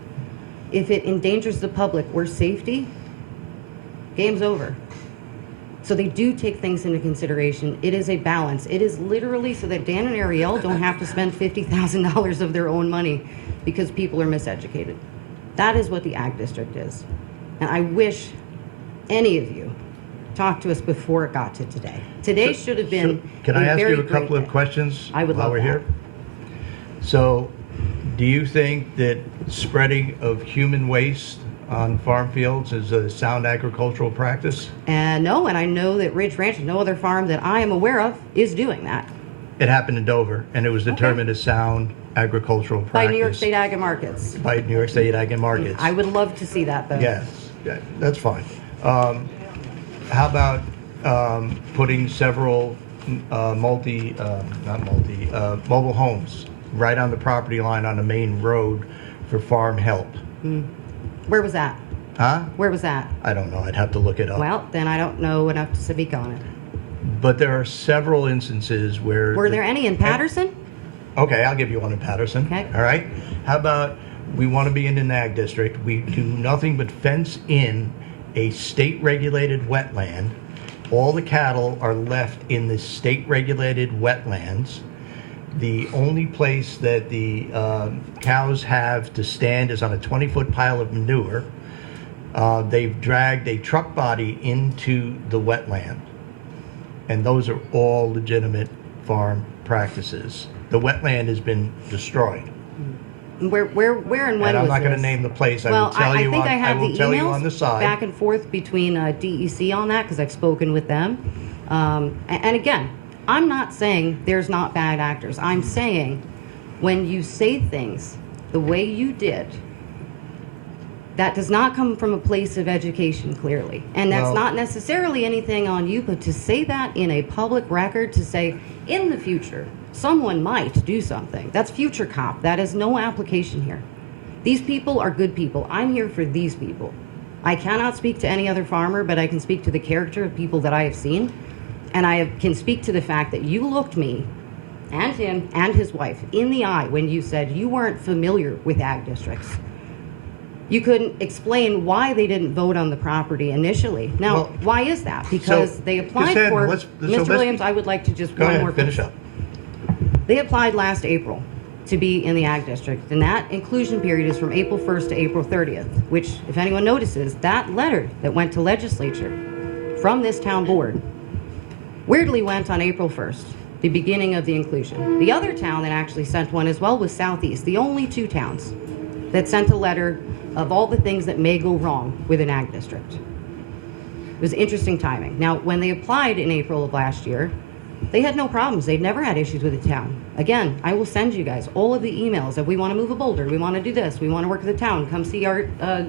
If it endangers the public or safety, game's over. So they do take things into consideration. It is a balance. It is literally so that Dan and Ariel don't have to spend $50,000 of their own money because people are miseducated. That is what the Ag District is. And I wish any of you talked to us before it got to today. Today should have been Can I ask very you a couple great of questions I would while love we're that. here? So, do you think that spreading of human waste on farm fields is a sound agricultural practice? And no, and I know that Ridge Ranch, no other farm that I am aware of, is doing that. It happened in Dover, and it was determined as sound agricultural practice. By New York State Ag and Markets. By New York State Ag and Markets. I would love to see that, though. Yes, yeah, that's fine. How about putting several mobile homes right on the property line on the main road for farm help? Where was that? Huh? Where was that? I don't know. I'd have to look it up. Well, then I don't know enough to speak on it. But there are several instances where... Were there any in Patterson? Okay, I'll give you one in Patterson. Okay. All right. How about we want to be in an ag district. We do nothing but fence in a state-regulated wetland. All the cattle are left in the state-regulated wetlands. The only place that the cows have to stand is on a 20-foot pile of manure. They've dragged a truck body into the wetland. And those are all legitimate farm practices. The wetland has been destroyed. Where and when And I'm was not going to this? name the place. Well, I will tell I you think on, I have will the tell you emails on the side. back and forth between DEC on that because I've spoken with them. And again, I'm not saying there's not bad actors. I'm saying when you say things the way you did, that does not come from a place of education, clearly. And that's Well- not necessarily anything on you, but to say that in a public record, to say in the future, someone might do something. That's future cop. That has no application here. These people are good people. I'm here for these people. I cannot speak to any other farmer, but I can speak to the character of people that I have seen. And can speak to the fact that you looked me and him and his wife in the eye when you said you weren't familiar with ag districts. You couldn't explain why they didn't vote on the property initially. Now, Well, why is that? Because they applied Cassandra, for... let's- so Mr. let's- Williams, I would like to just Go one ahead, more finish place. up. They applied last April to be in the ag district, and that inclusion period is from April 1st to April 30th, which, if anyone notices, that letter that went to legislature from this town board weirdly went on April 1st, the beginning of the inclusion. The other town that actually sent one as well was Southeast, the only two towns that sent a letter of all the things that may go wrong with an ag district. It was interesting timing. Now, when they applied in April of last year, they had no problems. They'd never had issues with the town. Again, I will send you guys all of the emails of we want to move a boulder, we want to do this, we want to work with the town, come see our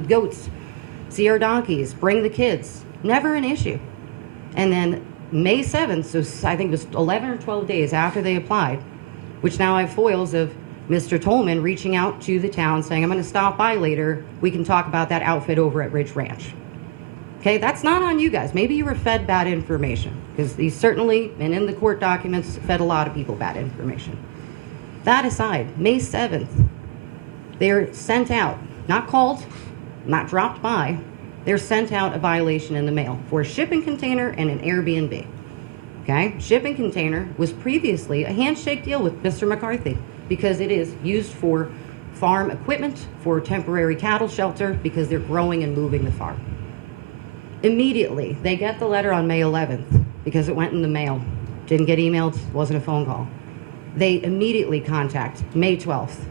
goats, see our donkeys, bring the kids. Never an issue. And then May 7th, so I think it was 11 or 12 days after they applied, which now I have foils of Mr. Tolman reaching out to the town saying, I'm going to stop by later. We can talk about that outfit over at Ridge Ranch. Okay, that's not on you guys. Maybe you were fed bad information, because he certainly, and in the court documents, fed a lot of people bad information. That aside, May 7th, they're sent out, not called, not dropped by, they're sent out a violation in the mail for a shipping container and an Airbnb. Okay, shipping container was previously a handshake deal with Mr. McCarthy because it is used for farm equipment, for temporary cattle shelter, because they're growing and moving the farm. Immediately, they get the letter on May 11th because it went in the mail. Didn't get emailed, wasn't a phone call. They immediately contact May 12th.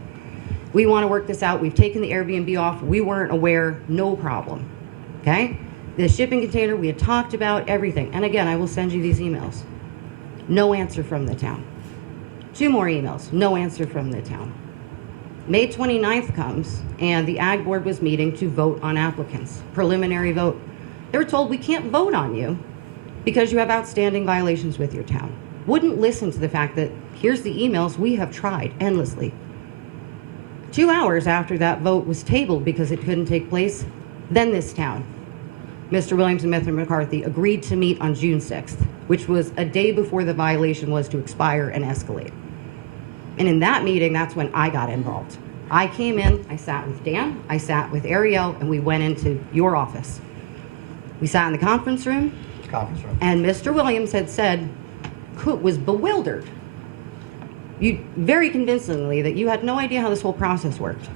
We want to work this out. We've taken the Airbnb off. We weren't aware, no problem. Okay? The shipping container, we had talked about everything. And again, I will send you these emails. No answer from the town. 2 more emails, no answer from the town. May 29th comes, and the Ag Board was meeting to vote on applicants. Preliminary vote. They were told, we can't vote on you because you have outstanding violations with your town. Wouldn't listen to the fact that here's the emails, we have tried endlessly. 2 hours after that vote was tabled because it couldn't take place, then this town, Mr. Williams and Mr. McCarthy, agreed to meet on June 6th, which was a day before the violation was to expire and escalate. And in that meeting, that's when I got involved. I came in, I sat with Dan, I sat with Ariel, and we went into your office. We sat in the conference room, and Mr. Williams had said, was bewildered, very convincingly, that you had no idea how this whole process worked.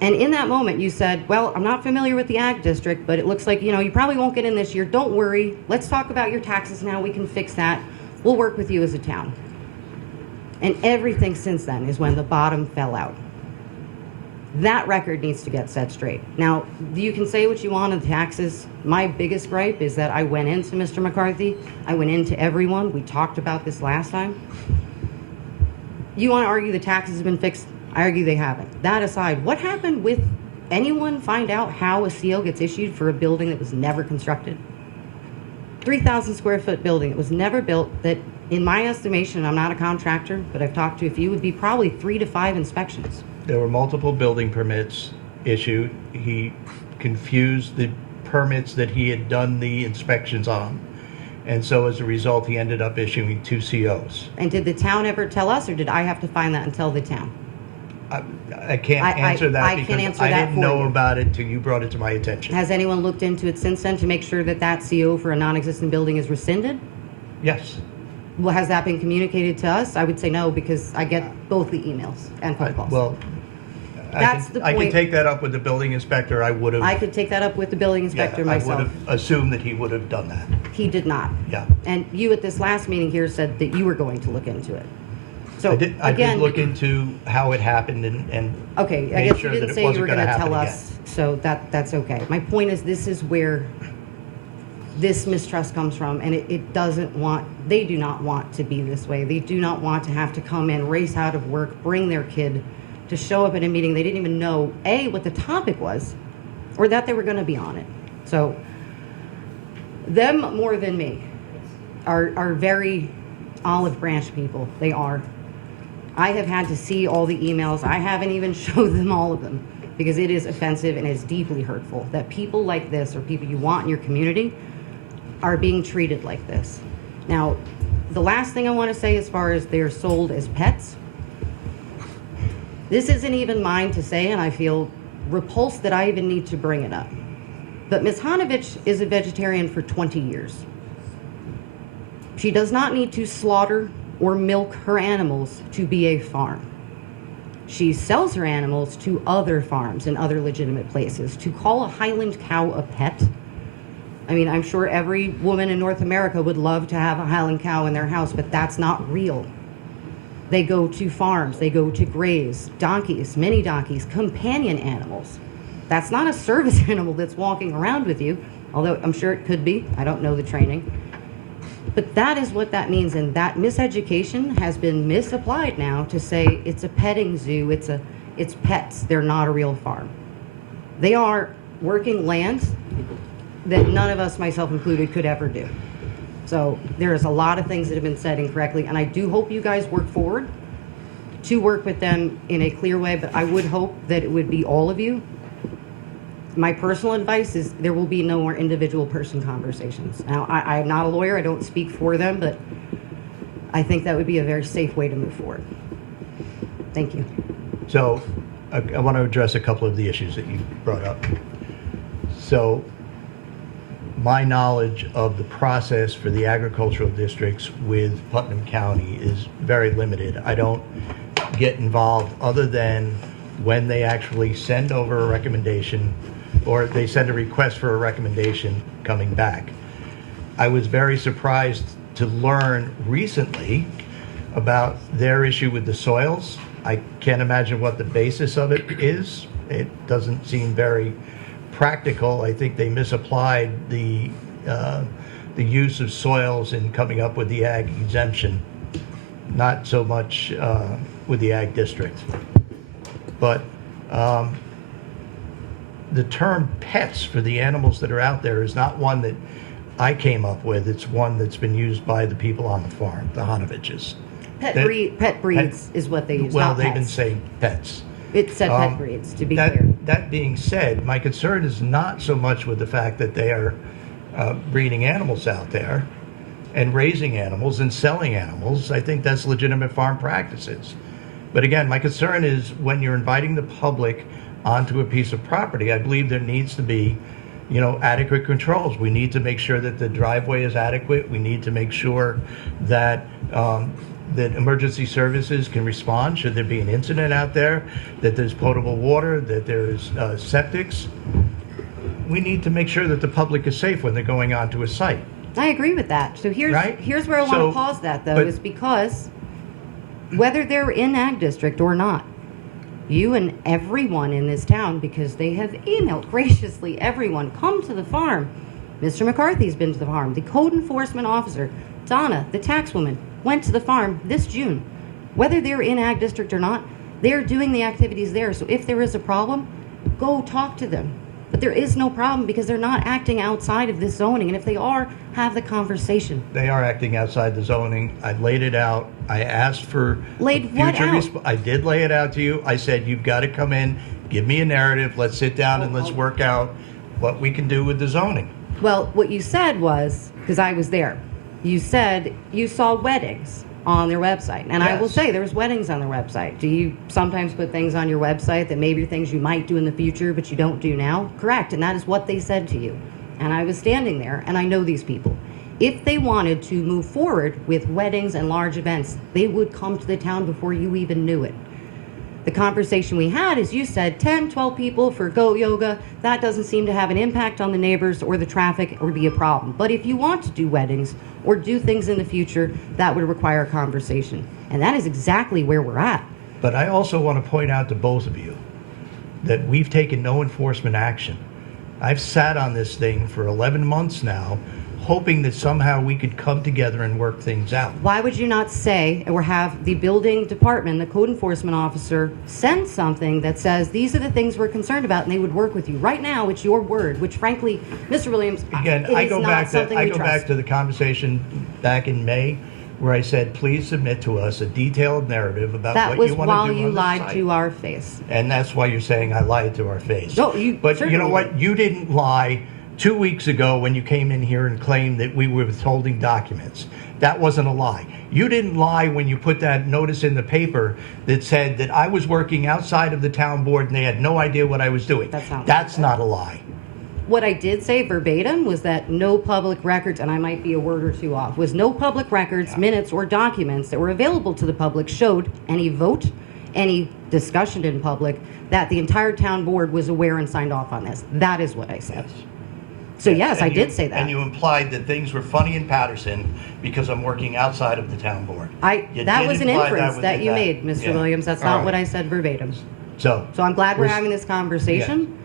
And in that moment, you said, well, I'm not familiar with the Ag District, but it looks like, you probably won't get in this year. Don't worry. Let's talk about your taxes now. We can fix that. We'll work with you as a town. And everything since then is when the bottom fell out. That record needs to get set straight. Now, you can say what you want on the taxes. My biggest gripe is that I went into Mr. McCarthy. I went into everyone. We talked about this last time. You want to argue the taxes have been fixed? I argue they haven't. That aside, what happened with anyone find out how a CO gets issued for a building that was never constructed? 3,000 square foot building that was never built, that in my estimation, I'm not a contractor, but I've talked to a few, would be probably 3 to 5 inspections. There were multiple building permits issued. He confused the permits that he had done the inspections on. And so as a result, he ended up issuing 2 COs. And did the town ever tell us, or did I have to find that and tell the town? I can't answer that I because can't answer I that didn't for know you. about it until you brought it to my attention. Has anyone looked into it since then to make sure that that CO for a non-existent building is rescinded? Yes. Well, has that been communicated to us? I would say no, because I get both the emails and phone calls. Well, That's the I can point. take that up with the building inspector. I would have. I could take that up with the building inspector I would myself. have assumed that he would have done that. He did not. Yeah. And you at this last meeting here said that you were going to look into it. So I did again, look into how it happened and okay, I made guess sure you that didn't it say you wasn't were going to happen tell again. us, so that's okay. My point is, this is where this mistrust comes from, and they do not want to be this way. They do not want to have to come in, race out of work, bring their kid to show up at a meeting they didn't even know, A, what the topic was, or that they were going to be on it. So them more than me are very olive branch people. They are. I have had to see all the emails. I haven't even showed them all of them because it is offensive and it's deeply hurtful that people like this, or people you want in your community, are being treated like this. Now, the last thing I want to say, as far as they're sold as pets, this isn't even mine to say, and I feel repulsed that I even need to bring it up. But Ms. Hanovich is a vegetarian for 20 years. She does not need to slaughter or milk her animals to be a farm. She sells her animals to other farms and other legitimate places. To call a Highland cow a pet, I mean, I'm sure every woman in North America would love to have a Highland cow in their house, but that's not real. They go to farms, they go to graze, donkeys, mini donkeys, companion animals. That's not a service animal that's walking around with you, although I'm sure it could be. I don't know the training. But that is what that means, and that miseducation has been misapplied now to say it's a petting zoo, it's pets, they're not a real farm. They are working lands that none of us, myself included, could ever do. So there is a lot of things that have been said incorrectly, and I do hope you guys work forward to work with them in a clear way, but I would hope that it would be all of you. My personal advice is there will be no more individual person conversations. Now, I'm not a lawyer, I don't speak for them, but I think that would be a very safe way to move forward. Thank you. So I want to address a couple of the issues that you brought up. So my knowledge of the process for the agricultural districts with Putnam County is very limited. I don't get involved other than when they actually send over a recommendation or they send a request for a recommendation coming back. I was very surprised to learn recently about their issue with the soils. I can't imagine what the basis of it is. It doesn't seem very practical. I think they misapplied the use of soils in coming up with the ag exemption, not so much with the ag district. But the term pets for the animals that are out there is not one that I came up with. It's one that's been used by the people on the farm, the Hanoviches. Pet breeds is what they use, Well, not they've pets. been saying pets. It said pet breeds, to be clear. That being said, my concern is not so much with the fact that they are breeding animals out there and raising animals and selling animals. I think that's legitimate farm practices. But again, my concern is when you're inviting the public onto a piece of property, I believe there needs to be, adequate controls. We need to make sure that the driveway is adequate. We need to make sure that that emergency services can respond should there be an incident out there, that there's potable water, that there's septics. We need to make sure that the public is safe when they're going onto a site. I agree with that. So here's where I want So, to pause that, though, but- is because whether they're in ag district or not, you and everyone in this town, because they have emailed graciously everyone, come to the farm. Mr. McCarthy's been to the farm. The code enforcement officer, Donna, the taxwoman, went to the farm this June. Whether they're in ag district or not, they're doing the activities there. So if there is a problem, go talk to them. But there is no problem because they're not acting outside of this zoning. And if they are, have the conversation. They are acting outside the zoning. I laid it out. I asked for Laid what out? I did lay it out to you. I said, you've got to come in, give me a narrative, let's sit down and let's work out what we can do with the zoning. Well, what you said was, because I was there, you said you saw weddings on their website. And I will Yes. say there's weddings on their website. Do you sometimes put things on your website that maybe are things you might do in the future but you don't do now? Correct. And that is what they said to you. And I was standing there and I know these people. If they wanted to move forward with weddings and large events, they would come to the town before you even knew it. The conversation we had is you said 10, 12 people for goat yoga. That doesn't seem to have an impact on the neighbors or the traffic or be a problem. But if you want to do weddings or do things in the future, that would require a conversation. And that is exactly where we're at. But I also want to point out to both of you that we've taken no enforcement action. I've sat on this thing for 11 months now, hoping that somehow we could come together and work things out. Why would you not say or have the building department, the code enforcement officer, send something that says these are the things we're concerned about and they would work with you? Right now, it's your word, which frankly, Mr. Williams, Again, it I is go not back something we trust. to the conversation back in May where I said, please submit to us a detailed narrative about That what was you want to while do you on the lied site. to our face. And that's why you're saying I lied to our face. No, you But you certainly know what? did. You didn't lie 2 weeks ago when you came in here and claimed that we were withholding documents. That wasn't a lie. You didn't lie when you put that notice in the paper that said that I was working outside of the town board and they had no idea what I was doing. That's not a lie. What I did say verbatim was that no public records, and I might be a word or two off, was no public records, minutes, or documents that were available to the public showed any vote, any discussion in public, that the entire town board was aware and signed off on this. That is what I said. So yes, I And did say that. And you implied that things were funny in Patterson because I'm working outside of the town board. You That did was an imply inference was that in you made, Mr. Yeah. Williams. That's All not right. what I said verbatim. So I'm glad we're we're s- having this conversation.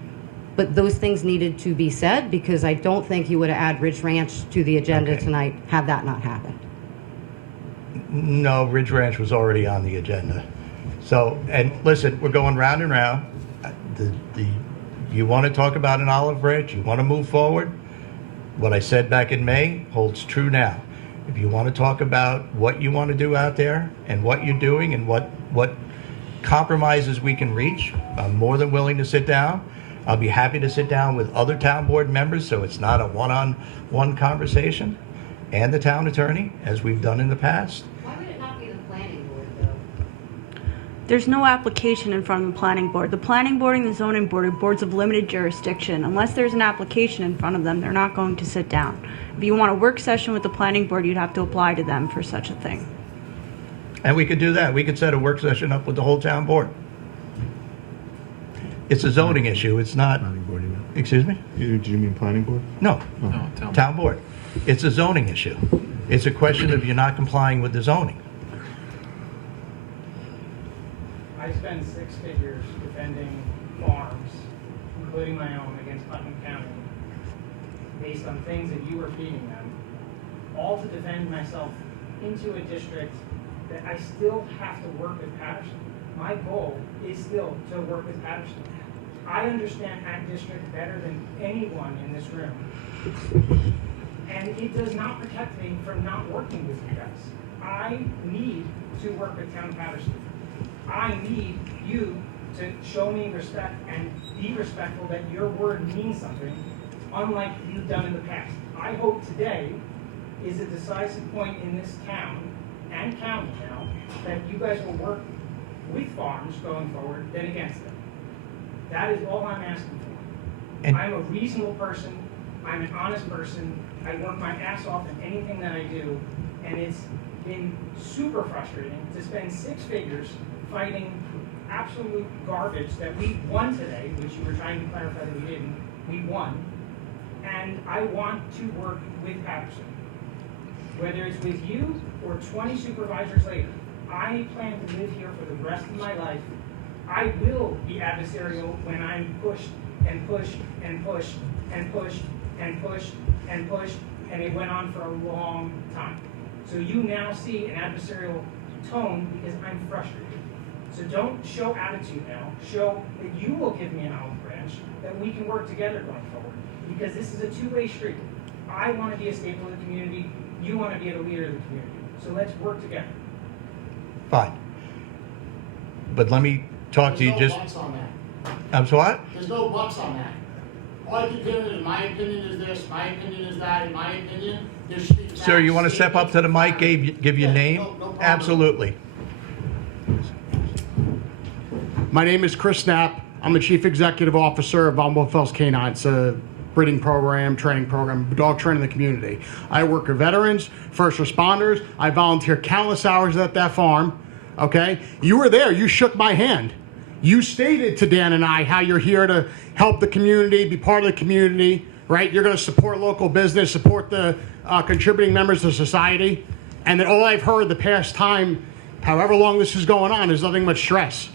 but those things needed to be said because I don't think you would have added Ridge Ranch to the agenda Okay. tonight had that not happened. No, Ridge Ranch was already on the agenda. So, and listen, we're going round and round. You want to talk about an olive branch, you want to move forward, what I said back in May holds true now. If you want to talk about what you want to do out there and what you're doing and what compromises we can reach, I'm more than willing to sit down. I'll be happy to sit down with other town board members so it's not a one-on-one conversation, and the town attorney, as we've done in the past. Why would it not be the planning board, though? There's no application in front of the planning board. The planning board and the zoning board are boards of limited jurisdiction. Unless there's an application in front of them, they're not going to sit down. If you want a work session with the planning board, you'd have to apply to them for such a thing. And we could do that. We could set a work session up with the whole town board. It's a zoning issue. It's not. Planning board, you mean? Excuse me? Do you mean planning board? No. No, Town board. It's a zoning issue. It's a question of you're not complying with the zoning. I spend six figures defending farms, including my own, against Putnam County, based on things that you were feeding them, all to defend myself into a district that I still have to work with Patterson. My goal is still to work with Patterson. I understand Ag District better than anyone in this room. And it does not protect me from not working with you guys. I need to work with Town Patterson. I need you to show me respect and be respectful that your word means something, unlike you've done in the past. I hope today is a decisive point in this town and county now that you guys will work with farms going forward than against them. That is all I'm asking for. And- I'm a reasonable person. I'm an honest person. I work my ass off in anything that I do, and it's been super frustrating to spend six figures fighting absolute garbage that we won today, which you were trying to clarify that we didn't. We won. And I want to work with Patterson. Whether it's with you or 20 supervisors later, I plan to live here for the rest of my life. I will be adversarial when I'm pushed and pushed and pushed and pushed and pushed and pushed, and it went on for a long time. So you now see an adversarial tone because I'm frustrated. So don't show attitude now. Show that you will give me an olive branch, that we can work together going forward. Because this is a two-way street. I want to be a staple of the community. You want to be a leader of the community. So let's work together. Fine. But let me talk to you There's just. no buts on that. I'm so what? There's no buts on that. All I keep hearing is my opinion is this, my opinion is that, in my opinion, there should be. Sir, you want to step up to the mic, give your name? No problem. Absolutely. My name is Chris Knapp. I'm the Chief Executive Officer of Von Fells Canine. It's a breeding program, training program, dog training in the community. I work with veterans, first responders. I volunteer countless hours at that farm. Okay? You were there. You shook my hand. You stated to Dan and I how you're here to help the community, be part of the community, right? You're going to support local business, support the contributing members of society. And that all I've heard the past time, however long this is going on, is nothing but stress.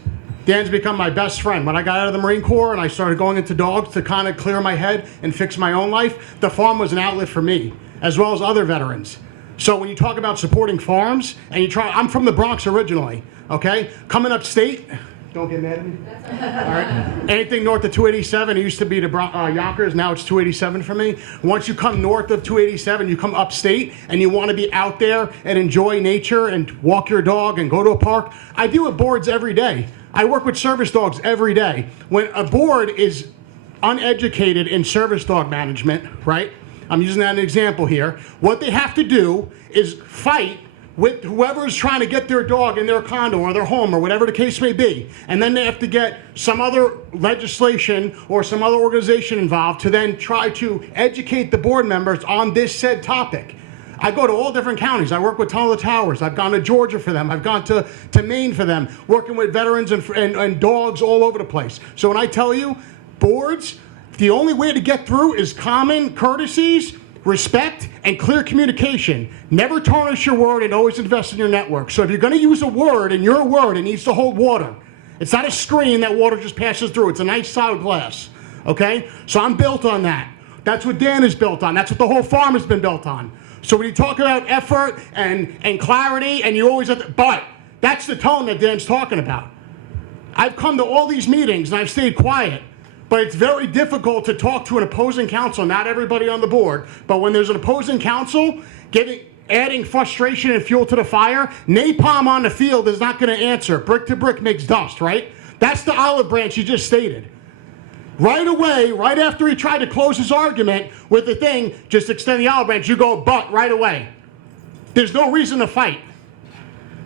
Dan's become my best friend. When I got out of the Marine Corps and I started going into dogs to kind of clear my head and fix my own life, the farm was an outlet for me, as well as other veterans. So when you talk about supporting farms, and I'm from the Bronx originally, okay? Coming upstate, don't get mad at me. All right. Anything north of 287, it used to be the Yonkers, now it's 287 for me. Once you come north of 287, you come upstate, and you want to be out there and enjoy nature and walk your dog and go to a park. I deal with boards every day. I work with service dogs every day. When a board is uneducated in service dog management, right? I'm using that as an example here. What they have to do is fight with whoever is trying to get their dog in their condo or their home or whatever the case may be. And then they have to get some other legislation or some other organization involved to then try to educate the board members on this said topic. I go to all different counties. I work with Tunnel of the Towers. I've gone to Georgia for them. I've gone to Maine for them, working with veterans and dogs all over the place. So when I tell you, boards, the only way to get through is common courtesies, respect, and clear communication. Never tarnish your word and always invest in your network. So if you're going to use a word, and your word, it needs to hold water. It's not a screen that water just passes through. It's a nice solid glass. okay? So I'm built on that. That's what Dan is built on. That's what the whole farm has been built on. So when you talk about effort and clarity, and you always have to, but that's the tone that Dan's talking about. I've come to all these meetings and I've stayed quiet, but it's very difficult to talk to an opposing council, not everybody on the board, but when there's an opposing council, adding frustration and fuel to the fire, napalm on the field is not going to answer. Brick to brick makes dust, right? That's the olive branch you just stated. Right away, right after he tried to close his argument with the thing, just extend the olive branch, you go, but right away. There's no reason to fight.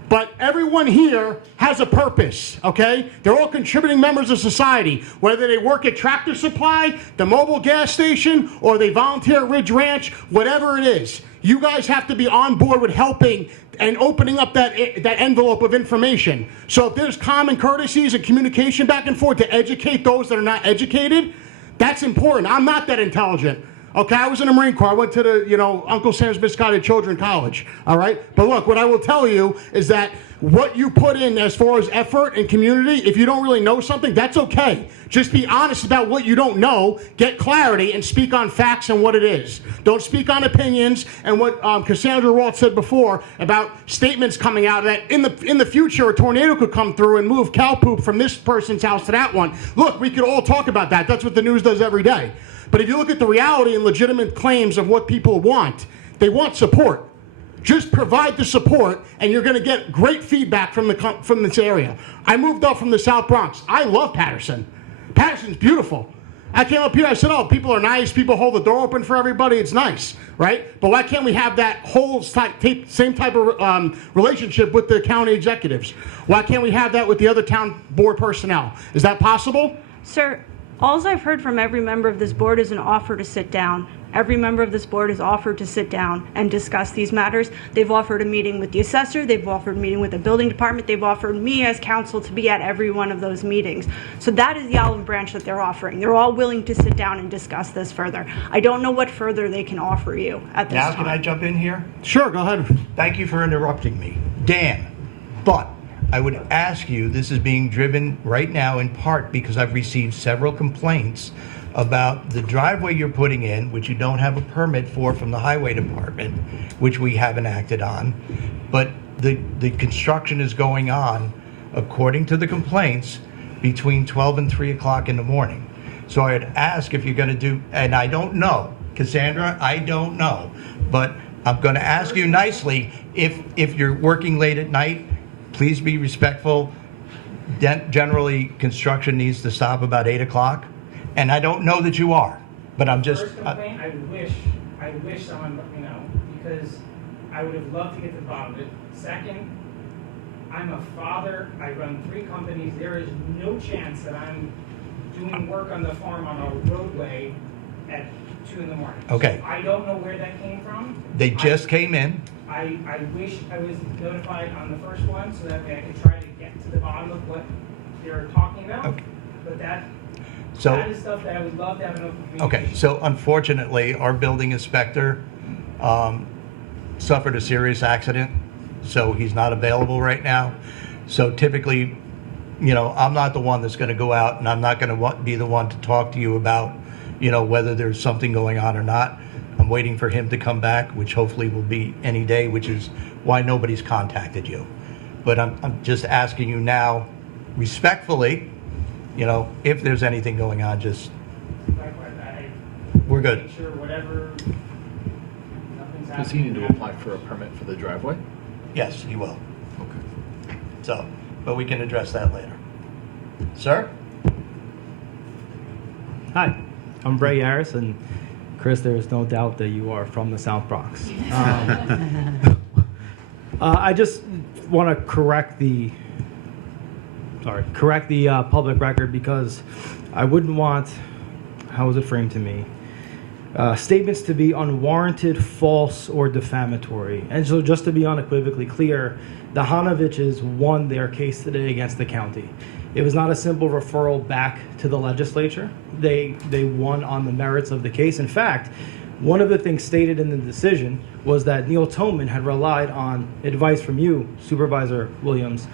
But everyone here has a purpose, okay? They're all contributing members of society, whether they work at Tractor Supply, the mobile gas station, or they volunteer at Ridge Ranch, whatever it is. You guys have to be on board with helping and opening up that envelope of information. So if there's common courtesies and communication back and forth to educate those that are not educated, that's important. I'm not that intelligent. Okay, I was in the Marine Corps. I went to the, Uncle Sam's Misguided Children College, all right? But look, what I will tell you is that what you put in as far as effort and community, if you don't really know something, that's okay. Just be honest about what you don't know, get clarity, and speak on facts and what it is. Don't speak on opinions and what Cassandra Roth said before about statements coming out that in the future a tornado could come through and move cow poop from this person's house to that one. Look, we could all talk about that. That's what the news does every day. But if you look at the reality and legitimate claims of what people want, they want support. Just provide the support, and you're going to get great feedback from this area. I moved up from the South Bronx. I love Patterson. Patterson's beautiful. I came up here, I said, oh, people are nice, people hold the door open for everybody, it's nice, right? But why can't we have that whole same type of relationship with the county executives? Why can't we have that with the other town board personnel? Is that possible? Sir, all I've heard from every member of this board is an offer to sit down. Every member of this board has offered to sit down and discuss these matters. They've offered a meeting with the assessor. They've offered a meeting with the building department. They've offered me as counsel to be at every one of those meetings. So that is the olive branch that they're offering. They're all willing to sit down and discuss this further. I don't know what further they can offer you at this time. Now can I jump in here? Sure, go ahead. Thank you for interrupting me. Dan, but I would ask you, this is being driven right now in part because I've received several complaints about the driveway you're putting in, which you don't have a permit for from the highway department, which we haven't acted on. But the construction is going on, according to the complaints, between 12 and 3 o'clock in the morning. So I'd ask if you're going to do, and I don't know, Cassandra, I don't know, but I'm going to ask you nicely, if you're working late at night, please be respectful. Generally, construction needs to stop about 8 o'clock. And I don't know that you are, but I'm just... First complaint, I wish someone, because I would have loved to get to the bottom of it. Second, I'm a father, I run 3 companies. There is no chance that I'm doing work on the farm on a roadway at 2 in the morning. Okay. So I don't know where that came from. They just came in. I wish I was notified on the first one so that way I could try to get to the bottom of what they're talking about. Okay. But that is stuff that I would love to have an open communication. Okay, so unfortunately, our building inspector suffered a serious accident, so he's not available right now. So typically, I'm not the one that's going to go out, and I'm not going to be the one to talk to you about, whether there's something going on or not. I'm waiting for him to come back, which hopefully will be any day, which is why nobody's contacted you. But I'm just asking you now, respectfully, if there's anything going on, just, we're good. Sure, whatever. Does he need to apply for a permit for the driveway? Yes, he will. Okay. So, but we can address that later. Sir? Hi, I'm Bray Harris, and Chris, there is no doubt that you are from the South Bronx. I just want to correct the public record, because I wouldn't want, how was it framed to me, statements to be unwarranted, false, or defamatory. And so just to be unequivocally clear, the Hanoviches won their case today against the county. It was not a simple referral back to the legislature. They won on the merits of the case. In fact, one of the things stated in the decision was that Neil Toman had relied on advice from you, Supervisor Williams,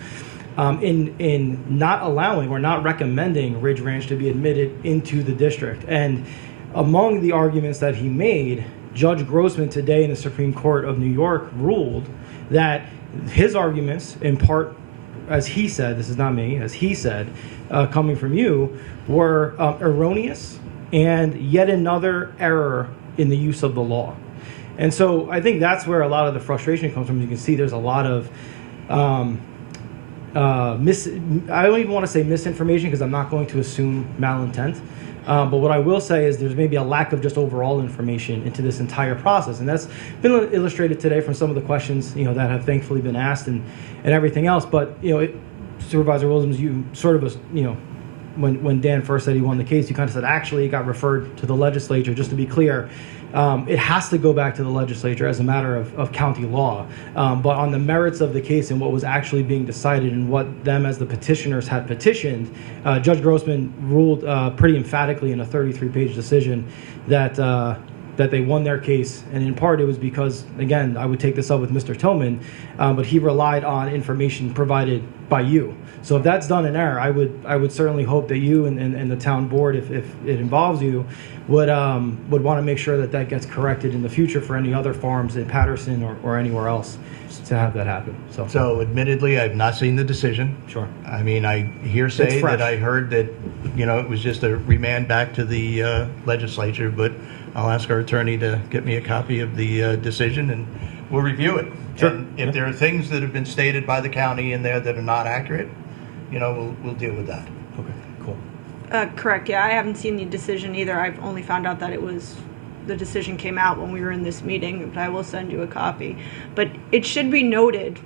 in not allowing or not recommending Ridge Ranch to be admitted into the district. And among the arguments that he made, Judge Grossman today in the Supreme Court of New York ruled that his arguments, in part, as he said, this is not me, as he said, coming from you, were erroneous and yet another error in the use of the law. And so I think that's where a lot of the frustration comes from. You can see there's a lot of I don't even want to say misinformation because I'm not going to assume malintent. But what I will say is there's maybe a lack of just overall information into this entire process. And that's been illustrated today from some of the questions, that have thankfully been asked and everything else. But, Supervisor Williams, you sort of, when Dan first said he won the case, you kind of said, actually, it got referred to the legislature. Just to be clear, it has to go back to the legislature as a matter of county law. But on the merits of the case and what was actually being decided and what them as the petitioners had petitioned, Judge Grossman ruled pretty emphatically in a 33-page decision that they won their case. And in part, it was because, again, I would take this up with Mr. Tillman, but he relied on information provided by you. So if that's done in error, I would certainly hope that you and the town board, if it involves you, would want to make sure that gets corrected in the future for any other farms in Patterson or anywhere else to have that happen. So admittedly, I've not seen the decision. Sure. I mean, I hearsay that I heard that, it was just a remand back to the legislature, but I'll ask our attorney to get me a copy of the decision and we'll review it. Sure. And if there are things that have been stated by the county in there that are not accurate, we'll deal with that. Okay, cool. Correct, yeah, I haven't seen the decision either. I've only found out that the decision came out when we were in this meeting, but I will send you a copy. But it should be noted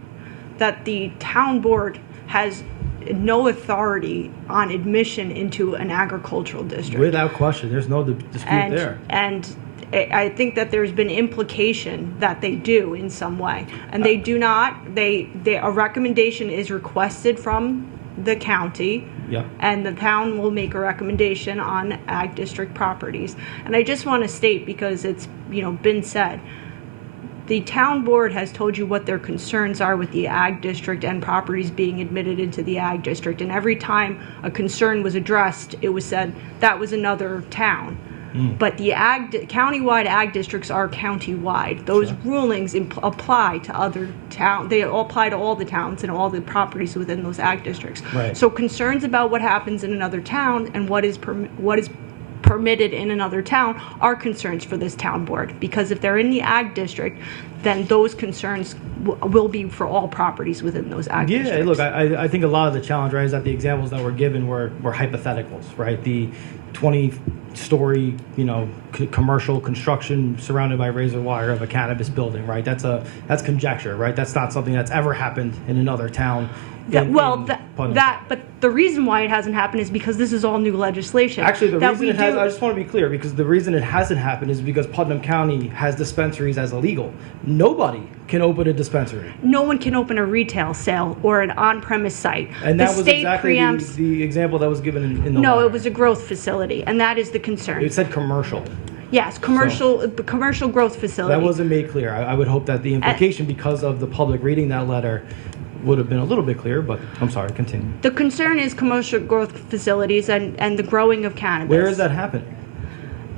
that the town board has no authority on admission into an agricultural district. Without question, there's no dispute there. And I think that there's been implication that they do in some way, and they do not. A recommendation is requested from the county, yeah, and the town will make a recommendation on ag district properties. And I just want to state, because it's been said, the town board has told you what their concerns are with the ag district and properties being admitted into the ag district. And every time a concern was addressed, it was said that was another town. But the countywide ag districts are countywide. Those rulings apply to other towns. They all apply to all the towns and all the properties within those ag districts. Right. So concerns about what happens in another town and what is permitted in another town are concerns for this town board. Because if they're in the ag district, then those concerns will be for all proproperties within those ag districts. Yeah, look, I think a lot of the challenge, right, is that the examples that were given were hypotheticals, right? The 20-story, commercial construction surrounded by razor wire of a cannabis building, right? That's conjecture, right? That's not something that's ever happened in another town. But the reason why it hasn't happened is because this is all new legislation. Actually, the reason it has, I just want to be clear, because the reason it hasn't happened is because Putnam County has dispensaries as illegal. Nobody can open a dispensary. No one can open a retail sale or an on-premise site. And that was exactly the example that was given in the No, letter. it was a growth facility, and that is the concern. It said commercial. Yes, commercial growth facility. That wasn't made clear. I would hope that the implication, because of the public reading that letter, would have been a little bit clearer, but I'm sorry, continue. The concern is commercial growth facilities and the growing of cannabis. Where is that happening?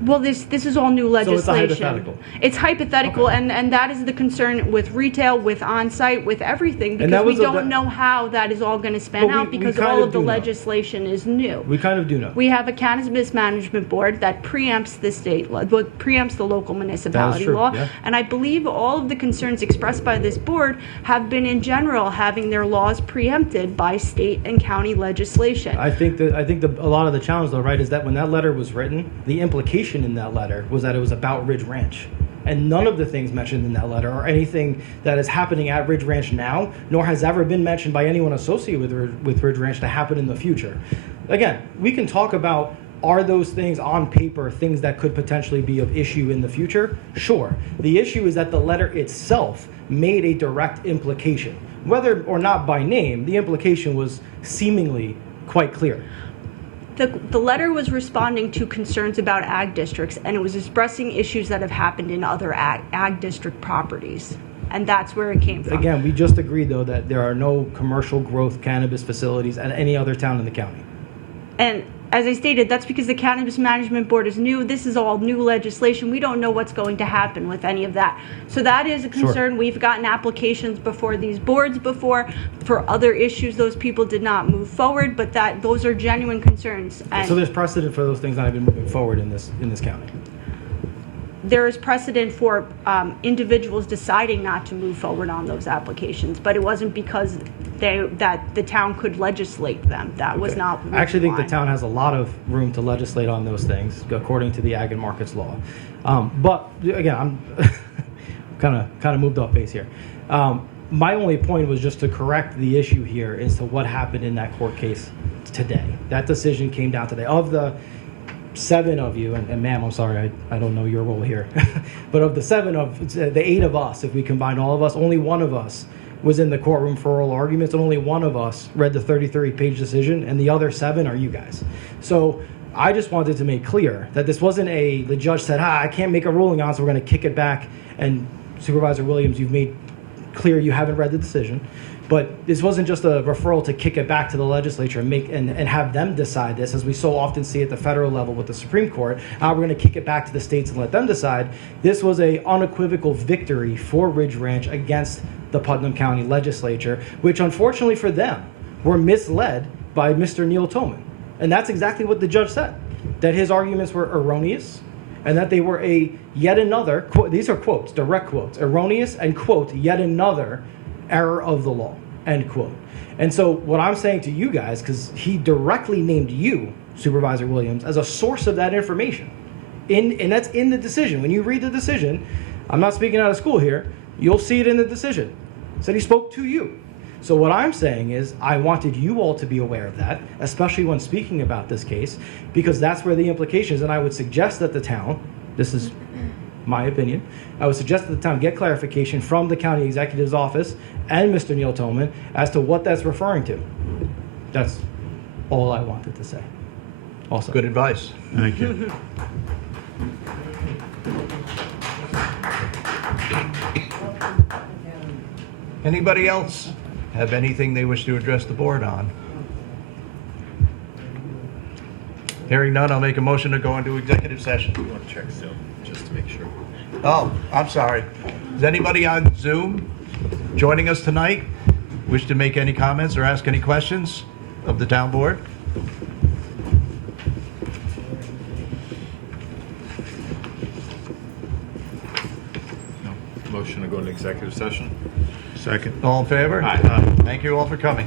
Well, this is all new legislation. So it's a hypothetical. It's hypothetical, okay. and that is the concern with retail, with on-site, with everything, because we don't know how that is all going to span out, because all of the legislation is new. We kind of do know. We have a cannabis management board that preempts the state law, preempts the local municipality law, yeah. And I believe all of the concerns expressed by this board have been, in general, having their laws preempted by state and county legislation. I think a lot of the challenge, though, right, is that when that letter was written, the implication in that letter was that it was about Ridge Ranch. And none of the things mentioned in that letter are anything that is happening at Ridge Ranch now, nor has ever been mentioned by anyone associated with Ridge Ranch to happen in the future. Again, we can talk about, are those things on paper things that could potentially be of issue in the future? Sure. The issue is that the letter itself made a direct implication. Whether or not by name, the implication was seemingly quite clear. The letter was responding to concerns about ag districts, and it was expressing issues that have happened in other ag district properties. And that's where it came from. Again, we just agreed, though, that there are no commercial growth cannabis facilities at any other town in the county. And as I stated, that's because the Cannabis Management Board is new. This is all new legislation. We don't know what's going to happen with any of that. So that is a concern. Sure. We've gotten applications before these boards before for other issues. Those people did not move forward, but those are genuine concerns. And So there's precedent for those things that have been moving forward in this county. there is precedent for individuals deciding not to move forward on those applications, but it wasn't because that the town could legislate them. That was not. I actually think the why. town has a lot of room to legislate on those things, according to the Ag and Markets Law. But again, I'm kind of moved off base here. My only point was just to correct the issue here as to what happened in that court case today. That decision came down today. Of the 7 of you, and ma'am, I'm sorry, I don't know your role here, but of the 8 of us, if we combine all of us, only one of us was in the courtroom for oral arguments, and only one of us read the 33-page decision, and the other 7 are you guys. So I just wanted to make clear that this wasn't the judge said, I can't make a ruling on, so we're going to kick it back, and Supervisor Williams, you've made clear you haven't read the decision. But this wasn't just a referral to kick it back to the legislature and have them decide this, as we so often see at the federal level with the Supreme Court. We're going to kick it back to the states and let them decide. This was a unequivocal victory for Ridge Ranch against the Putnam County legislature, which unfortunately for them were misled by Mr. Neil Toman. And that's exactly what the judge said, that his arguments were erroneous and that they were yet another, quote, these are quotes, direct quotes, erroneous and, quote, yet another error of the law, end quote. And so what I'm saying to you guys, because he directly named you, Supervisor Williams, as a source of that information, and that's in the decision. When you read the decision, I'm not speaking out of school here, you'll see it in the decision. It said he spoke to you. So what I'm saying is I wanted you all to be aware of that, especially when speaking about this case, because that's where the implications, and I would suggest that the town, this is my opinion, I would suggest that the town get clarification from the county executive's office and Mr. Neil Toman as to what that's referring to. That's all I wanted to say. Also, Good advice. Thank you. Anybody else have anything they wish to address the board on? Hearing none, I'll make a motion to go into executive session. You want to check Zoom, just to make sure. Oh, I'm sorry. Is anybody on Zoom joining us tonight wish to make any comments or ask any questions of the town board? No. Motion to go into executive session? Second. All in favor? Aye. Thank you all for coming.